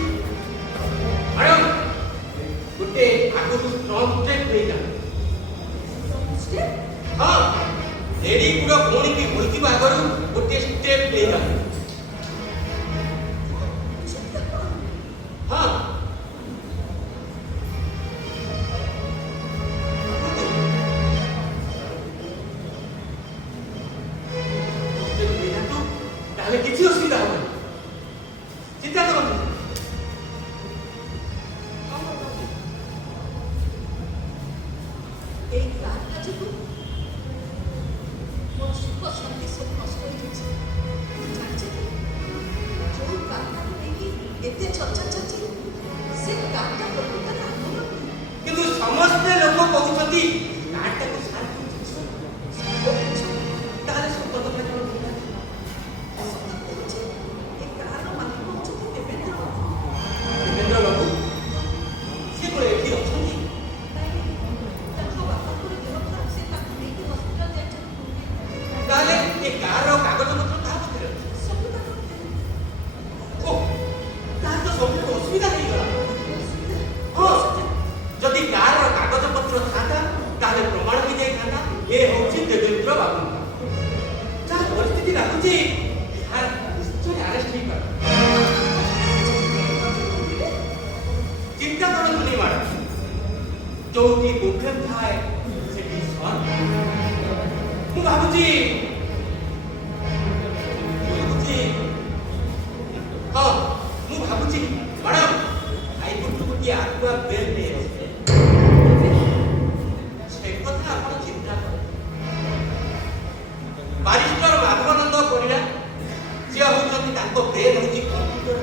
मैडम गुटे आगु स्ट्रांग स्टेप लेगा हां लेडी पूरा कोणी की होईती बागरू गुटे स्टेप लेगा हां তাহলে কিছু অসুবিধা হবে না চিন্তা করুন এই রাতটা যে মোর সুখ শান্তি সব নষ্ট হয়ে গেছে জানছে কি ଯୋଉ କାମଟାକୁ ନେଇକି ଏତେ ଚର୍ଚ୍ଚା ଚାଲିଛି ସେ କାମଟା ପ୍ରକୃତରେ ଆଗରୁ କିନ୍ତୁ ସମସ୍ତେ ଲୋକ କହୁଛନ୍ତି କାର୍ଡଟାକୁ ସାର୍ ତାହେଲେ ସତ କଥା କଣ କହିଲା ସତ କହୁଛି ଏ କାରଣ ମାଲିକ ହଉଛନ୍ତି ଦେବେନ୍ଦ୍ର ଦେବେନ୍ଦ୍ର ବାବୁ ସେ କୋଳେ ଏଠି ଅଛନ୍ତି ତାଙ୍କ ବାପାଙ୍କର ଦେହ ଖରାପ ସେ ତାକୁ ନେଇକି ହସ୍ପିଟାଲ ଯାଇଛନ୍ତି ତାହେଲେ ଏ କାରର କାଗଜପତ୍ର କାହା ପାଖରେ ଅଛି ସବୁ ତାଙ୍କ ପାଖରେ ଓ ତାର ତ ସବୁ ଅସୁବିଧା ହେଇଗଲା ହଁ ହଁ ଯଦି କାରର କାଗଜପତ୍ର ଥାନ୍ତା ତାହେଲେ ପ୍ରମାଣ ହେଇଯାଇଥାନ୍ତା ଏ ହଉଛି ଦେବେନ୍ଦ୍ର ବାବୁ ଯାହା ପରିସ୍ଥିତି ଲାଗୁଛି ସାର୍ ନିଶ୍ଚୟ ଆରେଷ୍ଟ ହେଇପାରେ ଚିନ୍ତା କରନ୍ତୁନି ମ୍ୟାଡାମ ଯୋଉଠି ପ୍ରୋବ୍ଲେମ ଥାଏ ସେଠି ସଲ୍ଭ ମୁଁ ଭାବୁଛି ହଁ ମୁଁ ଭାବୁଛି ମ୍ୟାଡାମ ହାଇକୋର୍ଟରୁ ଗୋଟିଏ ଆଗୁଆ ବେଲ୍ ନେଇ ଆସିବେ ସେ କଥା ଆପଣ ଚିନ୍ତା କରନ୍ତୁ ବାରିଷ୍ଟର ମାଧବାନନ୍ଦ ପରିଡ଼ା ଯିଏ ହଉଛନ୍ତି ତାଙ୍କ ବେଲ୍ ହଉଛି କମ୍ପ୍ୟୁଟର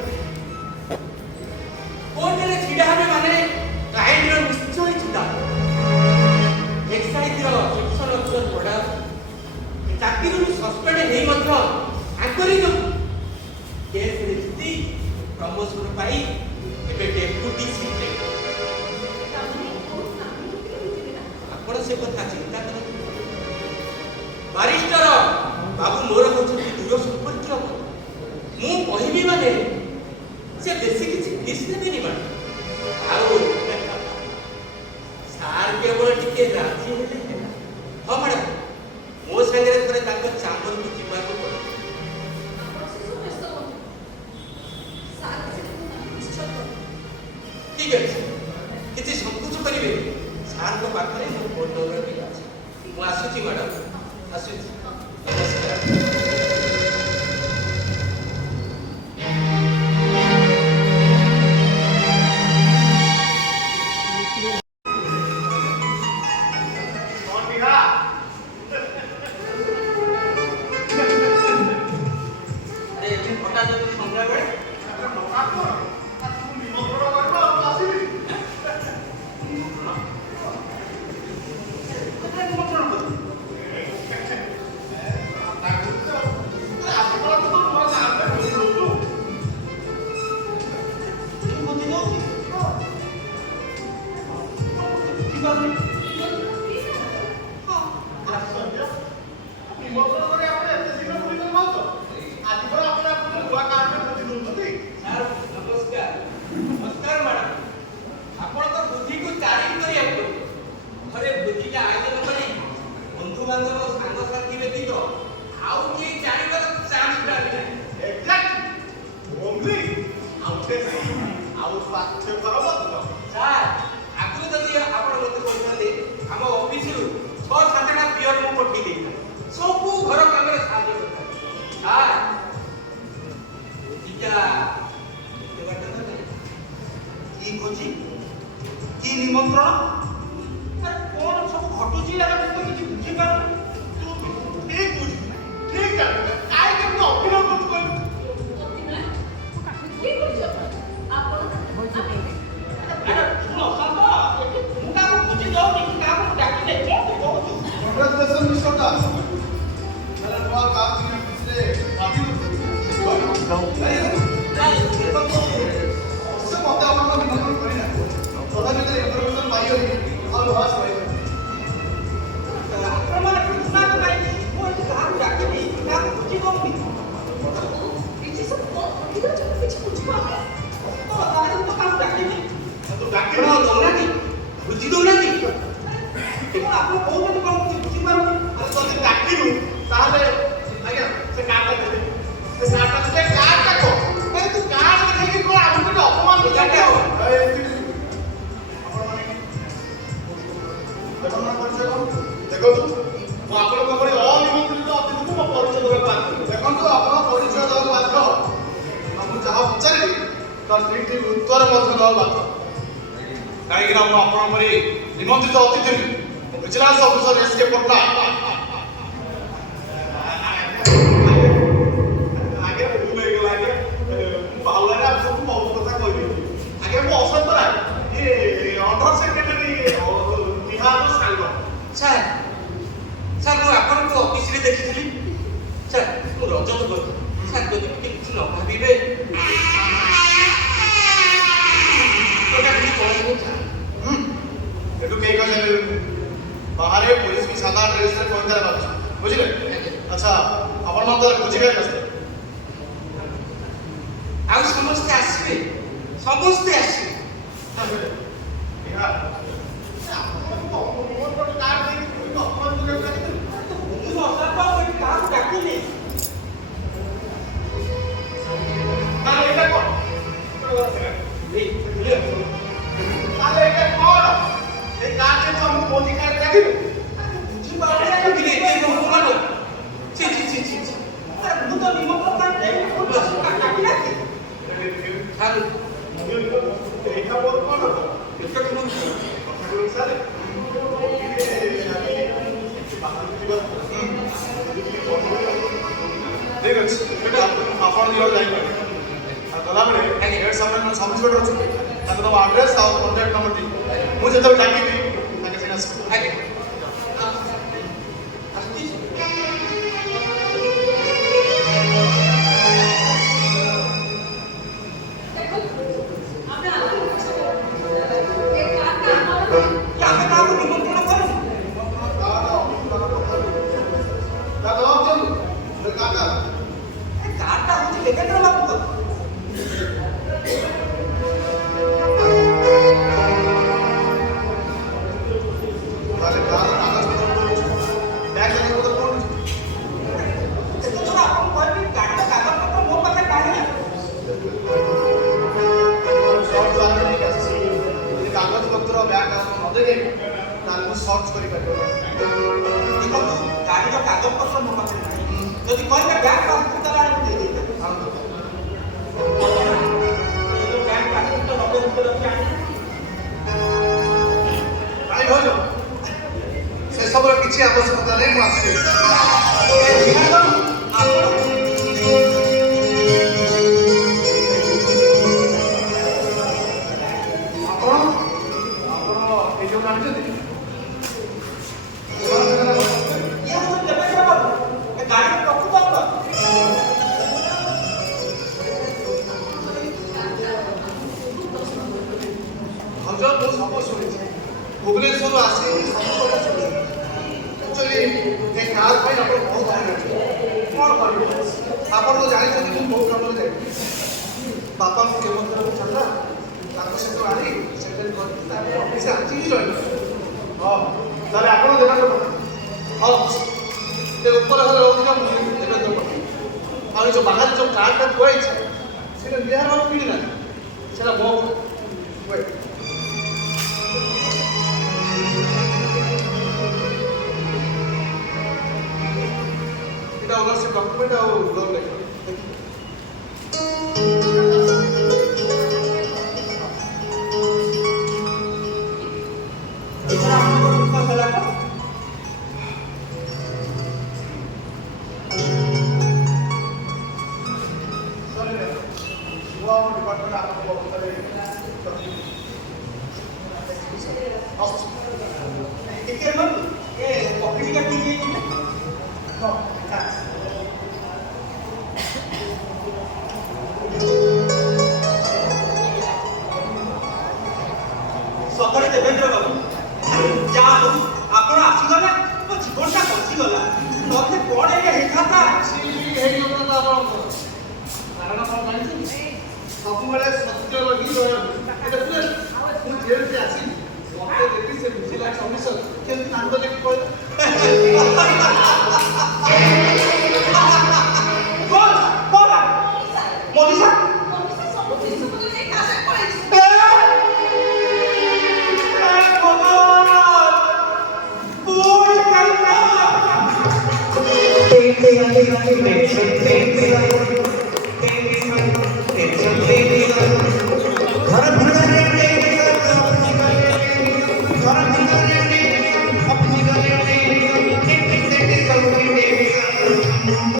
କୋର୍ଟରେ ଛିଡ଼ା ହେବେ ମାନେ କ୍ଲାଏଣ୍ଟର ନିଶ୍ଚୟ ଚିନ୍ତା ଏକ୍ସାଇଜର ସେକ୍ସନ ଅଫିସର ପଡ଼ା ଚାକିରିରୁ ସସ୍ପେଣ୍ଡ ହେଇ ମଧ୍ୟ ଆଙ୍କରି କେସ୍ରେ ଜିତି ପ୍ରମୋସନ ପାଇ ଏବେ ଡେପୁଟି ସିକ୍ରେଟାରୀ ଆପଣ ସେ କଥା ଚିନ୍ତା କରନ୍ତୁ ବାରିଷ୍ଟର ବାବୁ ମୋର ହଉଛନ୍ତି ଦୂର ସମ୍ପର୍କୀୟ ମୁଁ କହିବି ମାନେ ସେ ବେଶୀ କିଛି ଫିସ୍ ନେବେନି ମ୍ୟାଡ଼ାମ ଆଉ ସାର୍ କେବଳ ଟିକେ ରାଜି ହେଲେ ହେଲା ହଁ ମ୍ୟାଡ଼ାମ ମୋ ସାଙ୍ଗରେ ଥରେ ତାଙ୍କ ଚାମ୍ବରକୁ ଯିବାକୁ ପଡ଼ିବ ଆପଣ ଶିଶୁ ବ୍ୟସ୍ତ ହୁଅନ୍ତୁ ସାର୍ ସେଠି ନିଶ୍ଚୟ କରିବେ ଠିକ ଅଛି କିଛି ସଂକୋଚ କରିବେନି ସାର୍ଙ୍କ ପାଖରେ ମୋ ଫୋନ୍ ନମ୍ବର ବି ଅଛି ମୁଁ ଆସୁଛି ମ୍ୟାଡ଼ାମ ଆସୁଛି ନମସ୍କାର कौन बिहा ଆରେ ଏଠି ହଠାତ୍ ଯଦି ସନ୍ଧ୍ୟାବେଳେ अरे नका कर आ तू निमंत्रण करबो आ आसीबी କଥା ନିମନ୍ତ୍ରଣ କରୁ ता गुतो अरे आसीबला तो मोर नाम पे बोलू तू ତୁ ବୁଝି ଦଉଛୁ ବୁଝିପାରୁନି ହଁ आश्चर्य निमंत्रण करे आपण एते शीघ्र पुरी कर मावतो आजि पर आपण आपण हुआ कार्ड में बुझी दउछथि ସାର୍ ନମସ୍କାର ନମସ୍କାର ମ୍ୟାଡ଼ାମ ଆପଣ ତ ବୁଦ୍ଧିକୁ ତାରିଫ କରିବାକୁ ଥରେ ବୁଦ୍ଧିଟା ଆୟୋଜନ କରି ବନ୍ଧୁବାନ୍ଧବ ସାଙ୍ଗସାଥି ବ୍ୟତୀତ ଆଉ କେହି ଜାଣିବାର ଚାନ୍ସ ନାହିଁ एग्जैक्ट ओनली आउटे नहीं आउ स्वास्थ्य पर मत ସାର୍ ଆଗରୁ ଯଦି ଆପଣ ମୋତେ କହିଥାନ୍ତେ ଆମ ଅଫିସରୁ 6-7ଟା ପିଅର ମୁଁ ପଠେଇ ଦେଇଥାନ୍ତି ସବୁ ଘର କାମରେ ସାହାଯ୍ୟ କରିଥାନ୍ତି ସାର୍ ବୁଦ୍ଧିଟା ଏତେ ବାଟ ଗଲେ কি খোঁজি কি নিমন্ত্রণ আরে কোন সব ঘটুছি আরে ମୁଁ ତ କିଛି ବୁଝିପାରୁନି तू ठीक बुझ ठीक है काय के तू अभिनय करत ସେ ମୋତେ ଆପଣଙ୍କ ନିମନ୍ତ୍ରଣ କରିନାହାନ୍ତି ତଥାପି ଯେତେବେଳେ ଇନଫର୍ମେସନ୍ ପାଇଗଲି ଆଉ ଲସ୍ ପାଇଗଲି ଆପଣମାନେ ବୁଝୁନାହାନ୍ତି କାହିଁକି ମୁଁ ଏଠି କାହାକୁ ଡାକିନି କାହାକୁ ବୁଝି ପାରୁନି କିଛି ସବୁ କଣ କହିଲ ଜମା କିଛି ବୁଝିପାରୁନି ତ ତାହେଲେ ମୁଁ ତ କାହାକୁ ଡାକିନି ତୁ ଆପଣ ଡାକିବ ଦଉନାହାନ୍ତି ବୁଝି ଦଉନାହାନ୍ତି କିନ୍ତୁ ଆପଣ କହୁଛନ୍ତି କ'ଣ ମୁଁ ବୁଝିପାରୁନି ଆଉ ଯଦି ଡାକିଲୁ ତାହେଲେ ଆଜ୍ଞା ସେ କାର୍ଡଟା ଦେବେ ସେ କାର୍ଡଟା ଦେବେ କାର୍ଡଟା କହ ମାନେ ତୁ କାର୍ଡ ଦେଖେଇକି କଣ ଆମକୁ ଗୋଟେ ଅପମାନ କାର୍ଡଟା କହ। ଦେଖନ୍ତୁ ମୁଁ ଆପଣଙ୍କ ଭଳି ଅନିମନ୍ତ୍ରିତ ଅତିଥିକୁ ମୋ ପରିଚୟ ଦେବାକୁ ବାଧ୍ୟ ଦେଖନ୍ତୁ ଆପଣ ପରିଚୟ ଦେବାକୁ ବାଧ୍ୟ ଆଉ ମୁଁ ଯାହା ପଚାରିବି ତାର ଠିକ୍ ଠିକ୍ ଉତ୍ତର ମଧ୍ୟ ଦେବାକୁ ବାଧ୍ୟ କାହିଁକିନା ମୁଁ ଆପଣଙ୍କ ଭଳି ନିମନ୍ତ୍ରିତ ଅତିଥି vigilance officer S K Pattanaik ଆଜ୍ଞା ଭୁଲ ହେଇଗଲା ଆଜ୍ଞା ମୁଁ ବାହୁଲାରେ ଆପଣଙ୍କୁ ବହୁତ କଥା କହିଲି ଆଜ୍ଞା ମୁଁ ଅସନ୍ତ ରାୟ ଇଏ ଅଣ୍ଡର ସେକ୍ରେଟାରୀ ବିହାର ସାଙ୍ଗ ସାର୍ ସାର୍ ମୁଁ ଆପଣଙ୍କୁ ଅଫିସରେ ଦେଖିଥିଲି ସାର୍ ମୁଁ ରଜତ କହୁଛି ସାର୍ ଯଦି ଟିକେ କିଛି ନ ଭାବିବେ ଏଠୁ କେହି କହିଲେ ବାହାରେ ପୁଲିସ ବି ସାଦା ଡ୍ରେସରେ ପହଞ୍ଚାରେ ଭାବୁଛୁ ବୁଝିଲେ ଆଚ୍ଛା ଆପଣ ମୋତେ ବୁଝିବେ ଆସିବେ ଆଉ ସମସ୍ତେ ଆସିବେ ସମସ୍ତେ ଆସିବେ କାହାକୁ ଡାକିନି ମୁଁ ତ ନିମନ୍ତ୍ରଣ ଡାକିଲା ଠିକ୍ ଅଛି ଆପଣ ଯିବାକୁ ଯାଇପାରିବେ ଆଉ ଗଲାବେଳେ ଗେଟ୍ ସାମ୍ନାରେ ସବୁ ଇନ୍ସପେକ୍ଟର ଅଛନ୍ତି ତାଙ୍କୁ ତମ ଆଡ୍ରେସ୍ ଆଉ କଣ୍ଟାକ୍ଟ ନମ୍ବର ଦିଅ ମୁଁ ଯେତେବେଳେ ଡାକିବି ତାଙ୍କେ ସେଇଟା ଆସିବ ଆଜ୍ଞା ଦେଖନ୍ତୁ ଆମେ ଆଗରୁ କିଛି ଏ କାର୍ଡଟା ଆମର ଆମେ କାହାକୁ ନିମନ୍ତ୍ରଣ କରୁଛୁ କାର୍ଡଟା ହଉଛି ଦେବେନ୍ଦ୍ର ବାବୁଙ୍କର ସେତେଥର ଆପଣ କହିବି କାର୍ଡଟା କାଗଜପତ୍ର ମୋ ପାଖରେ ନାହିଁ କାଗଜପତ୍ର ବ୍ୟାଗ୍ ନଦେବେ ତାହେଲେ ମୁଁ ସର୍ଚ୍ଚ କରିପାରିବି ଦେଖନ୍ତୁ ଗାଡ଼ିର କାଗଜପତ୍ର ମୋ ପାଖରେ ନାହିଁ ଯଦି କହିବେ ବ୍ୟାଙ୍କ ପାସବୁକ୍ ତାହେଲେ ଆଣି ମୁଁ ଦେଇଦେବି ବ୍ୟାଙ୍କ ପାସବୁକ୍ ତ 90 ଭିତରେ ଅଛି ଆଣି ଭାଇ ଭାଉଜ ସେସବୁର କିଛି ଆବଶ୍ୟକତା ନାହିଁ ମୁଁ ଆସିବି ଆପଣ ଆପଣ ଏଇ ଯୋଉ ଜାଣିଛନ୍ତି ଇଏ ହଉଛି ଦେବେନ୍ଦ୍ର ବାବୁ ଏ ଗାଡ଼ିର ପ୍ରକୃତ ଅର୍ଥ ଭଞ୍ଜ ମୁଁ ସବୁ ଶୁଣିଛି ଭୁବନେଶ୍ୱରରୁ ଆସି ସବୁ କଥା ଶୁଣିଛି ଆକ୍ଚୁଆଲି ଏ କାର୍ ପାଇଁ ଆପଣ ବହୁତ ହଇରାଣ କ'ଣ କରିବେ ଆପଣ ତ ଜାଣିଛନ୍ତି ମୁଁ ବହୁତ କାମରେ ଯାଇ ବାପାଙ୍କୁ କେମୋଥେରାପି ଛାଡ଼ିଲା ତାଙ୍କ ସହିତ ଆଣି ସେଟେଲ୍ କରିକି ତାପରେ ଅଫିସରେ ଆଜି ହିଁ ରହିବ ହଁ ତାହେଲେ ଆପଣ ଦେବେନ୍ଦ୍ର ପଟ୍ଟନାୟକ ହଁ ଏ ଉପର ଘରେ ରହୁଥିବା ମୁଁ ଦେବେନ୍ଦ୍ର ପଟ୍ଟନାୟକ ଆଉ ଏ ଯେଉଁ ବାହାରେ ଯେଉଁ କାର୍ଟା ଥୁଆ ହେଇଛି ସେଇଟା ବିହାର ବାବୁ କିଣିନାହାନ୍ତି ସେଇଟା ମୋ ୱେଟ୍ এটা ওনারশিপ ডকুমেন্ট আর লোন লেখা এছাড়া আপনার কোনো কথা লাগবে সরি वो আমার ডিপার্টমেন্ট আপনাকে অবস্থায় ଟିକେ ରୁହନ୍ତୁ ଏ କଫି ଟିକେ ଠିକ୍ ହେଇଯିବେ No, thanks. Thank you.